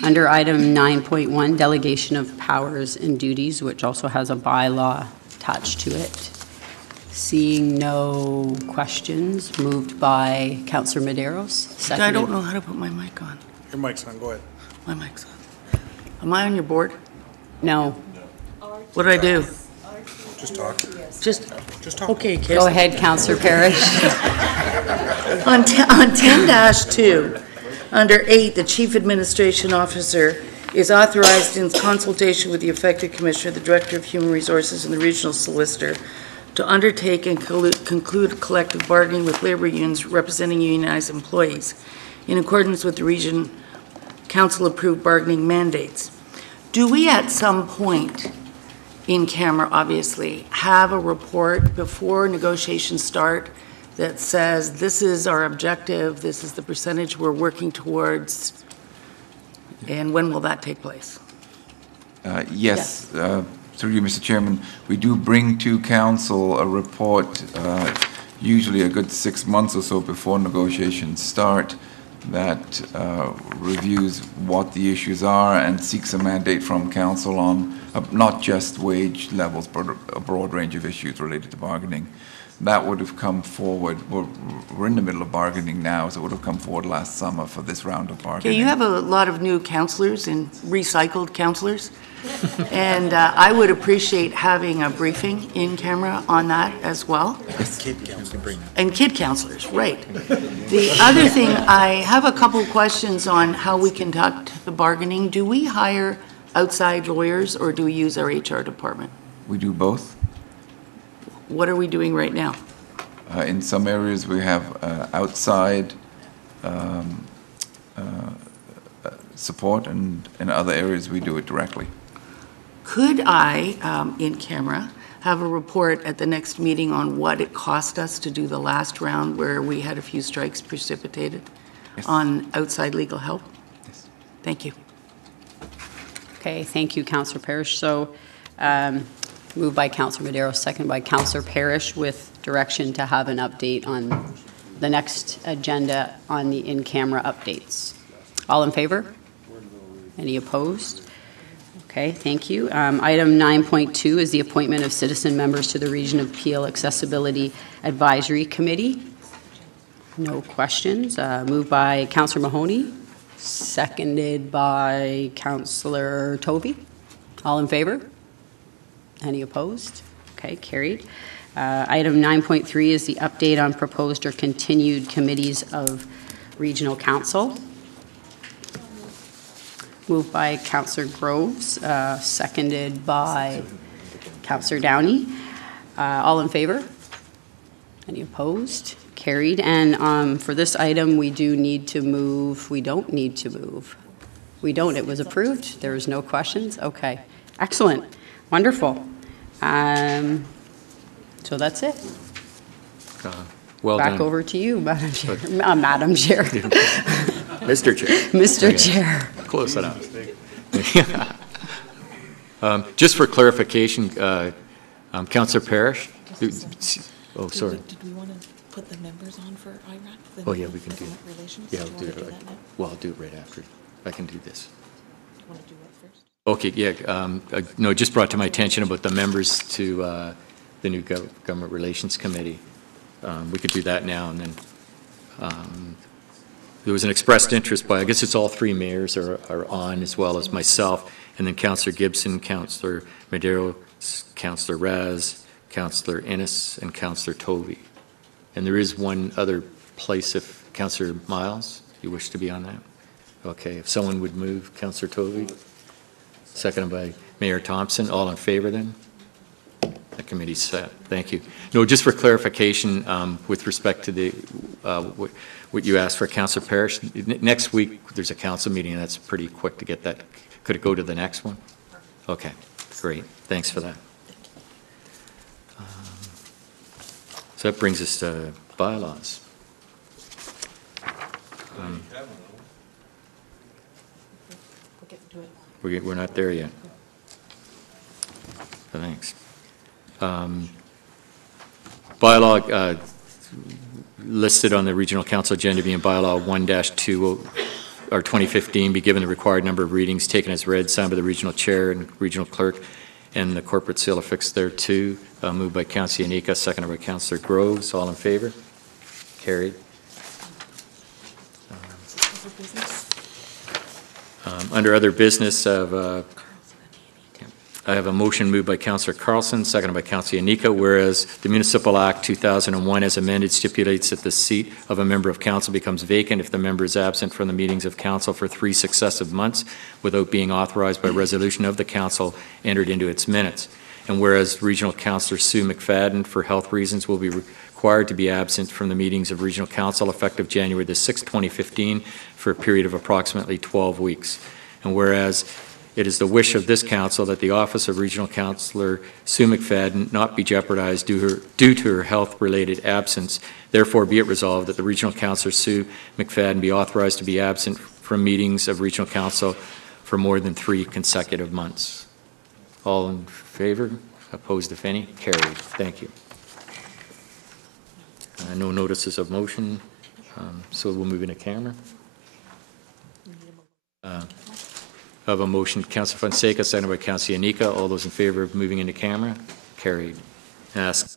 Under item 9.1, delegation of powers and duties, which also has a bylaw attached to it. Seeing no questions, moved by Councillor Medeiros. Seconded. I don't know how to put my mic on. Your mic's on, go ahead. My mic's on. Am I on your board? No. What did I do? Just talk. Just talk. Okay, Kiss. Go ahead, Councillor Parrish. On 10-2, under 8, the Chief Administration Officer is authorized in consultation with the affected Commissioner, the Director of Human Resources, and the Regional Solicitor to undertake and conclude collective bargaining with labor unions representing unionized employees in accordance with the Region Council-approved bargaining mandates. Do we at some point in camera, obviously, have a report before negotiations start that says this is our objective, this is the percentage we're working towards, and when will that take place? Yes. Through you, Mr. Chairman, we do bring to council a report, usually a good 6 months or so before negotiations start, that reviews what the issues are and seeks a mandate from council on not just wage levels, but a broad range of issues related to bargaining. That would have come forward. We're in the middle of bargaining now, so it would have come forward last summer for this round of bargaining. Okay, you have a lot of new councillors and recycled councillors, and I would appreciate having a briefing in camera on that as well. And kid councillors, right. The other thing, I have a couple questions on how we conduct the bargaining. Do we hire outside lawyers or do we use our HR department? We do both. What are we doing right now? In some areas, we have outside support, and in other areas we do it directly. Could I, in camera, have a report at the next meeting on what it cost us to do the last round where we had a few strikes precipitated on outside legal help? Yes. Thank you. Okay, thank you, Councillor Parrish. So, moved by Councillor Madero, second by Councillor Parrish, with direction to have an update on the next agenda on the in-camera updates. All in favor? Any opposed? Okay, thank you. Item 9.2 is the appointment of citizen members to the Region of Peel Accessibility Advisory Committee. No questions. Moved by Councillor Mahoney, seconded by Councillor Tovey. All in favor? Any opposed? Okay, carried. Item 9.3 is the update on proposed or continued committees of Regional Council. Moved by Councillor Groves, seconded by Councillor Downey. All in favor? Any opposed? Carried. And for this item, we do need to move. We don't need to move. We don't. It was approved. There was no questions. Okay. Excellent. Wonderful. So that's it. Well Back done. over to you, Madam Chair. Madam Chair. Mr. Chair. Mr. Okay. Chair. Close enough. Just for clarification, Councillor Parrish. Oh, sorry. Did we want to put the members on for IRAC? Oh, yeah, we can do it. Relations? Yeah, I'll Do do you it. wanna that now? Well, I'll do it right after. I can do this. You want to do what first? Okay, yeah. No, it just brought to my attention about the members to the new Government Relations Committee. We could do that now, and then there was an expressed interest by, I guess it's all three mayors are on, as well as myself, and then Councillor Gibson, Councillor Madero, Councillor Raz, Councillor Innes, and Councillor Tovey. And there is one other place if Councillor Miles, you wish to be on that? Okay, if someone would move, Councillor Tovey, seconded by Mayor Thompson. All in favor then? The committee's set. Thank you. No, just for clarification, with respect to the what you asked for, Councillor Parrish, next week there's a council meeting, and that's pretty quick to get that. Could it go to the next one? Okay, great. Thanks for that. So that brings us to bylaws. We're not there yet. Thanks. Bylaw listed on the Regional Council agenda being bylaw 1-2 or 2015 be given the required number of readings, taken as read, signed by the regional chair and regional clerk, and the corporate seal affixed thereto. Moved by Councillor Yanika, seconded by Councillor Groves. All in favor? Carried. Under other business, I have a motion moved by Councillor Carlson, seconded by Councillor Yanika, whereas the Municipal Act 2001 as amended stipulates that the seat of a member of council becomes vacant if the member is absent from the meetings of council for 3 successive months without being authorized by resolution of the council entered into its minutes. And whereas Regional Councillor Sue McFadden, for health reasons, will be required to be absent from the meetings of Regional Council effective January the 6th, 2015 for a period of approximately 12 weeks. And whereas it is the wish of this council that the office of Regional Councillor Sue McFadden not be jeopardized due to her health-related absence. Therefore, be it resolved that the Regional Councillor Sue McFadden be authorized to be absent from meetings of Regional Council for more than 3 consecutive months. All in favor? Opposed, if any? Carried. Thank you. No notices of motion, so we'll move into camera. I have a motion, Councillor Fonseca, seconded by Councillor Yanika. All those in favor of moving into camera? Carried. Ask